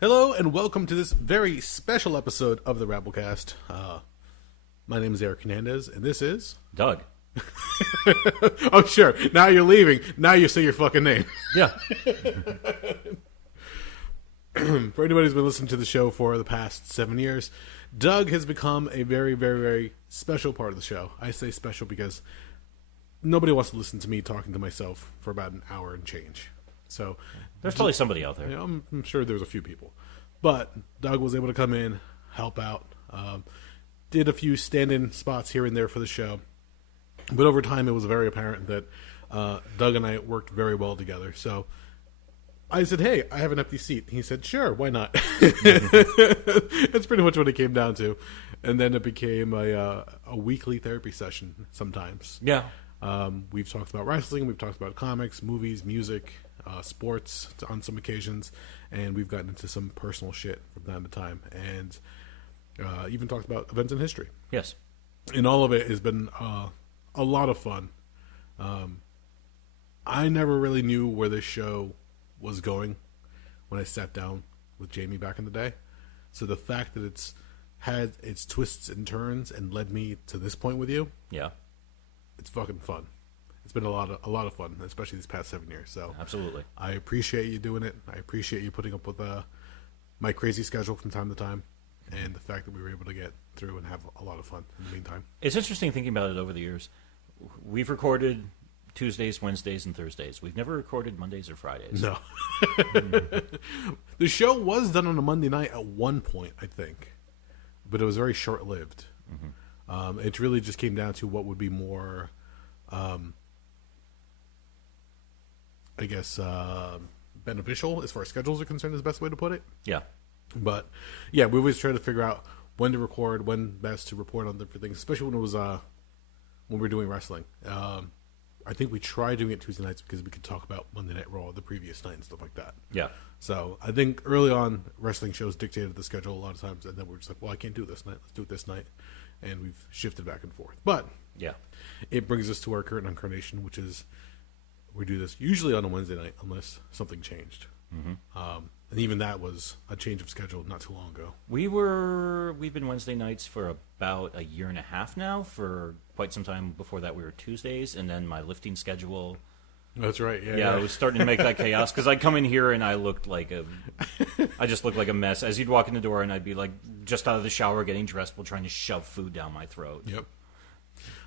Hello and welcome to this very special episode of the Rabblecast. My name is Eric Hernandez and this is... Doug. Oh, sure. Now you're leaving. Now you say your fucking name. Yeah. For anybody who's been listening to the show for the past 7 years, Doug has become a very, very, very special part of the show. I say special because nobody wants to listen to me talking to myself for about an hour and change. So There's probably somebody out there. You know, I'm sure there's a few people. But Doug was able to come in, help out, did a few stand-in spots here and there for the show. But over time, it was very apparent that Doug and I worked very well together. So I said, hey, I have an empty seat. He said, sure, why not? That's pretty much what it came down to. And then it became a weekly therapy session sometimes. Yeah. We've talked about wrestling, we've talked about comics, movies, music, sports on some occasions, and we've gotten into some personal shit from time to time, and even talked about events in history. Yes. And all of it has been a lot of fun. I never really knew where this show was going when I sat down with Jamie back in the day. So the fact that it's had its twists and turns and led me to this point with you, Yeah. it's fucking fun. It's been a lot of fun, especially these past 7 years. So Absolutely. I appreciate you doing it. I appreciate you putting up with my crazy schedule from time to time, and the fact that we were able to get through and have a lot of fun in the meantime. It's interesting thinking about it over the years. We've recorded Tuesdays, Wednesdays, and Thursdays. We've never recorded Mondays or Fridays. No. The show was done on a Monday night at one point, I think, but it was very short-lived. Mm-hmm. It really just came down to what would be more... I guess, beneficial as far as schedules are concerned is the best way to put it. Yeah. But, yeah, we always try to figure out when to record, when best to report on different things, especially when it was, when we were doing wrestling. I think we tried doing it Tuesday nights because we could talk about Monday Night Raw the previous night and stuff like that. Yeah. So, I think early on, wrestling shows dictated the schedule a lot of times, and then we're just like, well, I can't do this night, let's do it this night. And we've shifted back and forth. But, yeah, it brings us to our current incarnation, which is... We do this usually on a Wednesday night unless something changed. Mm-hmm. And even that was a change of schedule not too long ago. We've been Wednesday nights for about a year and a half now. For quite some time before that, we were Tuesdays, and then my lifting schedule. That's right. Yeah, I was starting to make that chaos because I'd come in here and I just looked like a mess. As you'd walk in the door, and I'd be like just out of the shower, getting dressed, while trying to shove food down my throat. Yep.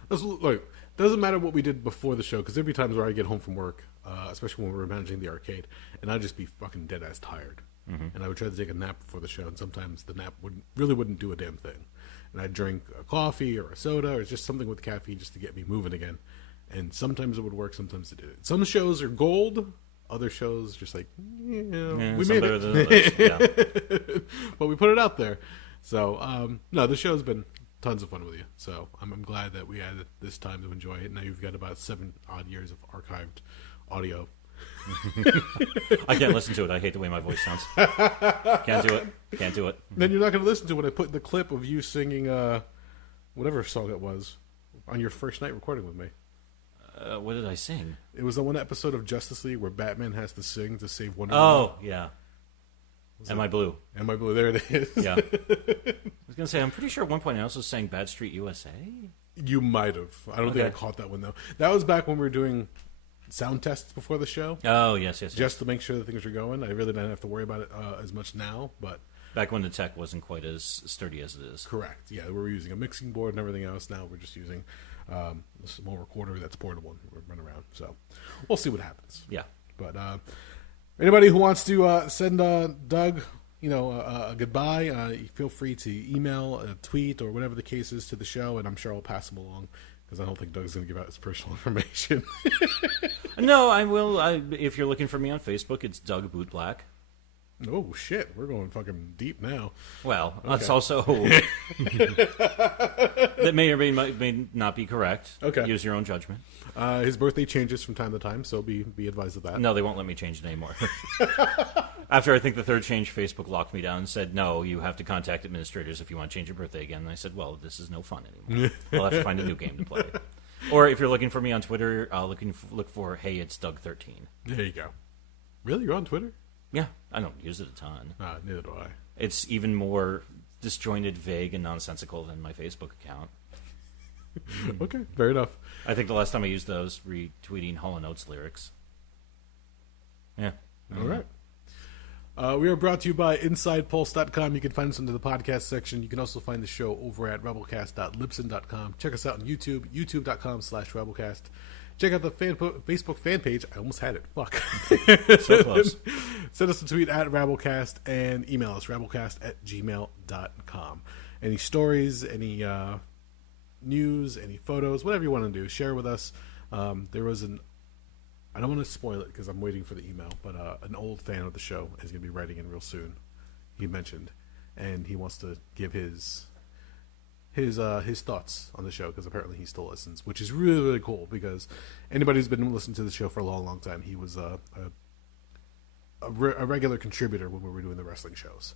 Look, doesn't matter what we did before the show, because there'd be times where I get home from work, especially when we were managing the arcade, and I'd just be fucking dead ass tired. Mm-hmm. And I would try to take a nap before the show, and sometimes the nap wouldn't do a damn thing. And I'd drink a coffee or a soda or just something with caffeine just to get me moving again. And sometimes it would work, sometimes it didn't. Some shows are gold, other shows just like, we made it. Yeah. But we put it out there. So, no, the show's been tons of fun with you. So I'm glad that we had this time to enjoy it. Now you've got about 7 odd years of archived audio. I can't listen to it. I hate the way my voice sounds. Can't do it. Then you're not going to listen to when I put the clip of you singing whatever song it was on your first night recording with me. What did I sing? It was the one episode of Justice League where Batman has to sing to save Wonder Woman. Oh, yeah. Am I Blue? Am I Blue? There it is. Yeah. I was going to say, I'm pretty sure at one point I also sang Bad Street USA. You might have. I don't think I caught that one, though. That was back when we were doing sound tests before the show. Oh, yes. Just to make sure that things were going. I really didn't have to worry about it as much now, but... Back when the tech wasn't quite as sturdy as it is. Correct. Yeah, we were using a mixing board and everything else. Now we're just using a small recorder that's portable and we run around. So we'll see what happens. Yeah. But anybody who wants to send Doug, a goodbye, feel free to email, tweet, or whatever the case is to the show, and I'm sure I'll pass them along because I don't think Doug's going to give out his personal information. No, I will. If you're looking for me on Facebook, it's Doug Bootblack. Oh, shit. We're going fucking deep now. Well, that's also... that may or may not be correct. Okay. Use your own judgment. His birthday changes from time to time, so be advised of that. No, they won't let me change it anymore. After I think the third change, Facebook locked me down and said, no, you have to contact administrators if you want to change your birthday again. And I said, well, this is no fun anymore. I'll have to find a new game to play. Or if you're looking for me on Twitter, look for, hey, it's Doug13. There you go. Really? You're on Twitter? Yeah, I don't use it a ton. Neither do I. It's even more disjointed, vague, and nonsensical than my Facebook account. Okay, fair enough. I think the last time I used those, retweeting Hall & Oates lyrics. Yeah. All right. We are brought to you by InsidePulse.com. You can find us under the podcast section. You can also find the show over at Rabblecast.libsyn.com. Check us out on YouTube, youtube.com/Rabblecast. Check out the Facebook fan page. I almost had it. Fuck. So close. Send us a tweet at Rabblecast and email us, rabblecast@gmail.com. Any stories, any news, any photos, whatever you want to do, share with us. There was I don't want to spoil it because I'm waiting for the email, but an old fan of the show is going to be writing in real soon. He mentioned, and he wants to give his thoughts on the show because apparently he still listens, which is really, really cool because anybody who's been listening to the show for a long, long time, he was a regular contributor when we were doing the wrestling shows.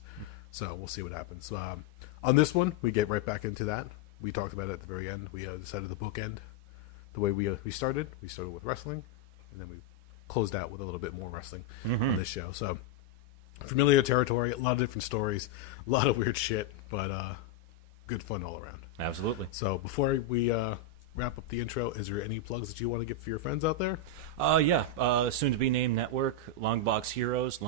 So we'll see what happens. On this one, we get right back into that. We talked about it at the very end. We decided the bookend the way we started. We started with wrestling, and then we closed out with a little bit more wrestling on this show. So familiar territory, a lot of different stories, a lot of weird shit, but good fun all around. Absolutely. So before we wrap up the intro, is there any plugs that you want to give for your friends out there? Soon to be named network, Longbox Heroes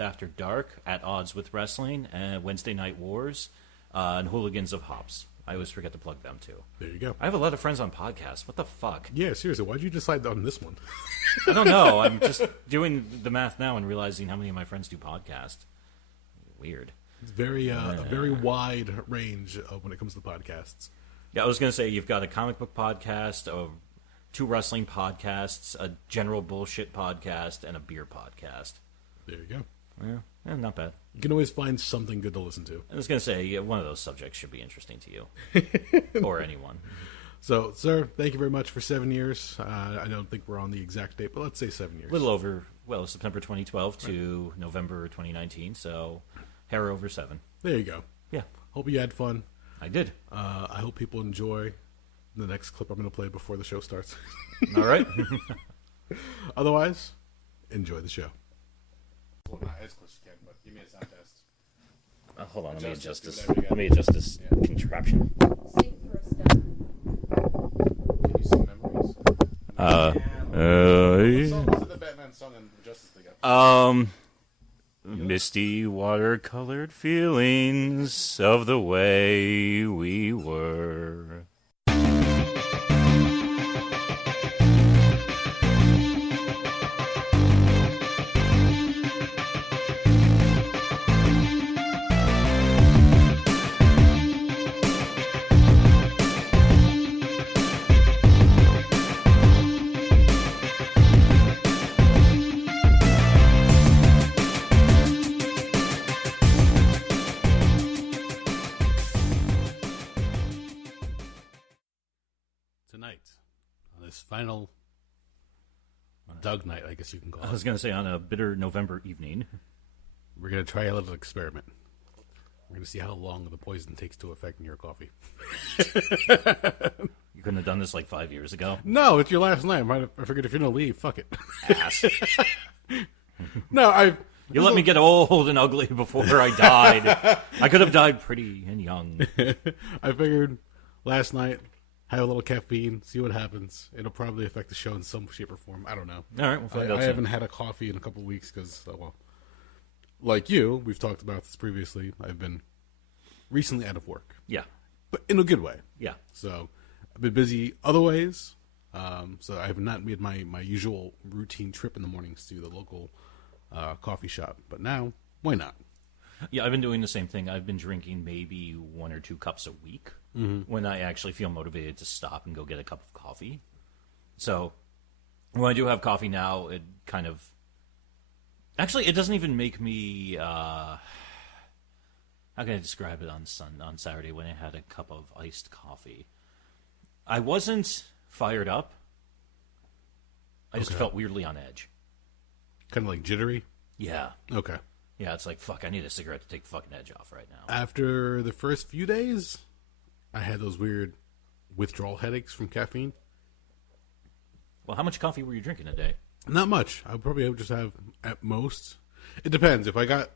After Dark, At Odds with Wrestling, Wednesday Night Wars, and Hooligans of Hops. I always forget to plug them too. There you go. I have a lot of friends on podcasts. What the fuck? Yeah, seriously, why'd you decide on this one? I don't know. I'm just doing the math now and realizing how many of my friends do podcasts. Weird. It's very a very wide range when it comes to podcasts. Yeah, I was going to say you've got a comic book podcast, two wrestling podcasts, a general bullshit podcast, and a beer podcast. There you go. Yeah, not bad. You can always find something good to listen to. I was going to say, one of those subjects should be interesting to you. Or anyone. So, sir, thank you very much for 7 years. I don't think we're on the exact date, but let's say 7 years. A little over, September 2012 to November 2019, so hair over 7. There you go. Yeah. Hope you had fun. I did. I hope people enjoy the next clip I'm going to play before the show starts. All right. Otherwise, enjoy the show. Well, not as close as you can, but give me a sound test. Hold on, let me adjust this. There we go. Let me adjust this contraption. Sing for us, Doug. Can you sing memories? What song was it the Batman song in Justice League? Misty watercolored feelings of the way we were. Tonight, on this final Doug night, I guess you can call I it, was going to say on a bitter November evening. we're going to try a little experiment. We're going to see how long the poison takes to affect your coffee. You couldn't have done this like 5 years ago. No, it's your last night. I figured if you're going to leave, fuck it. Ass. No, You let me get old and ugly before I died. I could have died pretty and young. I figured last night, have a little caffeine, see what happens. It'll probably affect the show in some shape or form. I don't know. All right, we'll find out I soon. haven't had a coffee in a couple of weeks because, like you, we've talked about this previously. I've been recently out of work, Yeah. but in a good way. Yeah. So I've been busy other ways. So I have not made my usual routine trip in the mornings to the local coffee shop. But now, why not? Yeah, I've been doing the same thing. I've been drinking maybe 1 or 2 cups a week when I actually feel motivated to stop and go get a cup of coffee. So when I do have coffee now, it kind of... Actually, it doesn't even make me... how can I describe it on Saturday when I had a cup of iced coffee? I wasn't fired up. I just felt weirdly on edge. Kind of like jittery? Yeah. Okay. Yeah, it's like, fuck, I need a cigarette to take the fucking edge off right now. After the first few days, I had those weird withdrawal headaches from caffeine. Well, how much coffee were you drinking a day? Not much. I would probably just have, at most, It depends. If I got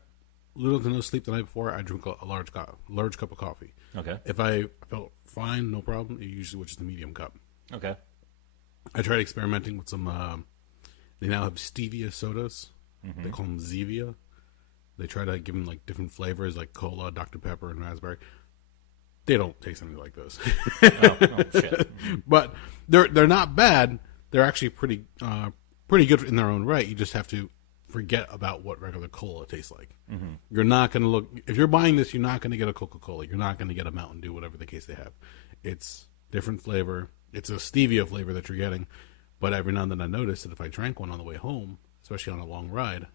little to no sleep the night before, I drink a large cup of coffee. Okay. If I felt fine, no problem, it usually was just a medium cup. Okay. I tried experimenting with some. They now have stevia sodas. They call them Zevia. They try to give them like different flavors, like cola, Dr. Pepper, and raspberry. They don't taste anything like those. Oh, shit. But they're not bad. They're actually pretty good in their own right. You just have to forget about what regular cola tastes like. You're not going to look. If you're buying this, you're not going to get a Coca-Cola. You're not going to get a Mountain Dew, whatever the case they have. It's different flavor. It's a stevia flavor that you're getting. But every now and then I noticed that if I drank one on the way home, especially on a long ride,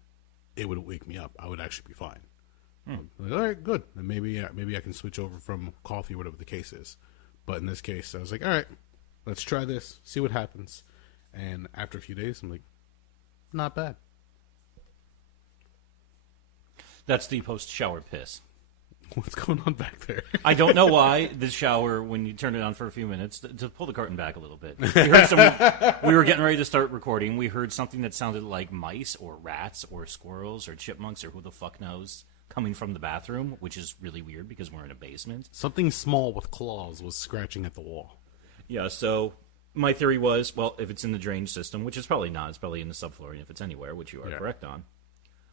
it would wake me up. I would actually be fine. Like, all right, good. And maybe I can switch over from coffee, whatever the case is. But in this case, I was like, all right, let's try this, see what happens. And after a few days, I'm like, not bad. That's the post-shower piss. What's going on back there? I don't know why the shower, when you turn it on for a few minutes, to pull the curtain back a little bit. We were getting ready to start recording. We heard something that sounded like mice or rats or squirrels or chipmunks or who the fuck knows coming from the bathroom, which is really weird because we're in a basement. Something small with claws was scratching at the wall. Yeah, so my theory was, well, if it's in the drainage system, which it's probably not, it's probably in the subfloor, and if it's anywhere, which you are correct on,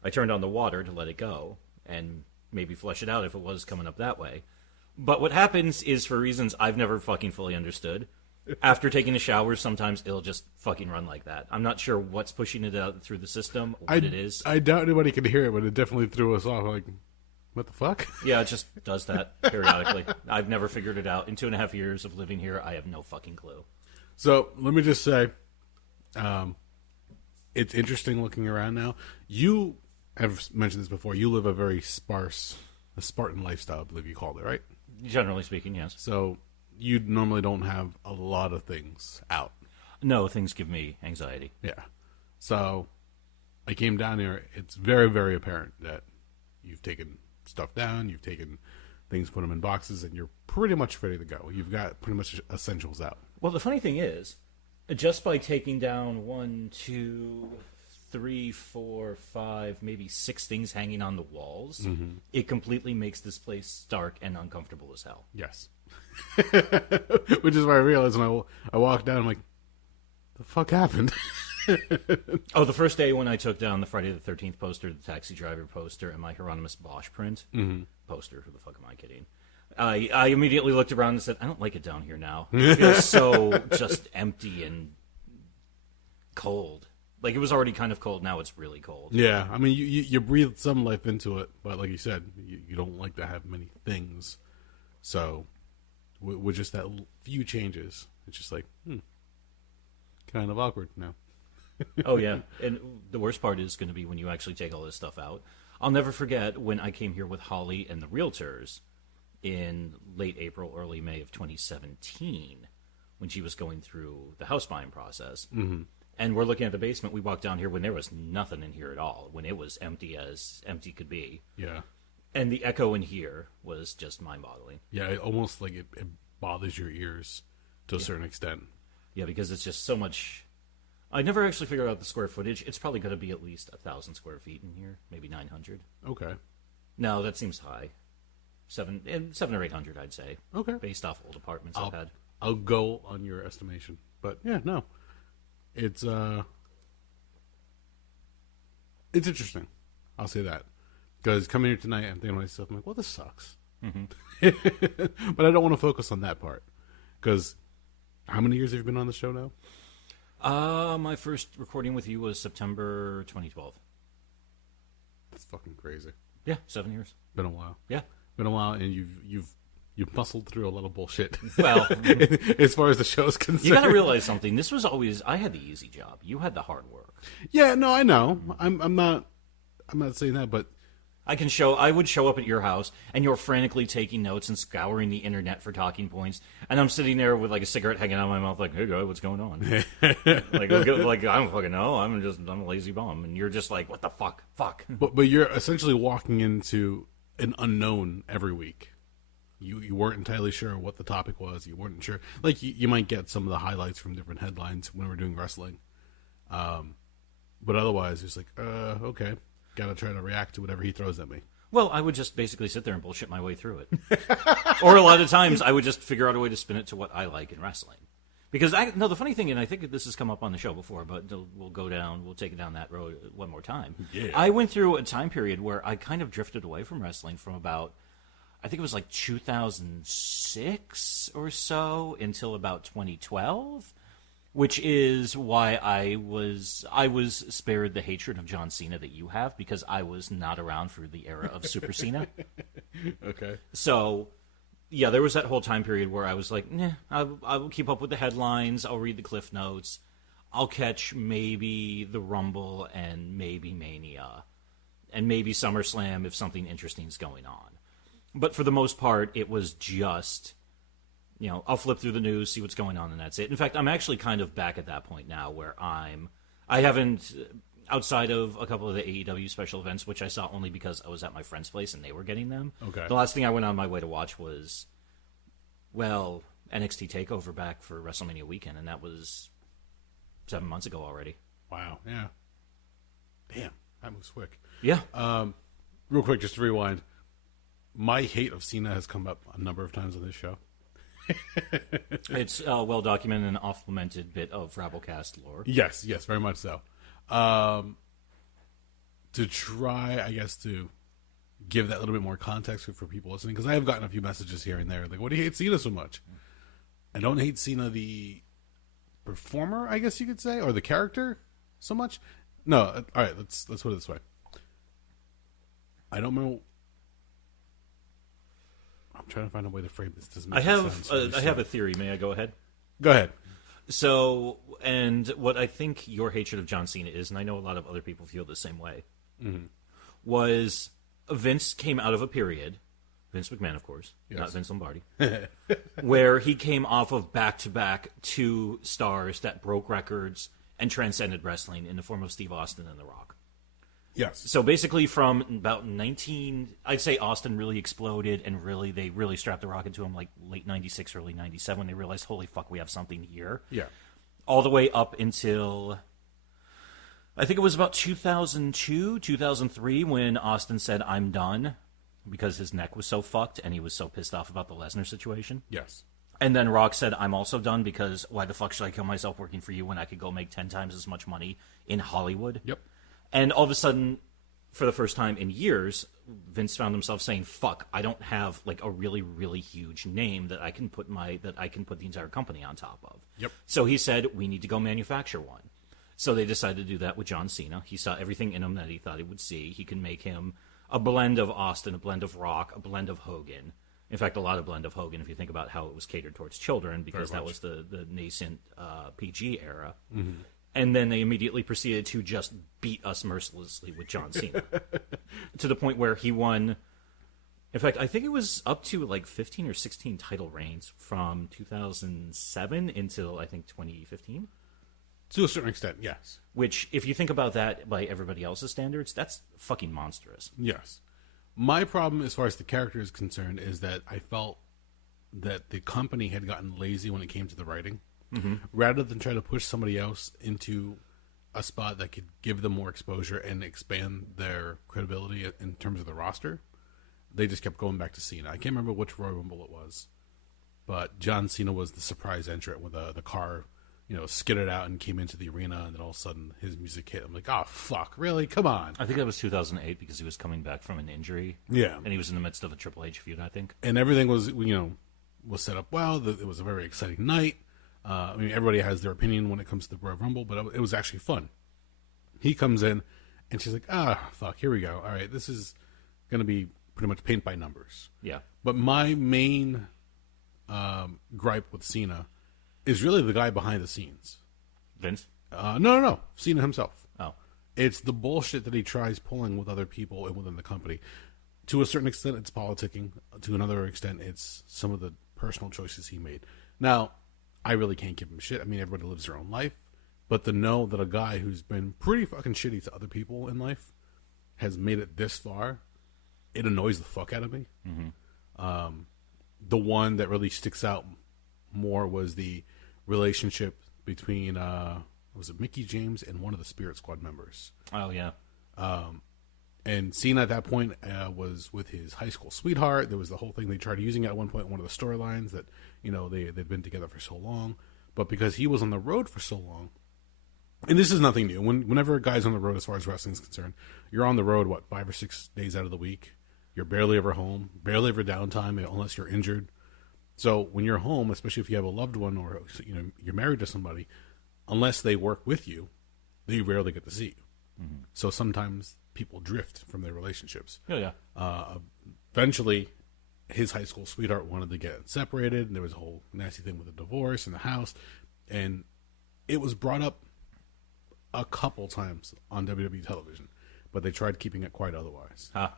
I turned on the water to let it go and maybe flush it out if it was coming up that way. But what happens is, for reasons I've never fucking fully understood, after taking a shower, sometimes it'll just fucking run like that. I'm not sure what's pushing it out through the system, what it is. I doubt anybody could hear it, but it definitely threw us off. Like, what the fuck? Yeah, it just does that periodically. I've never figured it out. In 2.5 years of living here, I have no fucking clue. So, let me just say, it's interesting looking around now. You have mentioned this before. You live a very Spartan lifestyle, I believe you called it, right? Generally speaking, yes. So, you normally don't have a lot of things out. No, things give me anxiety. Yeah. So, I came down here. It's very, very apparent that you've taken stuff down, you've taken things, put them in boxes, and you're pretty much ready to go. You've got pretty much essentials out. Well, the funny thing is, just by taking down 1, 2, 3, 4, 5, maybe 6 things hanging on the walls, it completely makes this place dark and uncomfortable as hell. Yes. Which is why I realized when I walked down, I'm like, the fuck happened? Oh, the first day when I took down the Friday the 13th poster, the Taxi Driver poster, and my Hieronymus Bosch print poster, who the fuck am I kidding? I immediately looked around and said, I don't like it down here now. It feels so just empty and cold. Like, it was already kind of cold, now it's really cold. Yeah, I mean, you breathe some life into it, but like you said, you don't like to have many things. So, with just that few changes, it's just like, kind of awkward now. Oh, yeah. And the worst part is going to be when you actually take all this stuff out. I'll never forget when I came here with Holly and the realtors in late April, early May of 2017, when she was going through the house buying process. And we're looking at the basement. We walked down here when there was nothing in here at all, when it was empty as empty could be. Yeah. And the echo in here was just mind-boggling. Yeah, it almost like it bothers your ears to a certain extent. Yeah, because it's just so much. I never actually figured out the square footage. It's probably going to be at least 1,000 square feet in here, maybe 900. Okay. No, that seems high. 700 or 800, I'd say. Okay. Based off old apartments I've had. I'll go on your estimation, but yeah, no, it's interesting. I'll say that because coming here tonight, I'm thinking to myself, I'm like, well, this sucks. But I don't want to focus on that part because how many years have you been on the show now? My first recording with you was September 2012. That's fucking crazy. Yeah, 7 years. Been a while. Yeah, been a while, and you've muscled through a lot of bullshit. Well, as far as the show's concerned, you got to realize something. This was always I had the easy job. You had the hard work. Yeah, no, I know. I'm not saying that, but I would show up at your house, and you're frantically taking notes and scouring the internet for talking points, and I'm sitting there with like a cigarette hanging out of my mouth, like, "Hey, guy, what's going on?" like I don't fucking know. I'm a lazy bum, and you're just like, "What the fuck?" But you're essentially walking into an unknown every week. You weren't entirely sure what the topic was. You weren't sure. Like you might get some of the highlights from different headlines when we're doing wrestling, but otherwise it's like, okay. gotta try to react to whatever he throws at me. Well, I would just basically sit there and bullshit my way through it. Or a lot of times, I would just figure out a way to spin it to what I like in wrestling. Because the funny thing, and I think this has come up on the show before, but we'll take it down that road one more time. Yeah. I went through a time period where I kind of drifted away from wrestling from about, I think it was like 2006 or so until about 2012, which is why I was spared the hatred of John Cena that you have, because I was not around for the era of Super Cena. Okay. So, yeah, there was that whole time period where I was like, I will keep up with the headlines, I'll read the Cliff Notes, I'll catch maybe the Rumble and maybe Mania, and maybe SummerSlam if something interesting is going on. But for the most part, it was just, I'll flip through the news, see what's going on, and that's it. In fact, I'm actually kind of back at that point now where I haven't, outside of a couple of the AEW special events, which I saw only because I was at my friend's place and they were getting them. Okay. The last thing I went on my way to watch was, NXT TakeOver back for WrestleMania weekend, and that was 7 months ago already. Wow, yeah. Damn, that moves quick. Yeah. Real quick, just to rewind. My hate of Cena has come up a number of times on this show. It's a well-documented and oft-lamented bit of Rabblecast lore. Yes, very much so. To try, I guess, to give that little bit more context for people listening, because I have gotten a few messages here and there, like, "What do you hate Cena so much?" I don't hate Cena the performer, I guess you could say, or the character so much. No, all right, let's put it this way. I don't know. I'm trying to find a way to frame this. I have a theory. May I go ahead? Go ahead. So, and what I think your hatred of John Cena is, and I know a lot of other people feel the same way, was Vince came out of a period, Vince McMahon, of course, not Vince Lombardi, where he came off of back-to-back 2 stars that broke records and transcended wrestling in the form of Steve Austin and The Rock. Yes. So basically from about I'd say Austin really exploded, and they really strapped the rocket to him like late 96, early 97, when they realized, holy fuck, we have something here. Yeah. All the way up until, I think it was about 2002, 2003, when Austin said, I'm done, because his neck was so fucked, and he was so pissed off about the Lesnar situation. Yes. And then Rock said, I'm also done, because why the fuck should I kill myself working for you when I could go make 10 times as much money in Hollywood? Yep. And all of a sudden, for the first time in years, Vince found himself saying, fuck, I don't have like a really, really huge name that I can put the entire company on top of. Yep. So he said, we need to go manufacture one. So they decided to do that with John Cena. He saw everything in him that he thought he would see. He can make him a blend of Austin, a blend of Rock, a blend of Hogan. In fact, a lot of blend of Hogan, if you think about how it was catered towards children, because that was the nascent PG era. Mm-hmm. And then they immediately proceeded to just beat us mercilessly with John Cena. To the point where he won, in fact, I think it was up to like 15 or 16 title reigns from 2007 until, I think, 2015. To a certain extent, yes. Which, if you think about that by everybody else's standards, that's fucking monstrous. Yes. My problem, as far as the character is concerned, is that I felt that the company had gotten lazy when it came to the writing. Mm-hmm. Rather than try to push somebody else into a spot that could give them more exposure and expand their credibility in terms of the roster, they just kept going back to Cena. I can't remember which Royal Rumble it was, but John Cena was the surprise entrant with the car, skidded out and came into the arena, and then all of a sudden his music hit. I'm like, oh, fuck, really? Come on. I think that was 2008 because he was coming back from an injury. Yeah. And he was in the midst of a Triple H feud, I think. And everything was, was set up well. It was a very exciting night. Everybody has their opinion when it comes to the Royal Rumble, but it was actually fun. He comes in, and she's like, fuck, here we go. All right, this is going to be pretty much paint by numbers. Yeah. But my main gripe with Cena is really the guy behind the scenes. Vince? No. Cena himself. Oh. It's the bullshit that he tries pulling with other people and within the company. To a certain extent, it's politicking. To another extent, it's some of the personal choices he made. Now, I really can't give him shit. I mean, everybody lives their own life. But to know that a guy who's been pretty fucking shitty to other people in life has made it this far, it annoys the fuck out of me. Mm-hmm. The one that really sticks out more was the relationship between, was it Mickey James and one of the Spirit Squad members? Oh, yeah. And Cena at that point was with his high school sweetheart. There was the whole thing they tried using at one point in one of the storylines that, they've been together for so long. But because he was on the road for so long, and this is nothing new. Whenever a guy's on the road as far as wrestling is concerned, you're on the road, 5 or 6 days out of the week. You're barely ever home, barely ever downtime unless you're injured. So when you're home, especially if you have a loved one or you're married to somebody, unless they work with you, they rarely get to see you. Mm-hmm. So sometimes people drift from their relationships. Yeah. Eventually, his high school sweetheart wanted to get separated, and there was a whole nasty thing with the divorce in the house, and it was brought up a couple times on WWE television, but they tried keeping it quite otherwise. Huh.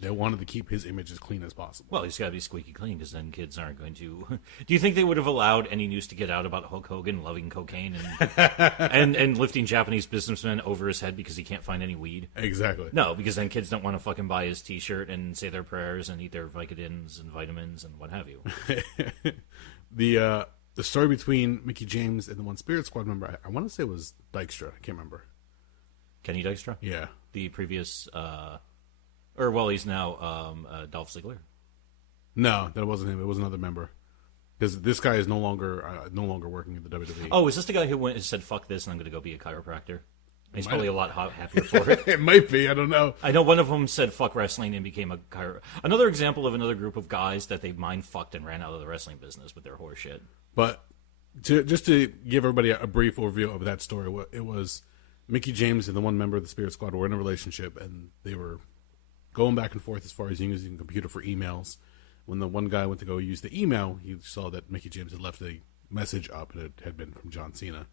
They wanted to keep his image as clean as possible. Well, he's got to be squeaky clean because then kids aren't going to. Do you think they would have allowed any news to get out about Hulk Hogan loving cocaine and lifting Japanese businessmen over his head because he can't find any weed? Exactly. No, because then kids don't want to fucking buy his T-shirt and say their prayers and eat their Vicodins and vitamins and what have you. The story between Mickie James and the one Spirit Squad member, I want to say it was Dykstra. I can't remember. Kenny Dykstra? Yeah. The previous. He's now Dolph Ziggler. No, that wasn't him. It was another member. Because this guy is no longer working in the WWE. Oh, is this the guy who went and said, fuck this, and I'm going to go be a chiropractor? He's probably a lot happier for it. It might be. I don't know. I know one of them said, fuck wrestling, and became a chiropractor. Another example of another group of guys that they mind-fucked and ran out of the wrestling business with their horse shit. But just to give everybody a brief overview of that story, it was Mickie James and the one member of the Spirit Squad were in a relationship, and they were going back and forth as far as using the computer for emails. When the one guy went to go use the email, he saw that Mickie James had left a message up, and it had been from John Cena,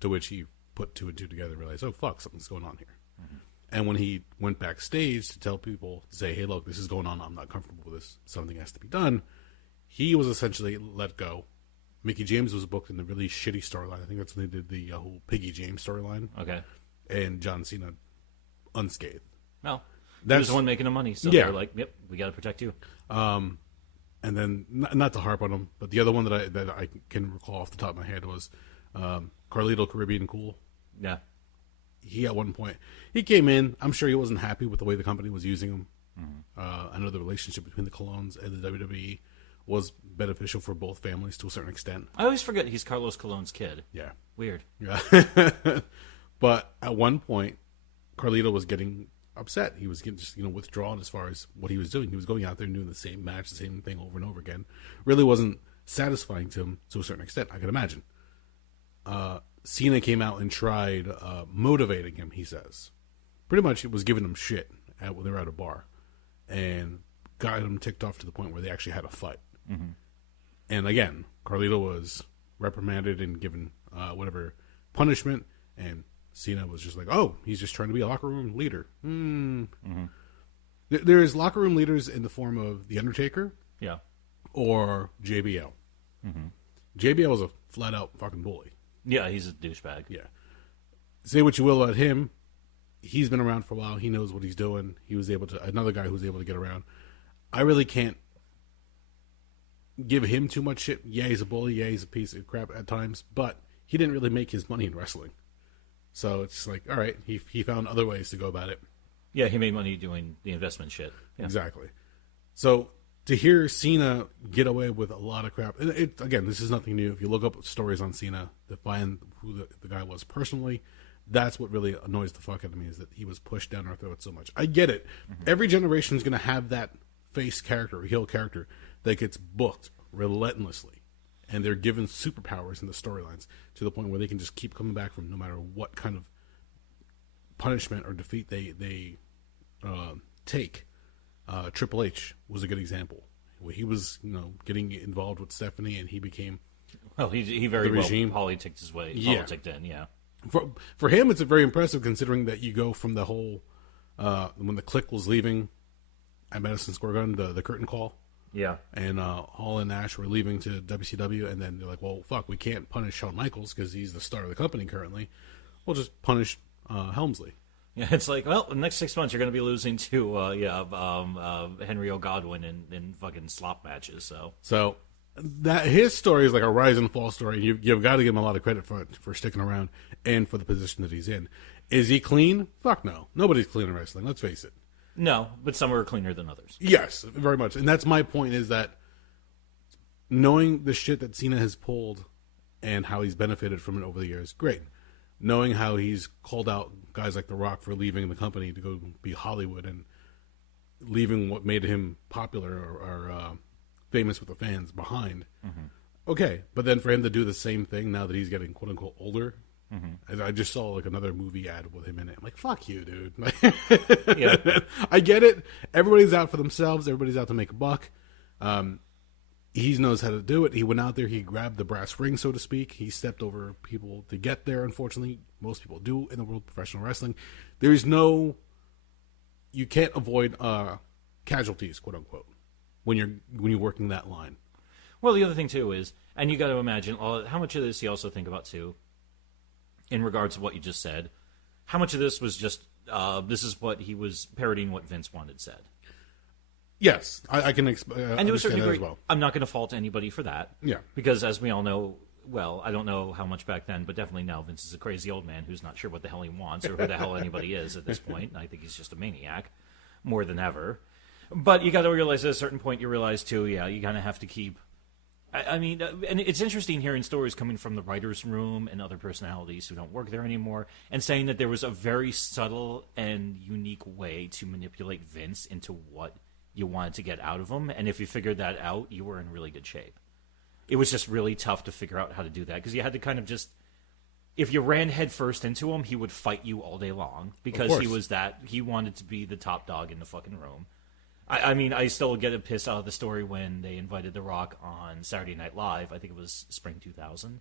to which he put 2 and 2 together and realized, oh, fuck, something's going on here. Mm-hmm. And when he went backstage to tell people, to say, hey, look, this is going on, I'm not comfortable with this, something has to be done, he was essentially let go. Mickie James was booked in the really shitty storyline. I think that's when they did the whole Piggy James storyline. Okay. And John Cena unscathed. Well, he was the one making the money, so they're like, yep, we got to protect you. And then, not to harp on him, but the other one that I can recall off the top of my head was Carlito Caribbean Cool. Yeah. He, at one point, he came in. I'm sure he wasn't happy with the way the company was using him. Mm-hmm. I know the relationship between the Colognes and the WWE was beneficial for both families to a certain extent. I always forget he's Carlos Cologne's kid. Yeah. Weird. Yeah. But at one point, Carlito was getting upset. He was getting just withdrawn as far as what he was doing. He was going out there and doing the same match, the same thing over and over again. Really wasn't satisfying to him to a certain extent, I can imagine. Cena came out and tried motivating him, he says. Pretty much it was giving him shit when they were at a bar. And got him ticked off to the point where they actually had a fight. Mm-hmm. And again, Carlito was reprimanded and given whatever punishment, and Cena was just like, oh, he's just trying to be a locker room leader. Mm-hmm. There's locker room leaders in the form of The Undertaker. Yeah. Or JBL. Mm-hmm. JBL was a flat-out fucking bully. Yeah, he's a douchebag. Yeah. Say what you will about him. He's been around for a while. He knows what he's doing. He was able to... Another guy who was able to get around. I really can't give him too much shit. Yeah, he's a bully. Yeah, he's a piece of crap at times. But he didn't really make his money in wrestling. So it's like, all right, he found other ways to go about it. Yeah, he made money doing the investment shit. Yeah. Exactly. So to hear Cena get away with a lot of crap, again, this is nothing new. If you look up stories on Cena to find who the guy was personally, that's what really annoys the fuck out of me, is that he was pushed down our throat so much. I get it. Mm-hmm. Every generation is going to have that face character or heel character that gets booked relentlessly. And they're given superpowers in the storylines to the point where they can just keep coming back from no matter what kind of punishment or defeat they take. Triple H was a good example. Where he was, getting involved with Stephanie, and he became he very well politicked his way. Yeah. Politicked in, yeah. For him, it's very impressive considering that you go from the whole when the Clique was leaving at Madison Square Garden, the curtain call. Yeah. And Hall and Nash were leaving to WCW, and then they're like, well, fuck, we can't punish Shawn Michaels because he's the star of the company currently. We'll just punish Helmsley. Yeah, it's like, well, the next 6 months you're going to be losing to Henry O. Godwin in fucking slop matches. So that his story is like a rise and fall story. You've got to give him a lot of credit for sticking around and for the position that he's in. Is he clean? Fuck no. Nobody's clean in wrestling. Let's face it. No, but some are cleaner than others. Yes, very much. And that's my point, is that knowing the shit that Cena has pulled and how he's benefited from it over the years, great. Knowing how he's called out guys like The Rock for leaving the company to go be Hollywood and leaving what made him popular or famous with the fans behind. Mm-hmm. Okay, but then for him to do the same thing now that he's getting quote unquote older, I just saw like another movie ad with him in it. I'm like, fuck you, dude. Yeah. I get it. Everybody's out for themselves. Everybody's out to make a buck. He knows how to do it. He went out there. He grabbed the brass ring, so to speak. He stepped over people to get there. Unfortunately, most people do in the world of professional wrestling. There's no, you can't avoid casualties, quote unquote, when you're working that line. Well, the other thing too is, and you got to imagine how much of this you also think about too, in regards to what you just said. How much of this was just this is what he was parodying what Vince wanted said. Yes, I can and to a certain degree, as well. I'm not going to fault anybody for that. Yeah. Because as we all know, well, I don't know how much back then, but definitely now Vince is a crazy old man who's not sure what the hell he wants or who the hell anybody is at this point. I think he's just a maniac more than ever. But you got to realize at a certain point, you realize too, yeah, you kind of have to keep. I mean, and it's interesting hearing stories coming from the writer's room and other personalities who don't work there anymore and saying that there was a very subtle and unique way to manipulate Vince into what you wanted to get out of him, and if you figured that out, you were in really good shape. It was just really tough to figure out how to do that, because you had to kind of just, if you ran headfirst into him, he would fight you all day long, because he wanted to be the top dog in the fucking room. I mean, I still get a piss out of the story when they invited The Rock on Saturday Night Live. I think it was spring 2000.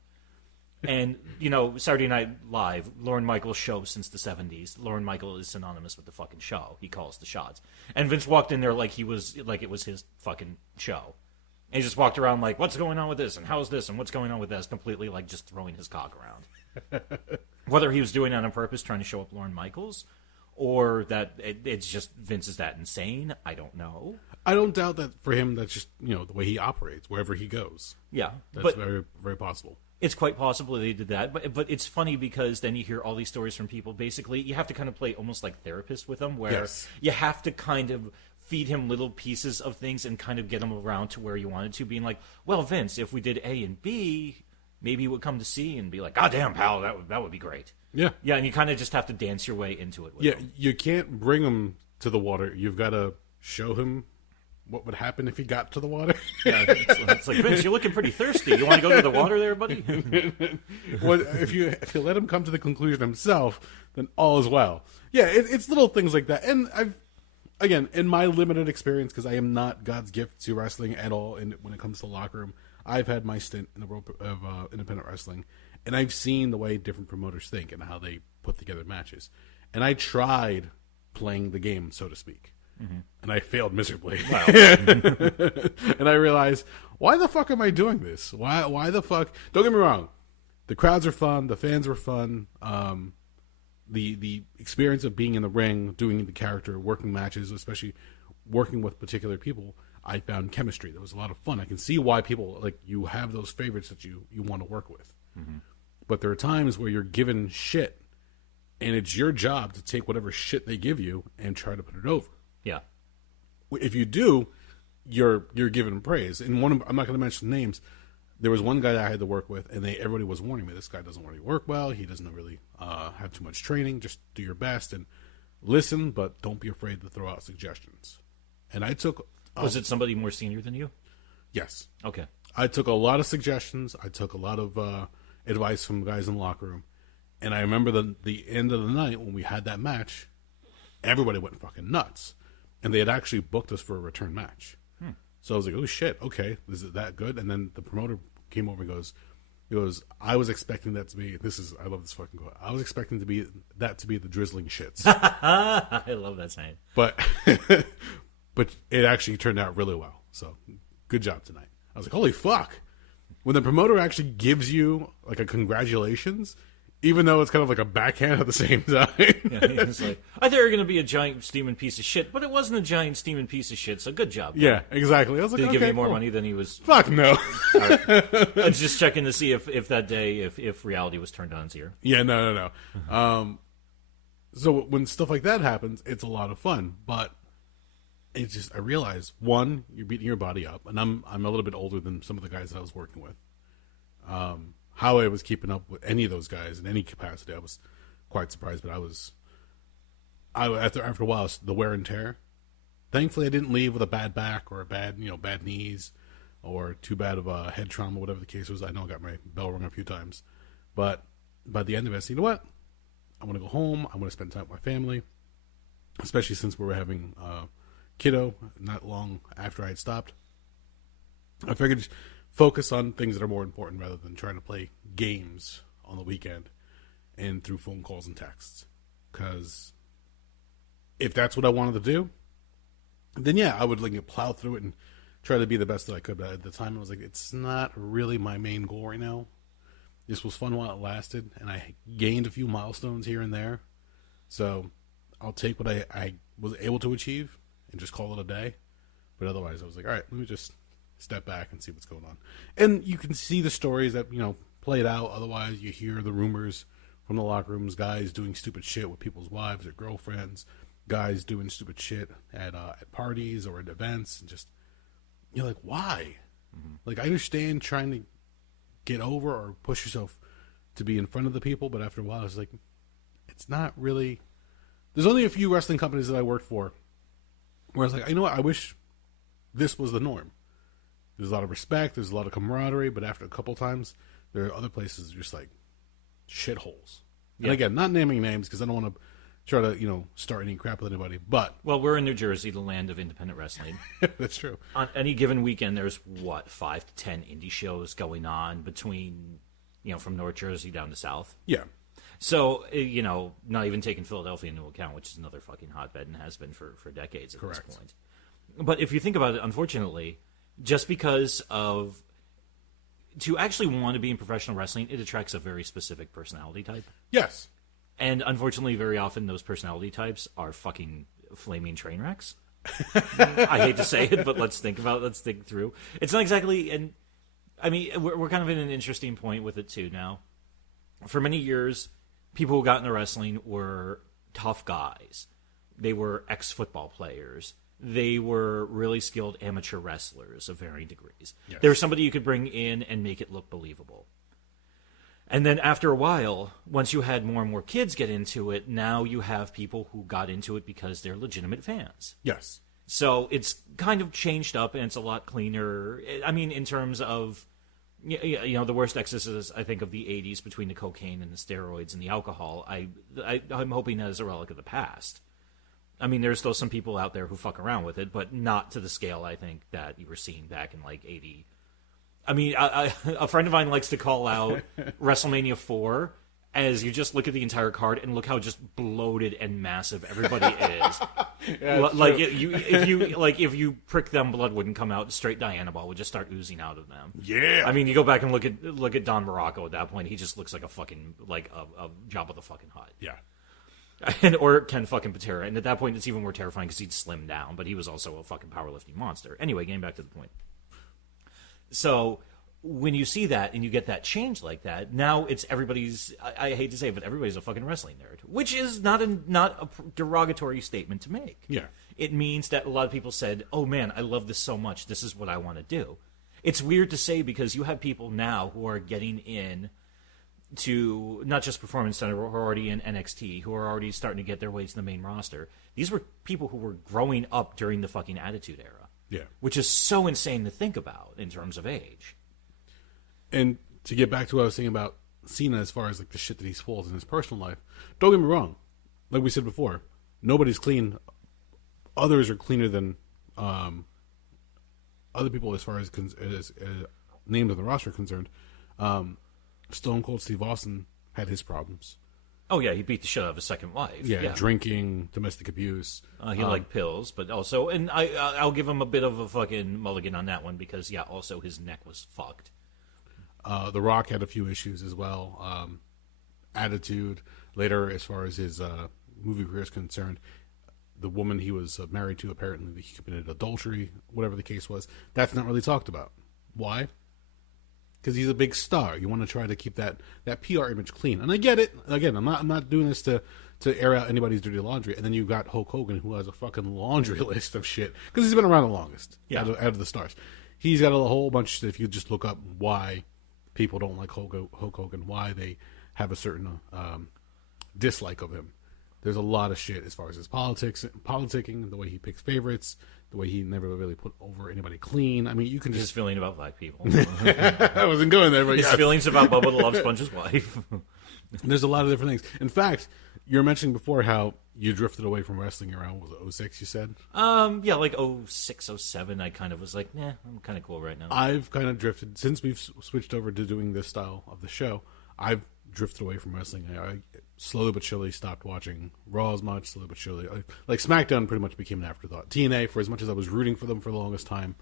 And, you know, Saturday Night Live, Lorne Michaels' show since the 70s. Lorne Michaels is synonymous with the fucking show. He calls the shots. And Vince walked in there like it was his fucking show. And he just walked around like, what's going on with this? And how's this? And what's going on with this? Completely like just throwing his cock around. Whether he was doing it on purpose, trying to show up Lorne Michaels, or that it's just Vince is that insane, I don't know. I don't doubt that for him, that's just, you know, the way he operates, wherever he goes. Yeah. That's very, very possible. It's quite possible they did that, but it's funny because then you hear all these stories from people. Basically, you have to kind of play almost like therapist with them, where you have to kind of feed him little pieces of things and kind of get him around to where you wanted to, being like, well, Vince, if we did A and B, maybe he would come to C and be like, God damn, pal, that would be great. Yeah. Yeah, and you kind of just have to dance your way into it with him. You can't bring him to the water. You've got to show him what would happen if he got to the water. Yeah, it's like, Vince, you're looking pretty thirsty. You want to go to the water there, buddy? Well, if you let him come to the conclusion himself, then all is well. Yeah, it's little things like that. And again, in my limited experience, because I am not God's gift to wrestling at all, and when it comes to the locker room, I've had my stint in the world of independent wrestling, and I've seen the way different promoters think and how they put together matches. And I tried playing the game, so to speak. Mm-hmm. And I failed miserably. Wow. And I realized, why the fuck am I doing this? Why the fuck? Don't get me wrong. The crowds are fun. The fans were fun. The experience of being in the ring, doing the character, working matches, especially working with particular people, I found chemistry. There was a lot of fun. I can see why people, like, you have those favorites that you want to work with. Mm-hmm. But there are times where you're given shit, and it's your job to take whatever shit they give you and try to put it over. Yeah. If you do, you're given praise. And I'm not going to mention names. There was one guy that I had to work with, and everybody was warning me, this guy doesn't really work well. He doesn't really have too much training. Just do your best and listen, but don't be afraid to throw out suggestions. And I took... was it somebody more senior than you? Yes. Okay. I took a lot of suggestions. I took a lot of advice from guys in the locker room. And I remember the end of the night when we had that match, everybody went fucking nuts. And they had actually booked us for a return match. So I was like, oh shit, okay, is it that good? And then the promoter came over and goes, I was expecting that to be, I love this fucking quote, I was expecting that to be the drizzling shits. I love that saying. But it actually turned out really well. So good job tonight. I was like, holy fuck. When the promoter actually gives you like a congratulations, even though it's kind of like a backhand at the same time. Yeah, it's like, I thought you were going to be a giant steaming piece of shit, but it wasn't a giant steaming piece of shit, so good job. Yeah, exactly. I was like, did he give you more money than he was? Fuck no. Right. I was just checking to see if that day, if reality was turned on his ear. Yeah, no. So when stuff like that happens, it's a lot of fun. But it's just, I realize, one, you're beating your body up, and I'm a little bit older than some of the guys that I was working with. How I was keeping up with any of those guys in any capacity, I was quite surprised. But after a while, the wear and tear. Thankfully, I didn't leave with a bad back or bad knees or too bad of a head trauma, whatever the case was. I know I got my bell rung a few times, but by the end of it, I said, you know what? I want to go home. I want to spend time with my family, especially since we were having kiddo not long after I had stopped. I figured just focus on things that are more important rather than trying to play games on the weekend and through phone calls and texts. Because if that's what I wanted to do, then yeah, I would plow through it and try to be the best that I could. But at the time, I was like, it's not really my main goal right now. This was fun while it lasted, and I gained a few milestones here and there. So I'll take what I was able to achieve and just call it a day. But otherwise, I was like, all right, let me just step back and see what's going on. And you can see the stories that, played out. Otherwise, you hear the rumors from the locker rooms, guys doing stupid shit with people's wives or girlfriends, guys doing stupid shit at parties or at events. And just, you're like, why? Mm-hmm. I understand trying to get over or push yourself to be in front of the people, but after a while, it's like, it's not really. There's only a few wrestling companies that I worked for where I was like, you know what, I wish this was the norm. There's a lot of respect, there's a lot of camaraderie, but after a couple times, there are other places just like shitholes. Yeah. And again, not naming names because I don't want to try to, start any crap with anybody, but... Well, we're in New Jersey, the land of independent wrestling. That's true. On any given weekend, there's, 5 to 10 indie shows going on between, from North Jersey down to South. Yeah. So, not even taking Philadelphia into account, which is another fucking hotbed and has been for decades at Correct. This point. But if you think about it, unfortunately, just because of... To actually want to be in professional wrestling, it attracts a very specific personality type. Yes. And unfortunately, very often, those personality types are fucking flaming train wrecks. I hate to say it, but let's think through. It's not exactly, and I mean, we're kind of in an interesting point with it too now. For many years, people who got into wrestling were tough guys. They were ex-football players. They were really skilled amateur wrestlers of varying degrees. Yes. They were somebody you could bring in and make it look believable. And then after a while, once you had more and more kids get into it, now you have people who got into it because they're legitimate fans. Yes. So it's kind of changed up, and it's a lot cleaner. I mean, in terms of, the worst excesses, I think, of the 80s between the cocaine and the steroids and the alcohol, I'm hoping that is a relic of the past. I mean, there's still some people out there who fuck around with it, but not to the scale, I think, that you were seeing back in, 80. I mean, a friend of mine likes to call out WrestleMania 4 as you just look at the entire card and look how just bloated and massive everybody is. Yeah, if you prick them, blood wouldn't come out. Straight Diana ball would just start oozing out of them. Yeah. I mean, you go back and look at Don Morocco at that point. He just looks like a fucking a Jabba the fucking Hutt. Yeah. Or Ken fucking Patera. And at that point, it's even more terrifying because he'd slimmed down, but he was also a fucking powerlifting monster. Anyway, getting back to the point. So when you see that and you get that change like that, now it's everybody's, I hate to say it, but everybody's a fucking wrestling nerd, which is not a derogatory statement to make. Yeah. It means that a lot of people said, oh man, I love this so much. This is what I want to do. It's weird to say because you have people now who are getting in to not just Performance Center, who are already in NXT, who are already starting to get their way to the main roster. These were people who were growing up during the fucking Attitude Era. Yeah. Which is so insane to think about in terms of age. And to get back to what I was saying about Cena as far as the shit that he pulls in his personal life, don't get me wrong. Like we said before, nobody's clean. Others are cleaner than other people as far as names on the roster are concerned. Stone Cold Steve Austin had his problems. Oh, yeah, he beat the shit out of his second wife. Yeah. Drinking, domestic abuse. He liked pills, but also... And I'll give him a bit of a fucking mulligan on that one because, yeah, also his neck was fucked. The Rock had a few issues as well. Attitude. Later, as far as his movie career is concerned, the woman he was married to, apparently he committed adultery, whatever the case was. That's not really talked about. Why? Because he's a big star. You want to try to keep that PR image clean. And I get it. Again, I'm not doing this to to air out anybody's dirty laundry. And then you got Hulk Hogan, who has a fucking laundry list of shit because he's been around the longest. Out of the stars, he's got a whole bunch. If you just look up why people don't like Hulk Hogan, why they have a certain dislike of him. There's a lot of shit as far as his politicking, the way he picks favorites, the way he never really put over anybody clean. I mean, you can just... His feeling about black people. I wasn't going there, but his feelings about Bubba the Love Sponge's wife. There's a lot of different things. In fact, you were mentioning before how you drifted away from wrestling around, was it 06 you said? Yeah, like 06, 07, I kind of was like, nah, I'm kind of cool right now. I've kind of drifted, since we've switched over to doing this style of the show, I've drifted away from wrestling. I slowly but surely stopped watching Raw as much, slowly but surely. Like SmackDown pretty much became an afterthought. TNA, for as much as I was rooting for them for the longest time,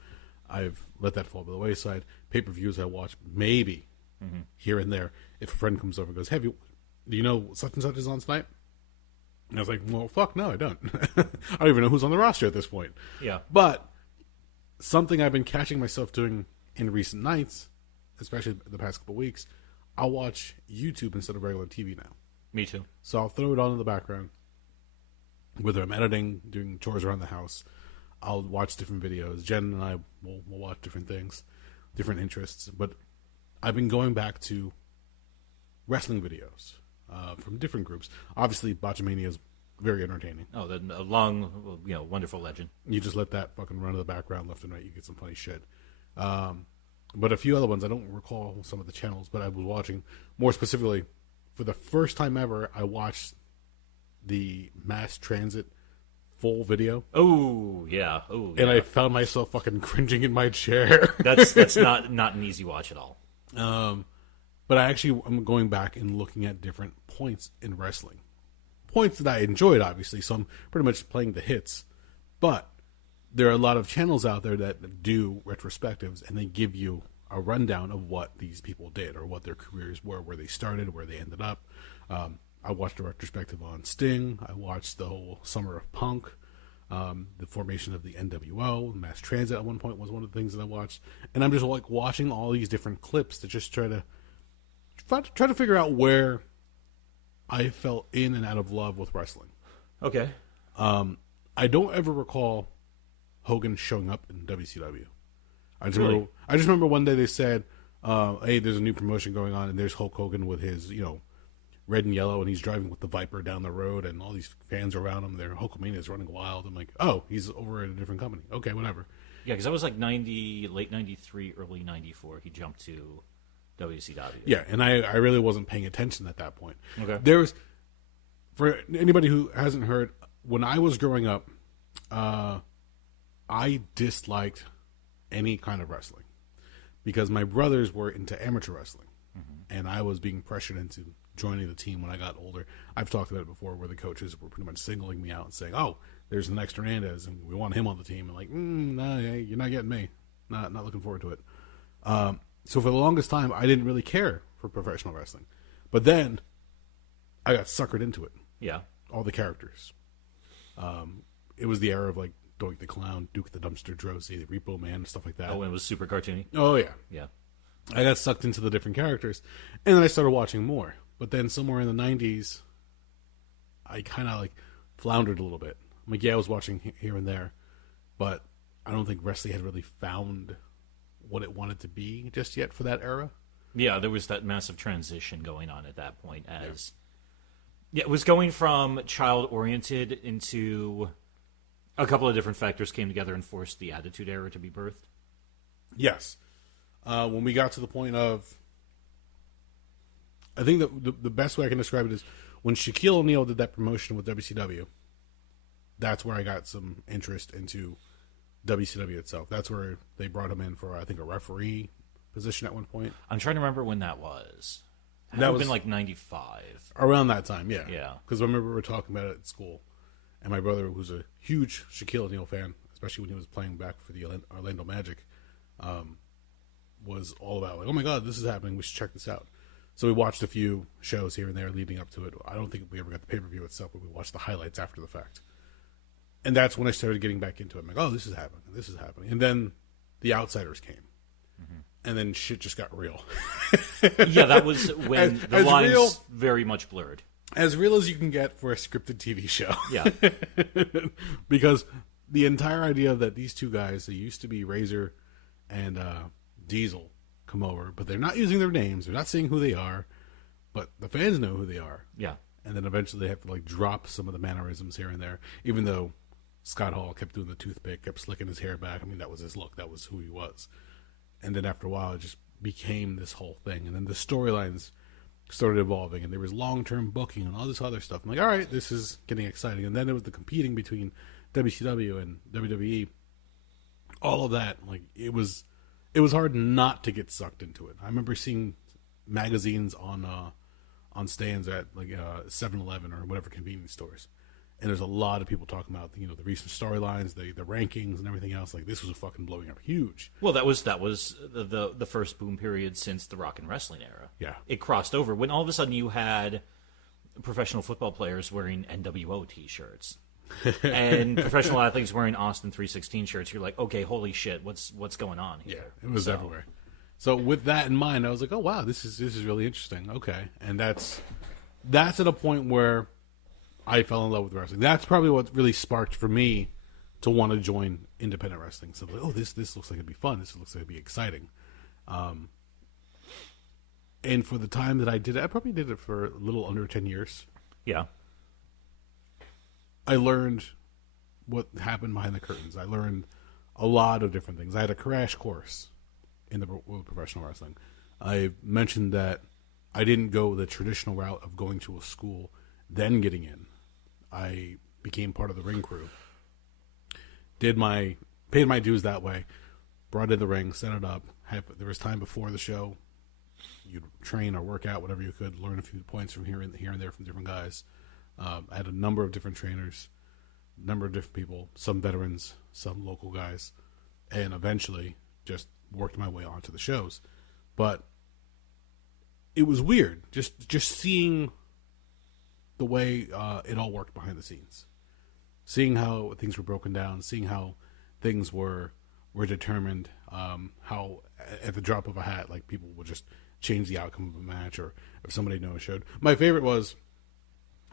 I've let that fall by the wayside. Pay-per-views I watch maybe here and there. If a friend comes over and goes, do you know such and such is on tonight? And I was like, well, fuck, no, I don't. I don't even know who's on the roster at this point. Yeah. But something I've been catching myself doing in recent nights, especially the past couple weeks, I'll watch YouTube instead of regular TV now. Me too. So I'll throw it on in the background. Whether I'm editing, doing chores around the house, I'll watch different videos. Jen and I will watch different things, different interests. But I've been going back to wrestling videos from different groups. Obviously, Botchamania is very entertaining. Oh, a long, wonderful legend. You just let that fucking run in the background left and right. You get some funny shit. But a few other ones, I don't recall some of the channels, but I was watching, more specifically, for the first time ever, I watched the mass transit full video. Oh, yeah. Oh, yeah. And I found myself fucking cringing in my chair. That's not an easy watch at all. But I'm going back and looking at different points in wrestling. Points that I enjoyed, obviously, so I'm pretty much playing the hits. But there are a lot of channels out there that do retrospectives, and they give you a rundown of what these people did or what their careers were, where they started, where they ended up. I watched a retrospective on Sting. I watched the whole Summer of Punk, the formation of the NWO, Mass Transit at one point was one of the things that I watched. And I'm just like watching all these different clips to just try to figure out where I fell in and out of love with wrestling. Okay. I don't ever recall Hogan showing up in WCW. I just remember one day they said, hey, there's a new promotion going on, and there's Hulk Hogan with his, red and yellow, and he's driving with the Viper down the road, and all these fans around him. Their Hulkamania is running wild. I'm like, oh, he's over at a different company. Okay, whatever. Yeah, because that was like late 93, early 94. He jumped to WCW. Yeah, and I really wasn't paying attention at that point. Okay. There was, for anybody who hasn't heard, when I was growing up, I disliked any kind of wrestling because my brothers were into amateur wrestling, and I was being pressured into joining the team when I got older. I've talked about it before, where the coaches were pretty much singling me out and saying, "Oh, there's the next Hernandez, and we want him on the team." And like, no, you're not getting me. Not looking forward to it. So for the longest time, I didn't really care for professional wrestling, but then I got suckered into it. Yeah, all the characters. It was the era of like Doink the Clown, Duke the Dumpster Drosy, the Repo Man, and stuff like that. Oh, and it was super cartoony. Oh yeah, yeah. I got sucked into the different characters, and then I started watching more. But then somewhere in the 90s, I kind of like floundered a little bit. I'm like, yeah, I was watching here and there, but I don't think wrestling had really found what it wanted to be just yet for that era. Yeah, there was that massive transition going on at that point. It was going from child-oriented into a couple of different factors came together and forced the Attitude Era to be birthed. Yes. When we got to the point of, I think that the best way I can describe it is when Shaquille O'Neal did that promotion with WCW, that's where I got some interest into WCW itself. That's where they brought him in for, I think, a referee position at one point. I'm trying to remember when that was. That would have was been like 95. Around that time, yeah. Yeah. Because I remember we were talking about it at school, and my brother, who's a huge Shaquille O'Neal fan, especially when he was playing back for the Orlando Magic, was all about, like, oh my God, this is happening, we should check this out. So we watched a few shows here and there leading up to it. I don't think we ever got the pay-per-view itself, but we watched the highlights after the fact. And that's when I started getting back into it. I'm like, oh, this is happening. And then The Outsiders came. And then shit just got real. Yeah, that was when the lines very much blurred. as real as you can get for a scripted TV show. Yeah. Because the entire idea that these two guys, they used to be Razor and Diesel, come over, but they're not using their names. They're not saying who they are, but the fans know who they are. Yeah. And then eventually they have to like drop some of the mannerisms here and there, even though Scott Hall kept doing the toothpick, kept slicking his hair back. I mean, that was his look. That was who he was. And then after a while, it just became this whole thing. And then the storylines started evolving, and there was long-term booking and all this other stuff. I'm like, all right, this is getting exciting. And then there was the competing between WCW and WWE. All of that, like, it was hard not to get sucked into it. I remember seeing magazines on stands at like 7-Eleven or whatever convenience stores, and there's a lot of people talking about the recent storylines, the rankings, and everything else. Like, this was fucking blowing up huge. Well, that was the first boom period since the rock and wrestling era. Yeah, it crossed over when all of a sudden you had professional football players wearing NWO T-shirts and professional athletes wearing Austin 316 shirts. You're like, okay, holy shit, what's going on here? Yeah, it was everywhere. So with that in mind, I was like, oh wow, this is really interesting. Okay, and that's at a point where I fell in love with wrestling. That's probably what really sparked for me to want to join independent wrestling. So like, oh, this looks like it'd be fun. This looks like it'd be exciting. And for the time that I did it, I probably did it for a little under 10 years. Yeah. I learned what happened behind the curtains. I learned a lot of different things. I had a crash course in the professional wrestling. I mentioned that I didn't go the traditional route of going to a school, then getting in. I became part of the ring crew. Paid my dues that way. Brought in the ring, set it up. There was time before the show. You'd train or work out, whatever you could. Learn a few points from here and there from different guys. I had a number of different trainers, a number of different people, some veterans, some local guys, and eventually just worked my way onto the shows. But it was weird, just seeing the way it all worked behind the scenes, seeing how things were broken down, seeing how things were determined, how at the drop of a hat, like, people would just change the outcome of a match, or if somebody no-showed. My favorite was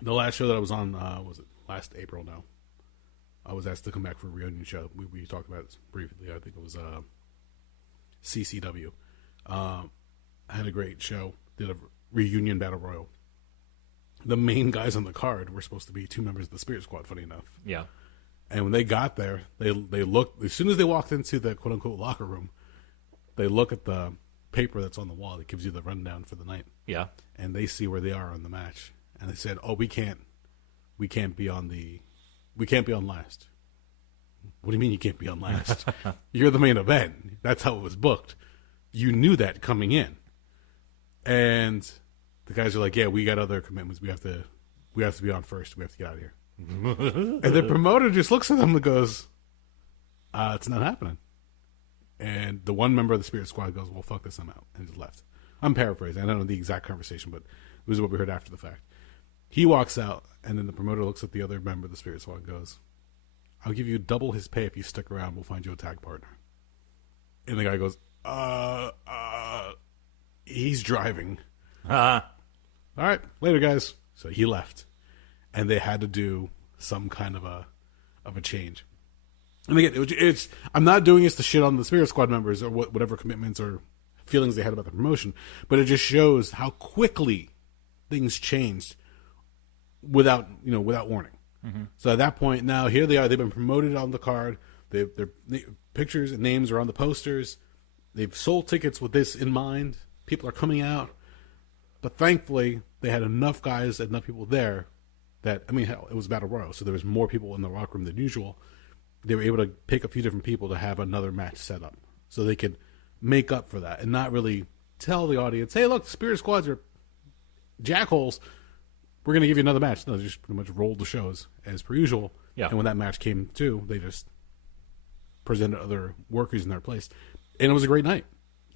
the last show that I was on. Was it last April? No, I was asked to come back for a reunion show. We talked about it briefly. I think it was CCW. I had a great show. Did a reunion battle royal. The main guys on the card were supposed to be two members of the Spirit Squad, funny enough. Yeah. And when they got there, they looked, as soon as they walked into the quote-unquote locker room, they look at the paper that's on the wall that gives you the rundown for the night. Yeah. And they see where they are on the match. And they said, oh, we can't be on last. What do you mean you can't be on last? You're the main event. That's how it was booked. You knew that coming in. And the guys are like, yeah, we got other commitments. We have to be on first. We have to get out of here. And the promoter just looks at them and goes, it's not happening. And the one member of the Spirit Squad goes, well, fuck this, I'm out. And just left. I'm paraphrasing. I don't know the exact conversation, but it was what we heard after the fact. He walks out, and then the promoter looks at the other member of the Spirit Squad and goes, I'll give you double his pay if you stick around. We'll find you a tag partner. And the guy goes, he's driving. All right, later, guys. So he left. And they had to do some kind of a change. And again, it's I'm not doing this to shit on the Spirit Squad members or whatever commitments or feelings they had about the promotion, but it just shows how quickly things changed without warning. Mm-hmm. So at that point, now here they are. They've been promoted on the card. Their pictures and names are on the posters. They've sold tickets with this in mind. People are coming out. But thankfully, they had enough guys, enough people there that, I mean, hell, it was Battle Royal, so there was more people in the locker room than usual. They were able to pick a few different people to have another match set up so they could make up for that and not really tell the audience, hey, look, the Spirit Squads are jackholes. We're going to give you another match. No, they just pretty much rolled the shows as per usual. Yeah. And when that match came to, they just presented other workers in their place. And it was a great night.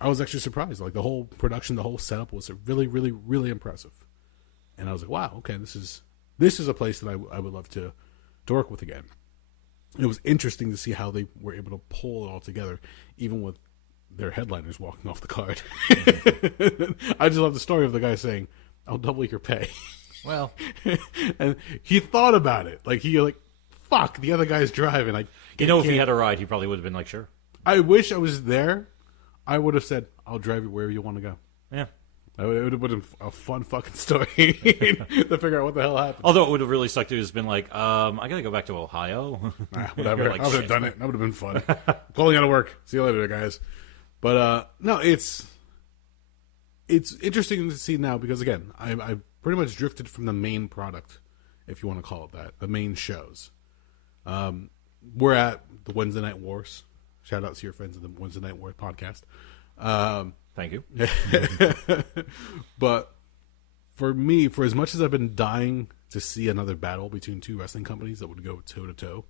I was actually surprised. Like, the whole production, the whole setup was really, really, really impressive. And I was like, wow, okay, this is a place that I would love to work with again. It was interesting to see how they were able to pull it all together, even with their headliners walking off the card. I just love the story of the guy saying, I'll double your pay. Well, And he thought about it. Fuck, the other guy's driving. if he had a ride, he probably would have been like, sure. I wish I was there. I would have said, I'll drive you wherever you want to go. Yeah. It would have been a fun fucking story to figure out what the hell happened. Although it would have really sucked to have been like, I gotta go back to Ohio. Whatever. I would have done it. That would have been fun. Calling out of work. See you later, guys. But no, it's interesting to see now because again, I pretty much drifted from the main product, if you want to call it that, the main shows. We're at the Wednesday Night Wars. Shout out to your friends of the Wednesday Night Wars podcast. Thank you. But for me, for as much as I've been dying to see another battle between two wrestling companies that would go toe to toe,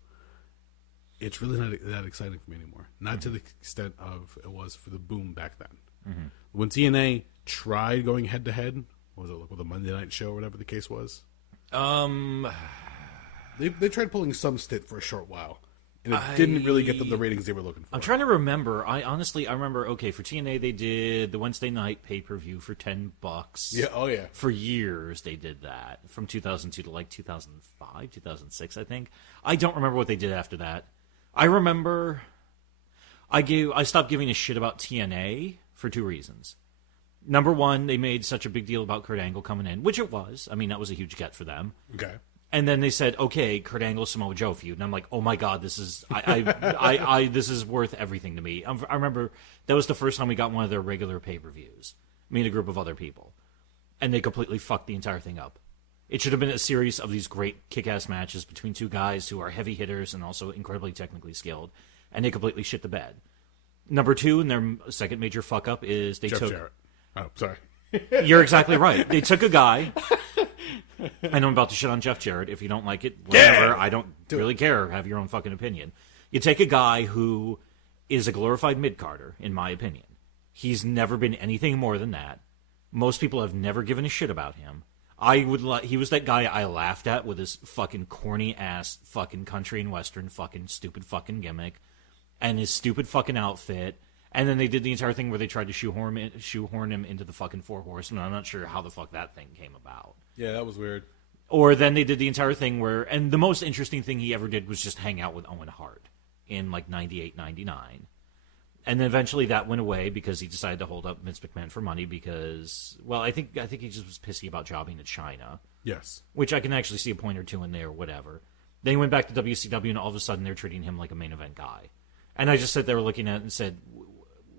it's really not that exciting for me anymore. Not to the extent of it was for the Boom back then. When TNA tried going head to head, was it with a Monday Night show or whatever the case was? They tried pulling some stint for a short while. And it didn't really get them the ratings they were looking for. I'm trying to remember. I remember, okay, for TNA, they did the Wednesday night pay-per-view for $10. Yeah, oh yeah. For years, they did that. From 2002 to like 2005, 2006, I think. I don't remember what they did after that. I remember I stopped giving a shit about TNA for two reasons. Number one, they made such a big deal about Kurt Angle coming in, which it was. I mean, that was a huge get for them. Okay. And then they said, "Okay, Kurt Angle Samoa Joe feud," and I'm like, "Oh my god, this is this is worth everything to me." I remember that was the first time we got one of their regular pay-per-views. Me and a group of other people, and they completely fucked the entire thing up. It should have been a series of these great kick-ass matches between two guys who are heavy hitters and also incredibly technically skilled, and they completely shit the bed. Number two, and their second major fuck up is they Jeff took. Jarrett. Oh, sorry. You're exactly right. They took a guy. I know I'm about to shit on Jeff Jarrett. If you don't like it, whatever. I don't really care. Have your own fucking opinion. You take a guy who is a glorified mid-carder, in my opinion. He's never been anything more than that. Most people have never given a shit about him. He was that guy I laughed at with his fucking corny-ass fucking country and western fucking stupid fucking gimmick and his stupid fucking outfit. And then they did the entire thing where they tried to shoehorn him into the fucking Four Horsemen. I'm not sure how the fuck that thing came about. Yeah, that was weird. Or then they did the entire thing where, and the most interesting thing he ever did was just hang out with Owen Hart in like 98, 99. And then eventually that went away because he decided to hold up Vince McMahon for money because, well, I think he just was pissy about jobbing to China. Yes. Which I can actually see a point or two in there, whatever. Then he went back to WCW and all of a sudden they're treating him like a main event guy. And I just sat there looking at it and said,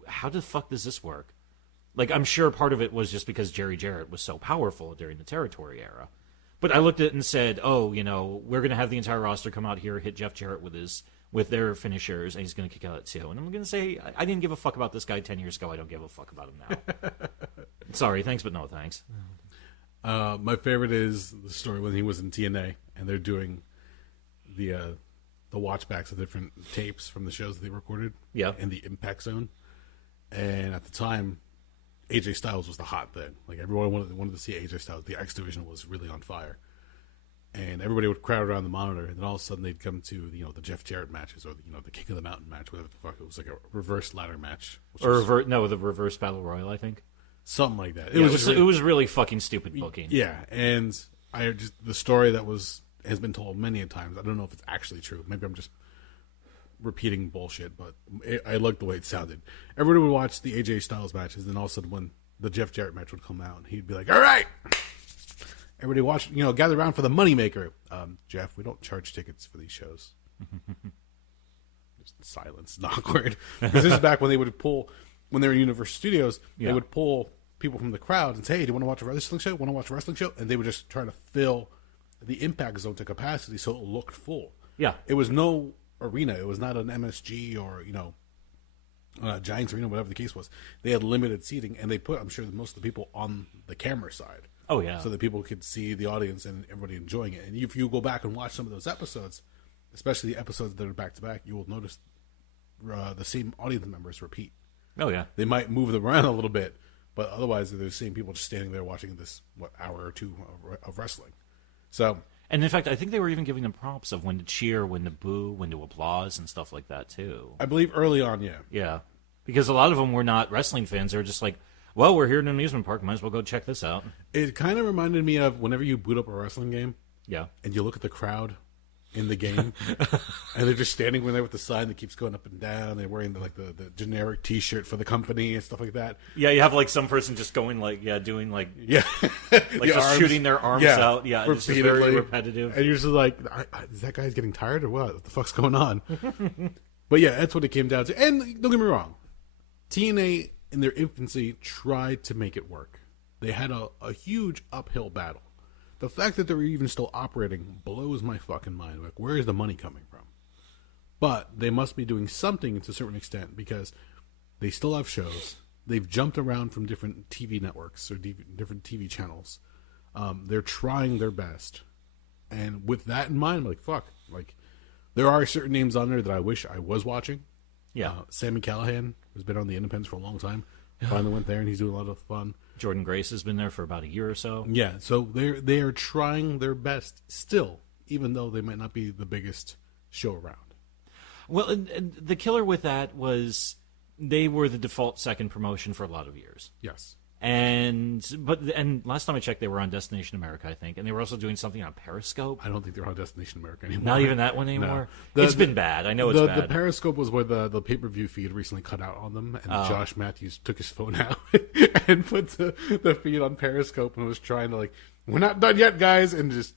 how the fuck does this work? Like, I'm sure part of it was just because Jerry Jarrett was so powerful during the Territory era. But I looked at it and said, oh, we're going to have the entire roster come out here, hit Jeff Jarrett with their finishers, and he's going to kick out at two. And I'm going to say, I didn't give a fuck about this guy 10 years ago. I don't give a fuck about him now. Sorry, thanks, but no thanks. My favorite is the story when he was in TNA, and they're doing the watchbacks of different tapes from the shows that they recorded. Yeah. In the Impact Zone. And at the time, AJ Styles was the hot thing. Like, everyone wanted to see AJ Styles. The X Division was really on fire. And everybody would crowd around the monitor, and then all of a sudden they'd come to, the Jeff Jarrett matches, or, the King of the Mountain match, whatever the fuck. It was like a reverse ladder match. Or the reverse battle royal, I think. Something like that. It was really fucking stupid booking. Yeah, and the story that has been told many a times. I don't know if it's actually true. Maybe I'm just repeating bullshit, but I liked the way it sounded. Everybody would watch the AJ Styles matches, and all of a sudden when the Jeff Jarrett match would come out, he'd be like, all right, everybody watch, gather around for the moneymaker. Jeff, we don't charge tickets for these shows. Just silence, awkward. Because this is back when they were in Universal Studios, they would pull people from the crowd and say, hey, do you want to watch a wrestling show? Want to watch a wrestling show? And they would just try to fill the Impact Zone to capacity so it looked full. Yeah. It was no arena. It was not an MSG or, Giants Arena, whatever the case was. They had limited seating, and they put, I'm sure, most of the people on the camera side. Oh, yeah. So that people could see the audience and everybody enjoying it. And if you go back and watch some of those episodes, especially the episodes that are back-to-back, you will notice the same audience members repeat. Oh, yeah. They might move them around a little bit, but otherwise they're the same people just standing there watching this, hour or two of wrestling. So... And in fact, I think they were even giving them props of when to cheer, when to boo, when to applause, and stuff like that, too. I believe early on, yeah. Yeah. Because a lot of them were not wrestling fans. They were just like, well, we're here in an amusement park. Might as well go check this out. It kind of reminded me of whenever you boot up a wrestling game. Yeah. And you look at the crowd in the game, and they're just standing there with the sign that keeps going up and down. They're wearing the generic T-shirt for the company and stuff like that. Yeah, you have like some person just going doing like just arms, shooting their arms out. Yeah, it's just very repetitive. And you're just like, is that guy's getting tired or what? What the fuck's going on? But yeah, that's what it came down to. And don't get me wrong, TNA in their infancy tried to make it work. They had a huge uphill battle. The fact that they're even still operating blows my fucking mind. Like, where is the money coming from? But they must be doing something to a certain extent because they still have shows. They've jumped around from different TV networks or different TV channels. They're trying their best. And with that in mind, I'm like, fuck. Like, there are certain names on there that I wish I was watching. Yeah. Sammy Callahan has been on the Independents for a long time. Finally went there, and he's doing a lot of fun. Jordan Grace has been there for about a year or so. Yeah, so they are trying their best still, even though they might not be the biggest show around. Well, and the killer with that was they were the default second promotion for a lot of years. Yes. And last time I checked, they were on Destination America, I think, and they were also doing something on Periscope. I don't think they're on Destination America anymore. Not even that one anymore. No. It's been bad. I know it's bad. The Periscope was where the pay-per-view feed recently cut out on them, and Josh Matthews took his phone out and put the feed on Periscope and was trying to we're not done yet, guys, and just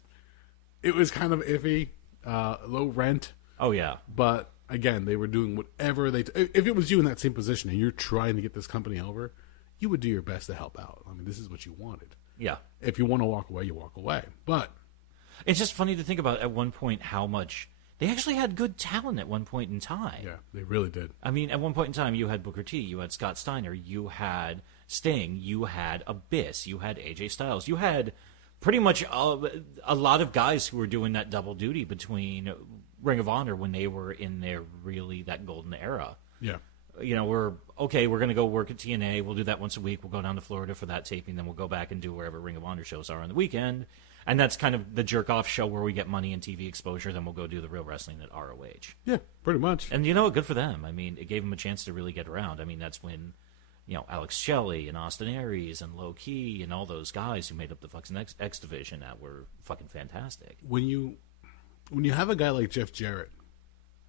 it was kind of iffy, low rent. Oh yeah, but again, they were doing whatever they. If it was you in that same position and you're trying to get this company over, you would do your best to help out. I mean, this is what you wanted. Yeah. If you want to walk away, you walk away. But it's just funny to think about at one point how much they actually had good talent at one point in time. Yeah, they really did. I mean, at one point in time, you had Booker T, you had Scott Steiner, you had Sting, you had Abyss, you had AJ Styles, you had pretty much a lot of guys who were doing that double duty between Ring of Honor when they were in their really that golden era. Yeah. You know, we're going to go work at TNA. We'll do that once a week. We'll go down to Florida for that taping. Then we'll go back and do wherever Ring of Honor shows are on the weekend. And that's kind of the jerk-off show where we get money and TV exposure. Then we'll go do the real wrestling at ROH. Yeah, pretty much. And, you know, good for them. I mean, it gave them a chance to really get around. I mean, that's when, you know, Alex Shelley and Austin Aries and Low Key and all those guys who made up the fucking X Division that were fucking fantastic. When you have a guy like Jeff Jarrett,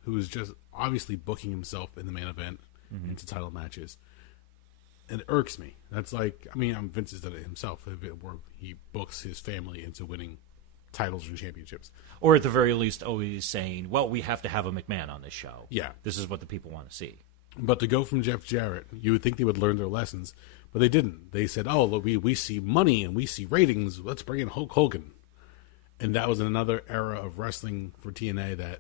who is just obviously booking himself in the main event, into title matches, and it irks me. That's like, I mean, Vince has done it himself. Where he books his family into winning titles and championships, or at the very least, always saying, "Well, we have to have a McMahon on this show. Yeah, this is what the people want to see." But to go from Jeff Jarrett, you would think they would learn their lessons, but they didn't. They said, "Oh, look, we see money and we see ratings. Let's bring in Hulk Hogan," and that was another era of wrestling for TNA that.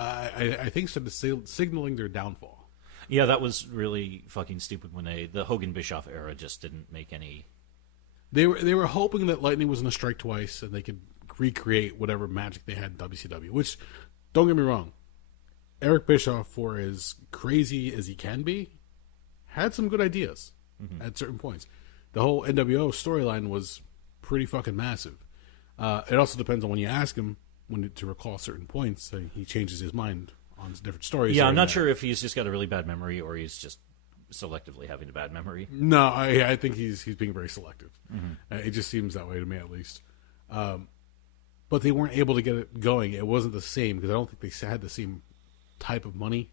I think started signaling their downfall. Yeah, that was really fucking stupid when the Hogan Bischoff era just didn't make any. They were hoping that Lightning was going to strike twice and they could recreate whatever magic they had in WCW. Which, don't get me wrong, Eric Bischoff, for as crazy as he can be, had some good ideas at certain points. The whole NWO storyline was pretty fucking massive. It also depends on when you ask him. To recall certain points, he changes his mind on different stories. Yeah, I'm not sure if he's just got a really bad memory or he's just selectively having a bad memory. No, I think he's being very selective. It just seems that way to me, at least. But they weren't able to get it going. It wasn't the same because I don't think they had the same type of money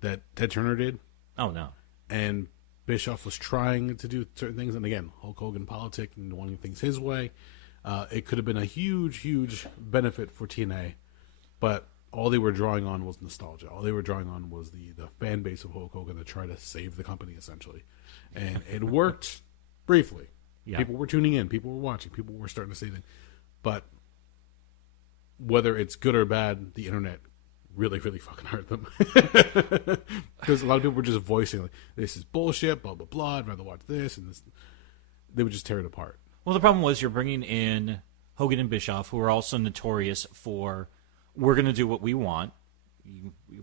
that Ted Turner did. Oh no! And Bischoff was trying to do certain things, and again, Hulk Hogan politic and wanting things his way. It could have been a huge, huge benefit for TNA, but all they were drawing on was nostalgia. All they were drawing on was the fan base of Hulk Hogan to try to save the company, essentially. And it worked briefly. Yeah. People were tuning in. People were watching. People were starting to say things. But whether it's good or bad, the internet really, really fucking hurt them. Because a lot of people were just voicing, like, this is bullshit, blah, blah, blah. I'd rather watch this and this. They would just tear it apart. Well, the problem was you're bringing in Hogan and Bischoff, who are also notorious for, we're going to do what we want.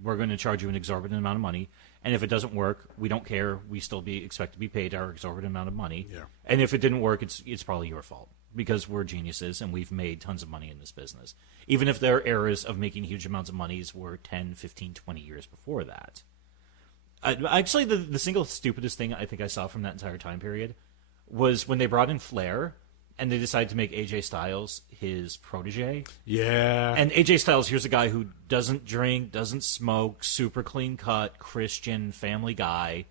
We're going to charge you an exorbitant amount of money. And if it doesn't work, we don't care. We still expect to be paid our exorbitant amount of money. Yeah. And if it didn't work, it's probably your fault because we're geniuses and we've made tons of money in this business. Even if their eras of making huge amounts of monies were 10, 15, 20 years before that. Actually, the single stupidest thing I think I saw from that entire time period was when they brought in Flair and they decided to make AJ Styles his protege. Yeah. And AJ Styles, here's a guy who doesn't drink, doesn't smoke, super clean cut, Christian, family guy.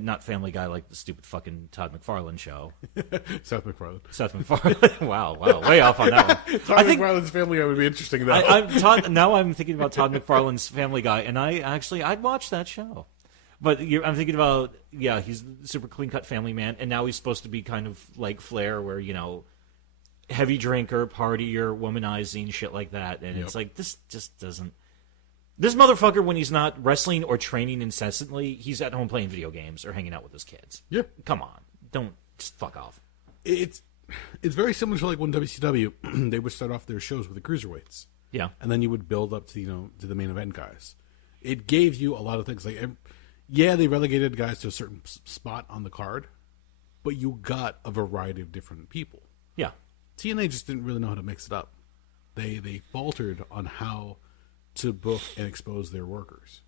Not Family Guy like the stupid fucking Todd McFarlane show. Seth MacFarlane. Wow, way off on that one. Todd McFarlane's Family Guy would be interesting, though. Now I'm thinking about Todd McFarlane's Family Guy, and I'd watch that show. But I'm thinking about, he's a super clean-cut family man, and now he's supposed to be kind of like Flair, where, heavy drinker, partier, womanizing, shit like that. And It's like, this just doesn't... This motherfucker, when he's not wrestling or training incessantly, he's at home playing video games or hanging out with his kids. Yeah. Come on. Don't just fuck off. It's very similar to like when WCW, they would start off their shows with the cruiserweights. Yeah. And then you would build up to, to the main event guys. It gave you a lot of things. Like, they relegated guys to a certain spot on the card, but you got a variety of different people. Yeah. TNA just didn't really know how to mix it up. They faltered on how to book and expose their workers.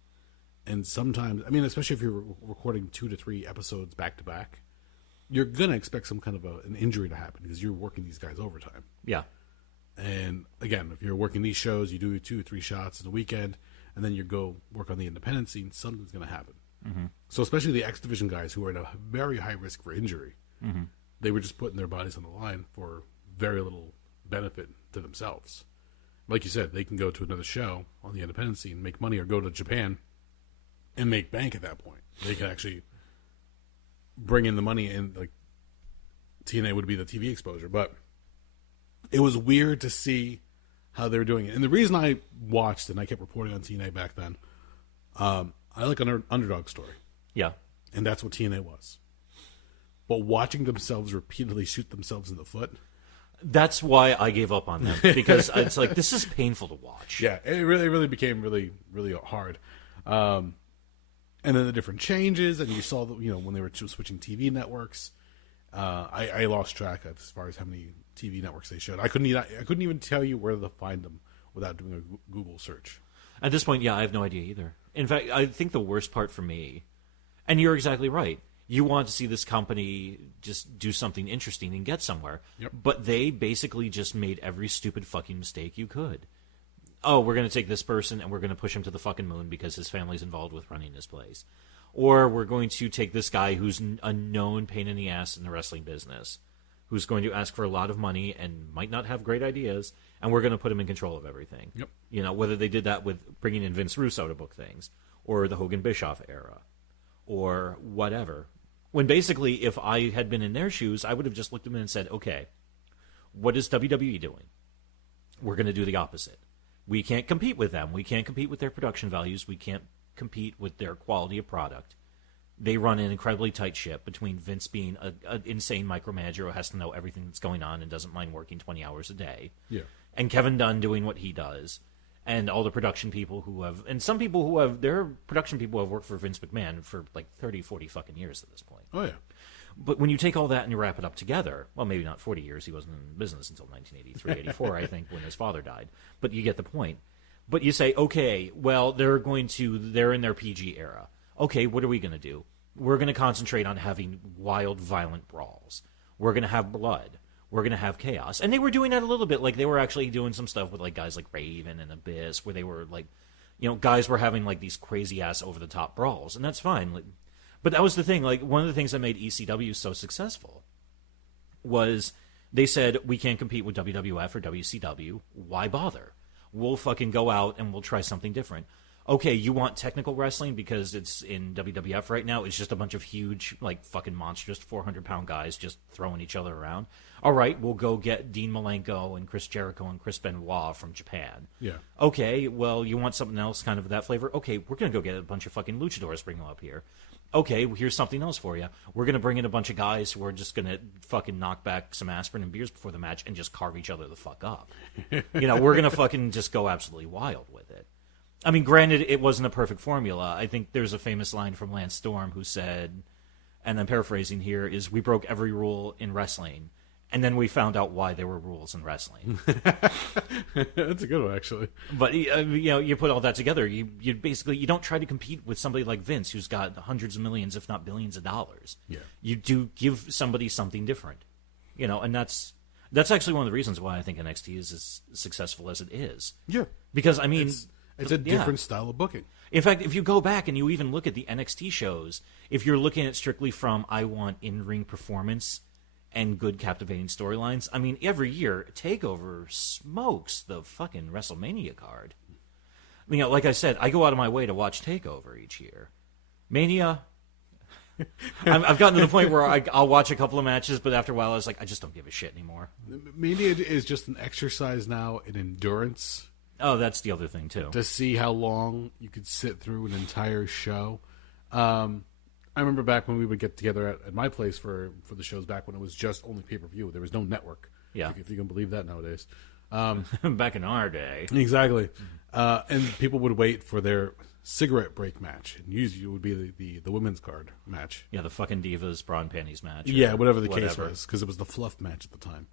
And sometimes, especially if you're recording 2 to 3 episodes back to back, you're going to expect some kind of an injury to happen because you're working these guys overtime. Yeah. And again, if you're working these shows, you do 2 or 3 shots in a weekend, and then you go work on the independent scene, something's going to happen. Mm-hmm. So especially the X Division guys who are at a very high risk for injury, they were just putting their bodies on the line for very little benefit to themselves. Like you said, they can go to another show on the independent scene, make money, or go to Japan and make bank at that point. They can actually bring in the money, and like TNA would be the TV exposure. But it was weird to see how they were doing it. And the reason I watched and I kept reporting on TNA back then, I like an underdog story. Yeah. And that's what TNA was. But watching themselves repeatedly shoot themselves in the foot... That's why I gave up on them, because it's like, this is painful to watch. Yeah, it really became really, really hard. And then the different changes, and you saw that, when they were switching TV networks, I lost track as far as how many TV networks they showed. I couldn't even tell you where to find them without doing a Google search. At this point, I have no idea either. In fact, I think the worst part for me, and you're exactly right, you want to see this company just do something interesting and get somewhere. Yep. But they basically just made every stupid fucking mistake you could. Oh, we're going to take this person and we're going to push him to the fucking moon because his family's involved with running this place. Or we're going to take this guy who's a known pain in the ass in the wrestling business, who's going to ask for a lot of money and might not have great ideas, and we're going to put him in control of everything. Yep. Whether they did that with bringing in Vince Russo to book things, or the Hogan-Bischoff era, or whatever. When basically, if I had been in their shoes, I would have just looked at them and said, okay, what is WWE doing? We're going to do the opposite. We can't compete with them. We can't compete with their production values. We can't compete with their quality of product. They run an incredibly tight ship between Vince being an insane micromanager who has to know everything that's going on and doesn't mind working 20 hours a day. Yeah. And Kevin Dunn doing what he does. And all the production people and some people who have, their production people have worked for Vince McMahon for like 30, 40 fucking years at this point. Oh, yeah. But when you take all that and you wrap it up together, well, maybe not 40 years. He wasn't in business until 1983, 84, I think, when his father died. But you get the point. But you say, okay, well, they're in their PG era. Okay, what are we going to do? We're going to concentrate on having wild, violent brawls. We're going to have blood. We're going to have chaos. And they were doing that a little bit. Like, they were actually doing some stuff with, like, guys like Raven and Abyss, where they were, like, guys were having, like, these crazy-ass over-the-top brawls. And that's fine. Like, but that was the thing. Like, one of the things that made ECW so successful was they said, we can't compete with WWF or WCW. Why bother? We'll fucking go out and we'll try something different. Okay, you want technical wrestling because it's in WWF right now. It's just a bunch of huge, like, fucking monstrous 400-pound guys just throwing each other around. All right, we'll go get Dean Malenko and Chris Jericho and Chris Benoit from Japan. Yeah. Okay, well, you want something else kind of that flavor? Okay, we're going to go get a bunch of fucking luchadors, bring them up here. Okay, well, here's something else for you. We're going to bring in a bunch of guys who are just going to fucking knock back some aspirin and beers before the match and just carve each other the fuck up. We're going to fucking just go absolutely wild with it. I mean, granted, it wasn't a perfect formula. I think there's a famous line from Lance Storm who said, and I'm paraphrasing here, is we broke every rule in wrestling, And then we found out why there were rules in wrestling. That's a good one, actually. But you put all that together, you basically you don't try to compete with somebody like Vince, who's got hundreds of millions, if not billions, of dollars. Yeah, you do give somebody something different, and that's actually one of the reasons why I think NXT is as successful as it is. Yeah, because I mean, it's a different style of booking. In fact, if you go back and you even look at the NXT shows, if you're looking at it strictly from I want in-ring performance and good captivating storylines, I mean, every year TakeOver smokes the fucking WrestleMania card. Like I said, I go out of my way to watch TakeOver each year. Mania, I've gotten to the point where I'll watch a couple of matches, but after a while I was like, I just don't give a shit anymore. Mania is just an exercise now in endurance. Oh, that's the other thing, too. To see how long you could sit through an entire show. I remember back when we would get together at my place for the shows back when it was just only pay-per-view. There was no network. Yeah. If you can believe that nowadays. Back in our day. Exactly. And people would wait for their cigarette break match. And usually it would be the women's card match. Yeah, the fucking Divas bra and panties match. Yeah, whatever the case was. Because it was the fluff match at the time.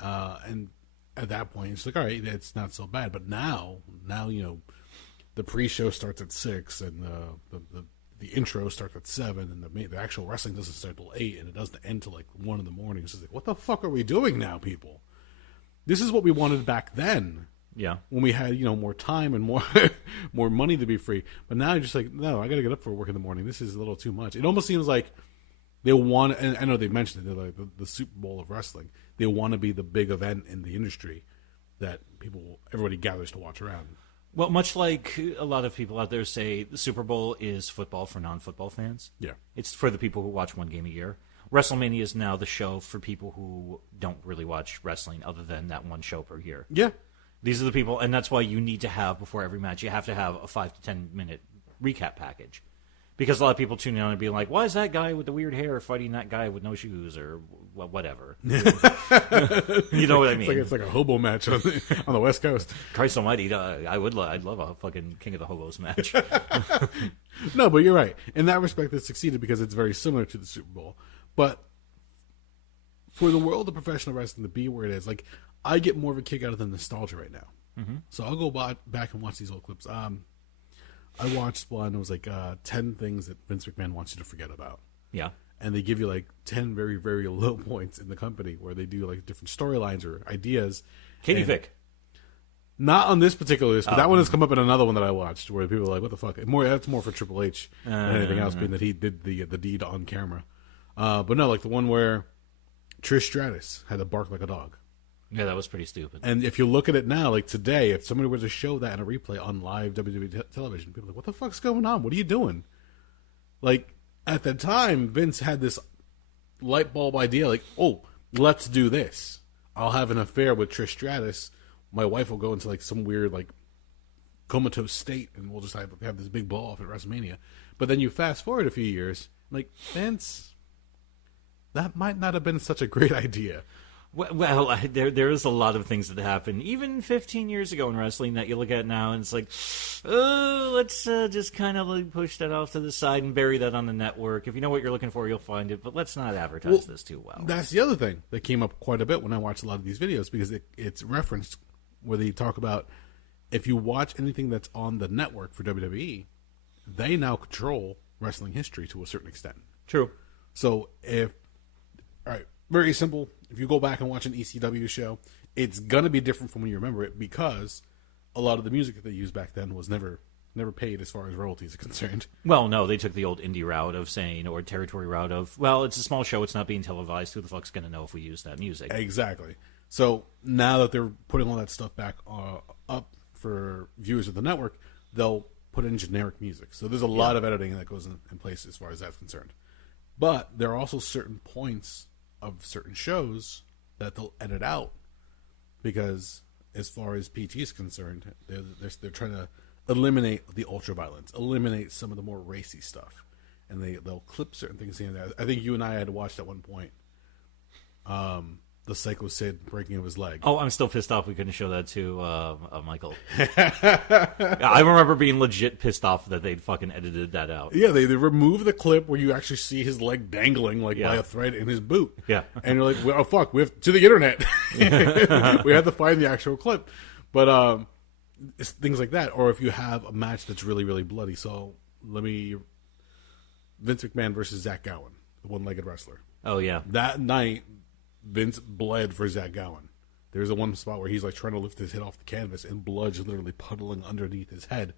And at that point, it's like, all right, it's not so bad. But now the pre-show starts at 6 and the intro starts at 7 and the actual wrestling doesn't start till 8 and it doesn't end till like 1 in the morning. It's just like, what the fuck are we doing now, people? This is what we wanted back then. Yeah. When we had, more time and more more money to be free. But now you're just like, no, I got to get up for work in the morning. This is a little too much. It almost seems like they want, and I know they've mentioned it, they're like the Super Bowl of wrestling. They want to be the big event in the industry that everybody gathers to watch around. Well, much like a lot of people out there say, the Super Bowl is football for non-football fans. Yeah. It's for the people who watch one game a year. WrestleMania is now the show for people who don't really watch wrestling other than that one show per year. Yeah. These are the people, and that's why you need to have, before every match, you have to have a 5 to 10 minute recap package. Because a lot of people tune in and be like, why is that guy with the weird hair fighting that guy with no shoes or whatever? You know what I mean? It's like a hobo match on the West Coast. Christ almighty, I'd love a fucking King of the Hobos match. No, but you're right. In that respect, it succeeded because it's very similar to the Super Bowl. But for the world of professional wrestling to be where it is, like, I get more of a kick out of the nostalgia right now. Mm-hmm. So I'll go back and watch these old clips. I watched one. It was like 10 things that Vince McMahon wants you to forget about. Yeah. And they give you like 10 very, very low points in the company where they do like different storylines or ideas. Katie Vick. Not on this particular list, but that one has come up in another one that I watched where people are like, what the fuck? That's more for Triple H than anything else, being that he did the deed on camera. But no, like the one where Trish Stratus had to bark like a dog. Yeah, that was pretty stupid. And if you look at it now, like today, if somebody were to show that in a replay on live WWE television, people are like, what the fuck's going on? What are you doing? Like, at the time, Vince had this light bulb idea, like, oh, let's do this. I'll have an affair with Trish Stratus. My wife will go into, like, some weird, like, comatose state, and we'll just have this big blow-off at WrestleMania. But then you fast forward a few years, like, Vince, that might not have been such a great idea. Well, there is a lot of things that happen, even 15 years ago in wrestling, that you look at now, and it's like, oh, let's just kind of like push that off to the side and bury that on the network. If you know what you're looking for, you'll find it, but let's not advertise this too well. That's the other thing that came up quite a bit when I watched a lot of these videos, because it's referenced where they talk about if you watch anything that's on the network for WWE, they now control wrestling history to a certain extent. True. So all right, very simple. If you go back and watch an ECW show, it's going to be different from when you remember it, because a lot of the music that they used back then was never paid as far as royalties are concerned. Well, no, they took the old indie route of saying, or territory route of, well, it's a small show, it's not being televised, who the fuck's going to know if we use that music? Exactly. So now that they're putting all that stuff back up for viewers of the network, they'll put in generic music. So there's a lot of editing that goes in place as far as that's concerned. But there are also certain points of certain shows that they'll edit out, because as far as PT is concerned, they're trying to eliminate the ultra violence, eliminate some of the more racy stuff, and they'll clip certain things in there. I think you and I had watched at one point the Psycho Sid breaking of his leg. Oh, I'm still pissed off we couldn't show that to Michael. I remember being legit pissed off that they'd fucking edited that out. Yeah, they removed the clip where you actually see his leg dangling by a thread in his boot. Yeah. And you're like, well, oh, fuck, we have to the internet. We had to find the actual clip. But it's things like that. Or if you have a match that's really, really bloody. So Vince McMahon versus Zach Gowen, the one-legged wrestler. Oh, yeah. That night, Vince bled for Zach Gowen. There's a one spot where he's like trying to lift his head off the canvas and blood's literally puddling underneath his head.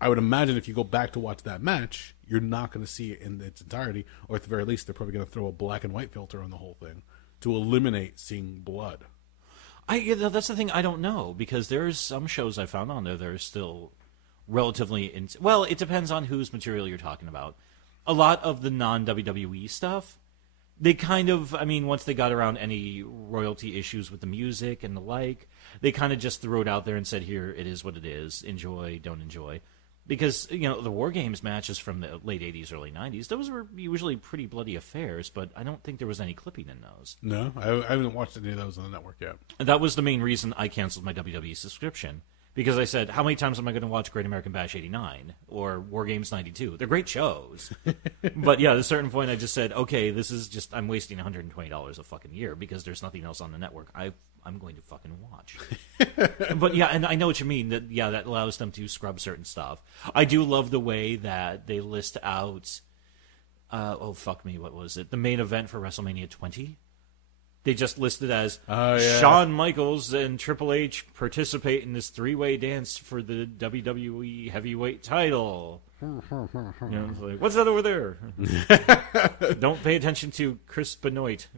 I would imagine if you go back to watch that match, you're not going to see it in its entirety, or at the very least, they're probably going to throw a black and white filter on the whole thing to eliminate seeing blood. That's the thing I don't know, because there's some shows I found on there that are still relatively... well, it depends on whose material you're talking about. A lot of the non-WWE stuff... They kind of, once they got around any royalty issues with the music and the like, they kind of just threw it out there and said, here, it is what it is. Enjoy, don't enjoy. Because, the War Games matches from the late 80s, early 90s, those were usually pretty bloody affairs, but I don't think there was any clipping in those. No, I haven't watched any of those on the network yet. And that was the main reason I canceled my WWE subscription. Because I said, how many times am I going to watch Great American Bash 89 or War Games 92? They're great shows. But yeah, at a certain point I just said, okay, this is just, I'm wasting $120 a fucking year because there's nothing else on the network I'm going to fucking watch. But yeah, and I know what you mean, that allows them to scrub certain stuff. I do love the way that they list out, what was it? The main event for WrestleMania 20? They just listed as Shawn Michaels and Triple H participate in this three-way dance for the WWE Heavyweight title. It's like, what's that over there? Don't pay attention to Chris Benoit.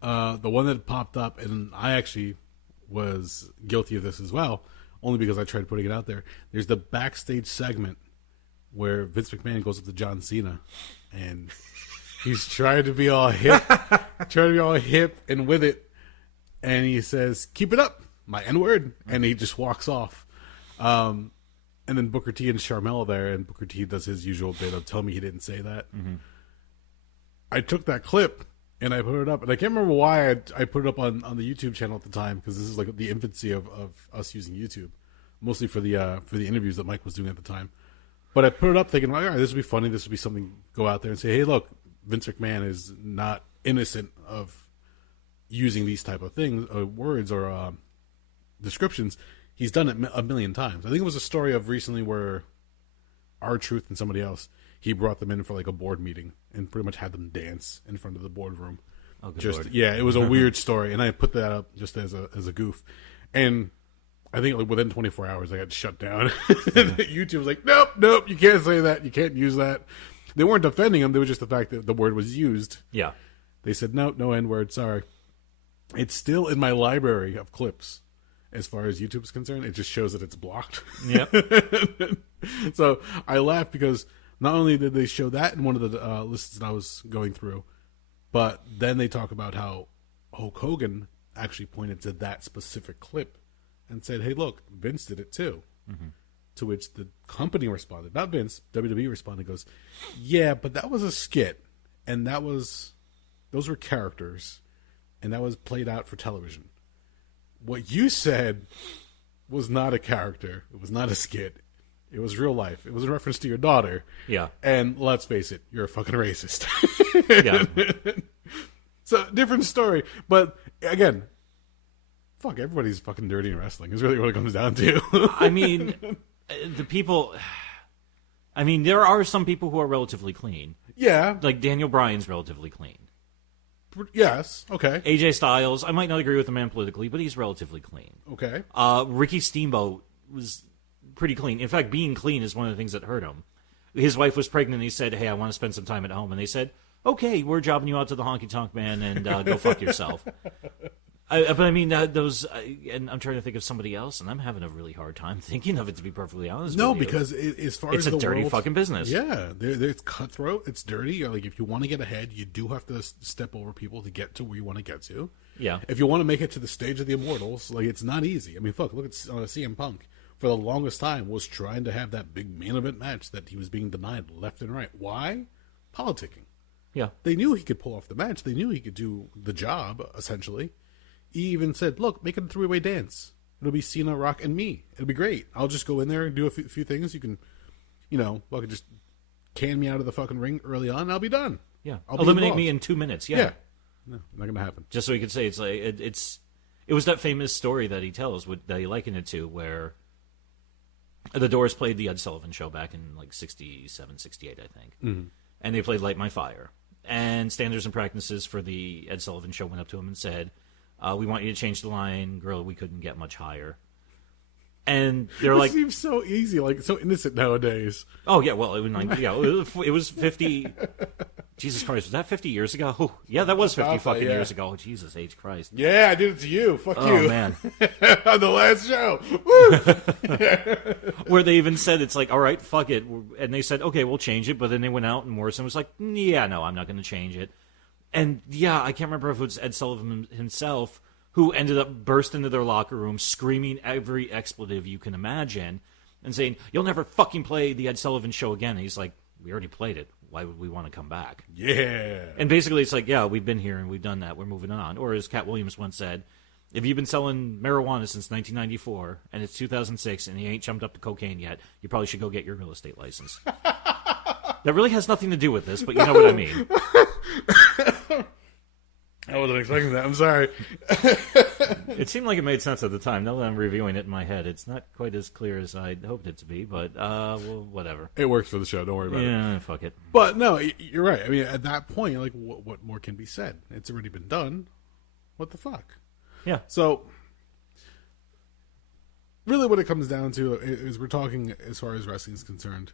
The one that popped up, and I actually was guilty of this as well, only because I tried putting it out there. There's the backstage segment where Vince McMahon goes up to John Cena, and he's trying to be all hip, and with it, and he says, "Keep it up, my N-word," and he just walks off. And then Booker T and Sharmell are there, and Booker T does his usual bit of, "Tell me he didn't say that." Mm-hmm. I took that clip and I put it up, and I can't remember why I put it up on the YouTube channel at the time, because this is like the infancy of us using YouTube, mostly for the interviews that Mike was doing at the time. But I put it up thinking, all right, this would be funny. This would be something. Go out there and say, hey, look, Vince McMahon is not innocent of using these type of things, or words, or descriptions. He's done it a million times. I think it was a story of recently where R-Truth and somebody else, he brought them in for like a board meeting and pretty much had them dance in front of the boardroom. Oh, good Lord. Yeah, it was a weird story, and I put that up just as a goof. And I think like within 24 hours, I got shut down. YouTube was like, nope, you can't say that. You can't use that. They weren't defending him. It was just the fact that the word was used. Yeah. They said, no N-word, sorry. It's still in my library of clips. As far as YouTube is concerned, it just shows that it's blocked. Yep. So I laughed because not only did they show that in one of the lists that I was going through, but then they talk about how Hulk Hogan actually pointed to that specific clip and said, hey, look, Vince did it too. Mm-hmm. To which the company responded, not Vince, WWE responded, goes, yeah, but that was a skit, and those were characters, and that was played out for television. What you said was not a character. It was not a skit. It was real life. It was a reference to your daughter. Yeah. And let's face it, you're a fucking racist. Yeah. So, different story. But, again, fuck, everybody's fucking dirty in wrestling is really what it comes down to. I mean, the people... I mean, there are some people who are relatively clean. Yeah. Like Daniel Bryan's relatively clean. Yes. Okay. AJ Styles, I might not agree with the man politically, but he's relatively clean. Okay. Ricky Steamboat was pretty clean. In fact, being clean is one of the things that hurt him. His wife was pregnant, and he said, hey, I want to spend some time at home. And they said, okay, we're jobbing you out to the honky-tonk man, and go fuck yourself. But I mean, those, and I'm trying to think of somebody else, and I'm having a really hard time thinking of it, to be perfectly honest with you. No, because as far as it's a dirty world, fucking business. Yeah, it's cutthroat. It's dirty. Like, if you want to get ahead, you do have to step over people to get to where you want to get to. Yeah. If you want to make it to the stage of the Immortals, like, it's not easy. I mean, fuck, look at CM Punk. For the longest time, was trying to have that big main event match that he was being denied left and right. Why? Politicking. Yeah. They knew he could pull off the match. They knew he could do the job, essentially. he even said, "Look, make it a 3-way dance. It'll be Cena, Rock, and me. It'll be great. I'll just go in there and do a few things. You can, fucking just can me out of the fucking ring early on, and I'll be done. Yeah, I'll eliminate me in 2 minutes. Yeah. No, not gonna happen. Just so he could say it's like it was that famous story that he tells that he likened it to, where the Doors played the Ed Sullivan Show back in like 67, 68, I think, and they played Light My Fire. And standards and practices for the Ed Sullivan Show went up to him and said, "We want you to change the line, girl. We couldn't get much higher." And they're like, "It seems so easy, like so innocent nowadays." Oh yeah, well, it was 50. Jesus Christ, was that 50 years ago? Oh, yeah, that was 50 fucking years ago. Oh, Jesus H Christ. Yeah, I did it to you. Fuck you. Oh man, on the last show, where they even said it's like, all right, fuck it, and they said, okay, we'll change it. But then they went out and Morrison was like, yeah, no, I'm not going to change it. And yeah, I can't remember if it was Ed Sullivan himself who ended up bursting into their locker room, screaming every expletive you can imagine, and saying, "You'll never fucking play the Ed Sullivan Show again." And he's like, "We already played it. Why would we want to come back?" Yeah. And basically, it's like, yeah, we've been here and we've done that. We're moving on. Or as Cat Williams once said, if you've been selling marijuana since 1994 and it's 2006 and you ain't jumped up to cocaine yet, you probably should go get your real estate license. That really has nothing to do with this, but you know what I mean. I wasn't expecting that. I'm sorry. It seemed like it made sense at the time. Now that I'm reviewing it in my head, it's not quite as clear as I hoped it to be, but well, whatever. It works for the show. Don't worry about it. Yeah, fuck it. But no, you're right. I mean, at that point, like, what more can be said? It's already been done. What the fuck? Yeah. So, really, what it comes down to is we're talking as far as wrestling is concerned.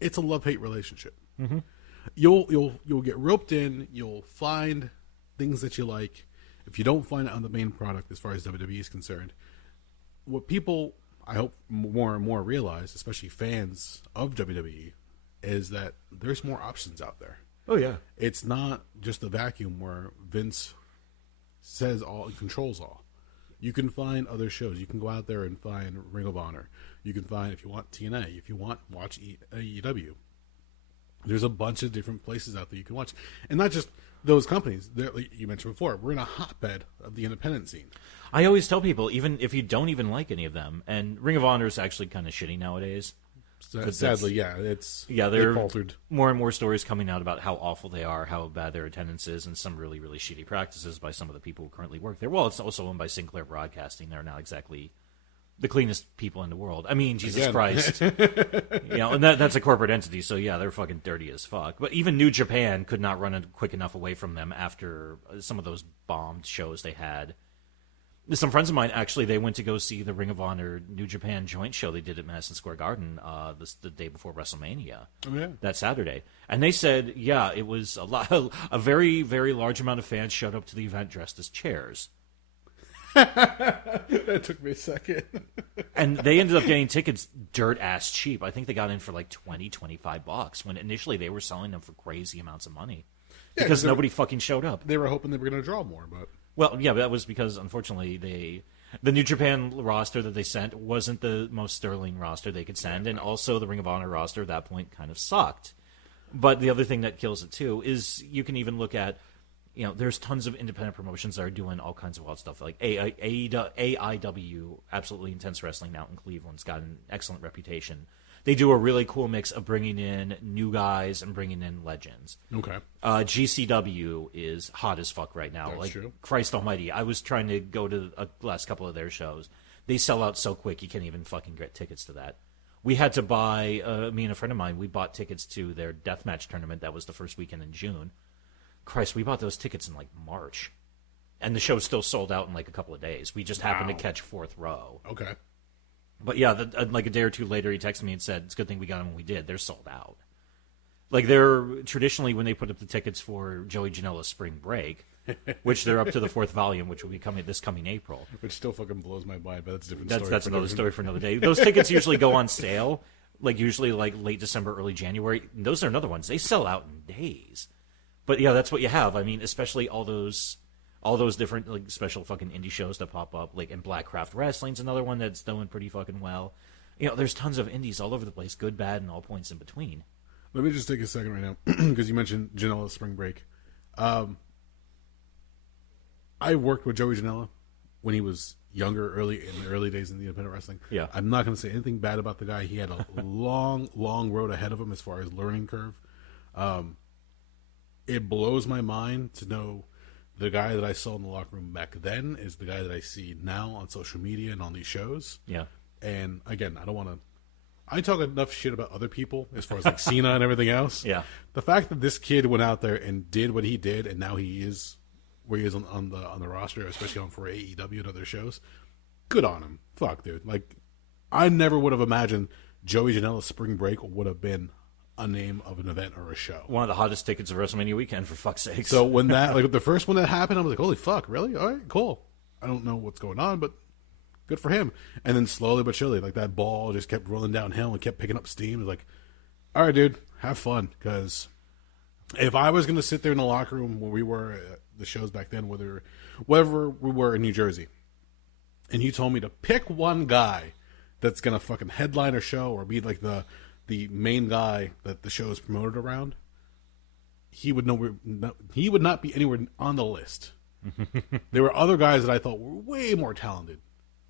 It's a love-hate relationship. Mm-hmm. You'll get roped in. You'll find things that you like. If you don't find it on the main product, as far as WWE is concerned, what people, I hope, more and more realize, especially fans of WWE, is that there's more options out there. Oh yeah, it's not just a vacuum where Vince says all and controls all. You can find other shows. You can go out there and find Ring of Honor. You can find, if you want, TNA. If you want, watch AEW. There's a bunch of different places out there you can watch. And not just those companies. Like you mentioned before, we're in a hotbed of the independent scene. I always tell people, even if you don't even like any of them, and Ring of Honor is actually kind of shitty nowadays. Sadly, yeah. There are faltered. More and more stories coming out about how awful they are, how bad their attendance is, and some really, really shitty practices by some of the people who currently work there. Well, it's also owned by Sinclair Broadcasting. They're not exactly the cleanest people in the world. I mean, Jesus Christ. And that's a corporate entity, so yeah, they're fucking dirty as fuck. But even New Japan could not run it quick enough away from them after some of those bombed shows they had. Some friends of mine, actually, they went to go see the Ring of Honor New Japan joint show they did at Madison Square Garden the day before WrestleMania, that Saturday. And they said, yeah, it was a very, very large amount of fans showed up to the event dressed as chairs. That took me a second. And they ended up getting tickets dirt-ass cheap. I think they got in for like $20-$25 when initially they were selling them for crazy amounts of money. Yeah, because nobody fucking showed up. They were hoping they were going to draw more, but... Well, yeah, but that was because, unfortunately, the New Japan roster that they sent wasn't the most sterling roster they could send, and also the Ring of Honor roster at that point kind of sucked. But the other thing that kills it, too, is you can even look at, there's tons of independent promotions that are doing all kinds of wild stuff, like AIW, Absolutely Intense Wrestling out in Cleveland's got an excellent reputation. They do a really cool mix of bringing in new guys and bringing in legends. Okay. GCW is hot as fuck right now. That's true. Christ almighty. I was trying to go to the last couple of their shows. They sell out so quick you can't even fucking get tickets to that. We had to buy, me and a friend of mine, we bought tickets to their deathmatch tournament. That was the first weekend in June. Christ, we bought those tickets in like March. And the show still sold out in like a couple of days. We just happened to catch fourth row. Okay. But yeah, like a day or two later, he texted me and said, "It's a good thing we got them when we did. They're sold out." Like they're traditionally when they put up the tickets for Joey Janela's Spring Break, which they're up to the fourth volume, which will be coming this coming April. Which still fucking blows my mind, but that's a different story. That's another story for another day. Those tickets usually go on sale, usually late December, early January. Those are another ones. They sell out in days. But yeah, that's what you have. I mean, especially all those different special fucking indie shows that pop up, and Blackcraft Wrestling's another one that's doing pretty fucking well. There's tons of indies all over the place, good, bad, and all points in between. Let me just take a second right now, because you mentioned Janela's Spring Break. I worked with Joey Janela when he was younger, in the early days in the independent wrestling. Yeah. I'm not going to say anything bad about the guy. He had a long road ahead of him as far as learning curve. It blows my mind to know the guy that I saw in the locker room back then is the guy that I see now on social media and on these shows. Yeah. And again, I talk enough shit about other people as far as like Cena and everything else. Yeah. The fact that this kid went out there and did what he did, and now he is where he is on the roster, especially for AEW and other shows. Good on him. Fuck, dude. Like, I never would have imagined Joey Janela's Spring Break would have been a name of an event or a show. One of the hottest tickets of WrestleMania weekend, for fuck's sake. So when that, like the first one that happened, I was like, holy fuck, really? All right, cool. I don't know what's going on, but good for him. And then slowly but surely, like that ball just kept rolling downhill and kept picking up steam. It was like, all right, dude, have fun. Because if I was going to sit there in the locker room where we were at the shows back then, wherever we were in New Jersey, and you told me to pick one guy that's going to fucking headline a show or be like the main guy that the show is promoted around, he would not be anywhere on the list. There were other guys that I thought were way more talented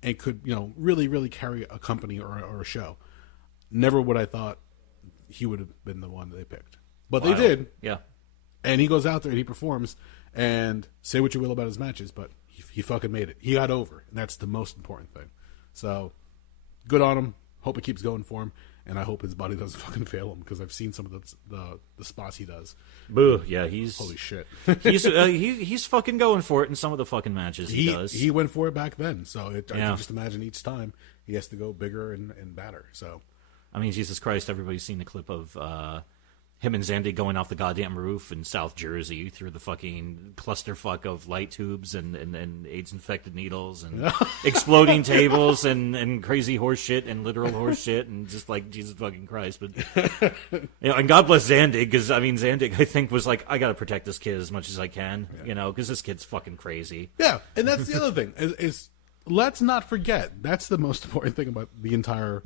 and could, really, really carry a company or a show. Never would I thought he would have been the one that they picked. But they did. Yeah. And he goes out there and he performs, and say what you will about his matches, but he fucking made it. He got over, and that's the most important thing. So, good on him. Hope it keeps going for him. And I hope his body doesn't fucking fail him, because I've seen some of the spots he does. Boo! Yeah, he's holy shit. he's fucking going for it in some of the fucking matches he does. He went for it back then, so I can just imagine each time he has to go bigger and badder. So, I mean, Jesus Christ! Everybody's seen the clip of him and Zandig going off the goddamn roof in South Jersey through the fucking clusterfuck of light tubes and AIDS-infected needles and exploding tables and crazy horse shit and literal horse shit and just like Jesus fucking Christ. But and God bless Zandig, because I mean Zandig I think was like, I got to protect this kid as much as I can, because this kid's fucking crazy. Yeah, and that's the other thing is let's not forget, that's the most important thing about the entire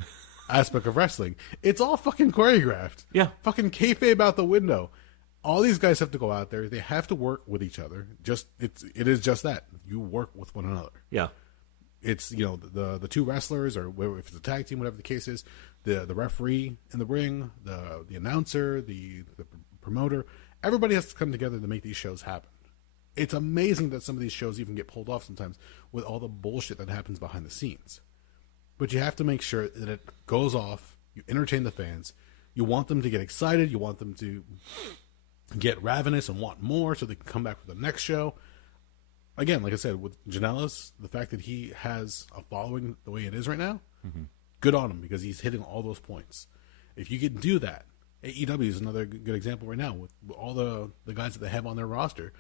aspect of wrestling. It's all fucking choreographed. Yeah. Fucking kayfabe out the window. All these guys have to go out there. They have to work with each other. It is just that. You work with one another. Yeah. It's, the two wrestlers, or if it's a tag team, whatever the case is, the referee in the ring, the announcer, the promoter, everybody has to come together to make these shows happen. It's amazing that some of these shows even get pulled off sometimes with all the bullshit that happens behind the scenes. But you have to make sure that it goes off. You entertain the fans. You want them to get excited. You want them to get ravenous and want more so they can come back for the next show. Again, like I said, with Janela's, the fact that he has a following the way it is right now, good on him, because he's hitting all those points. If you can do that, AEW is another good example right now. With all the guys that they have on their roster,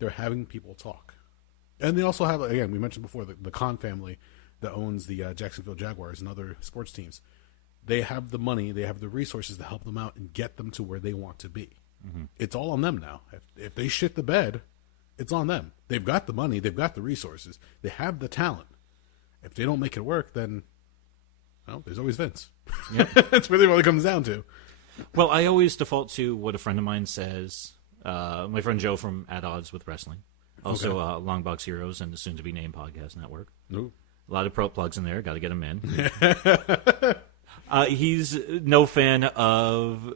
they're having people talk. And they also have, again, we mentioned before, the Khan family that owns the Jacksonville Jaguars and other sports teams. They have the money, they have the resources to help them out and get them to where they want to be. It's all on them now. If they shit the bed, it's on them. They've got the money, they've got the resources, they have the talent. If they don't make it work, then, there's always Vince. Yeah. That's really what it comes down to. Well, I always default to what a friend of mine says. My friend Joe from At Odds with Wrestling. Also, Longbox Heroes and the soon-to-be-named Podcast Network. Ooh. A lot of pro plugs in there. Got to get them in. He's no fan of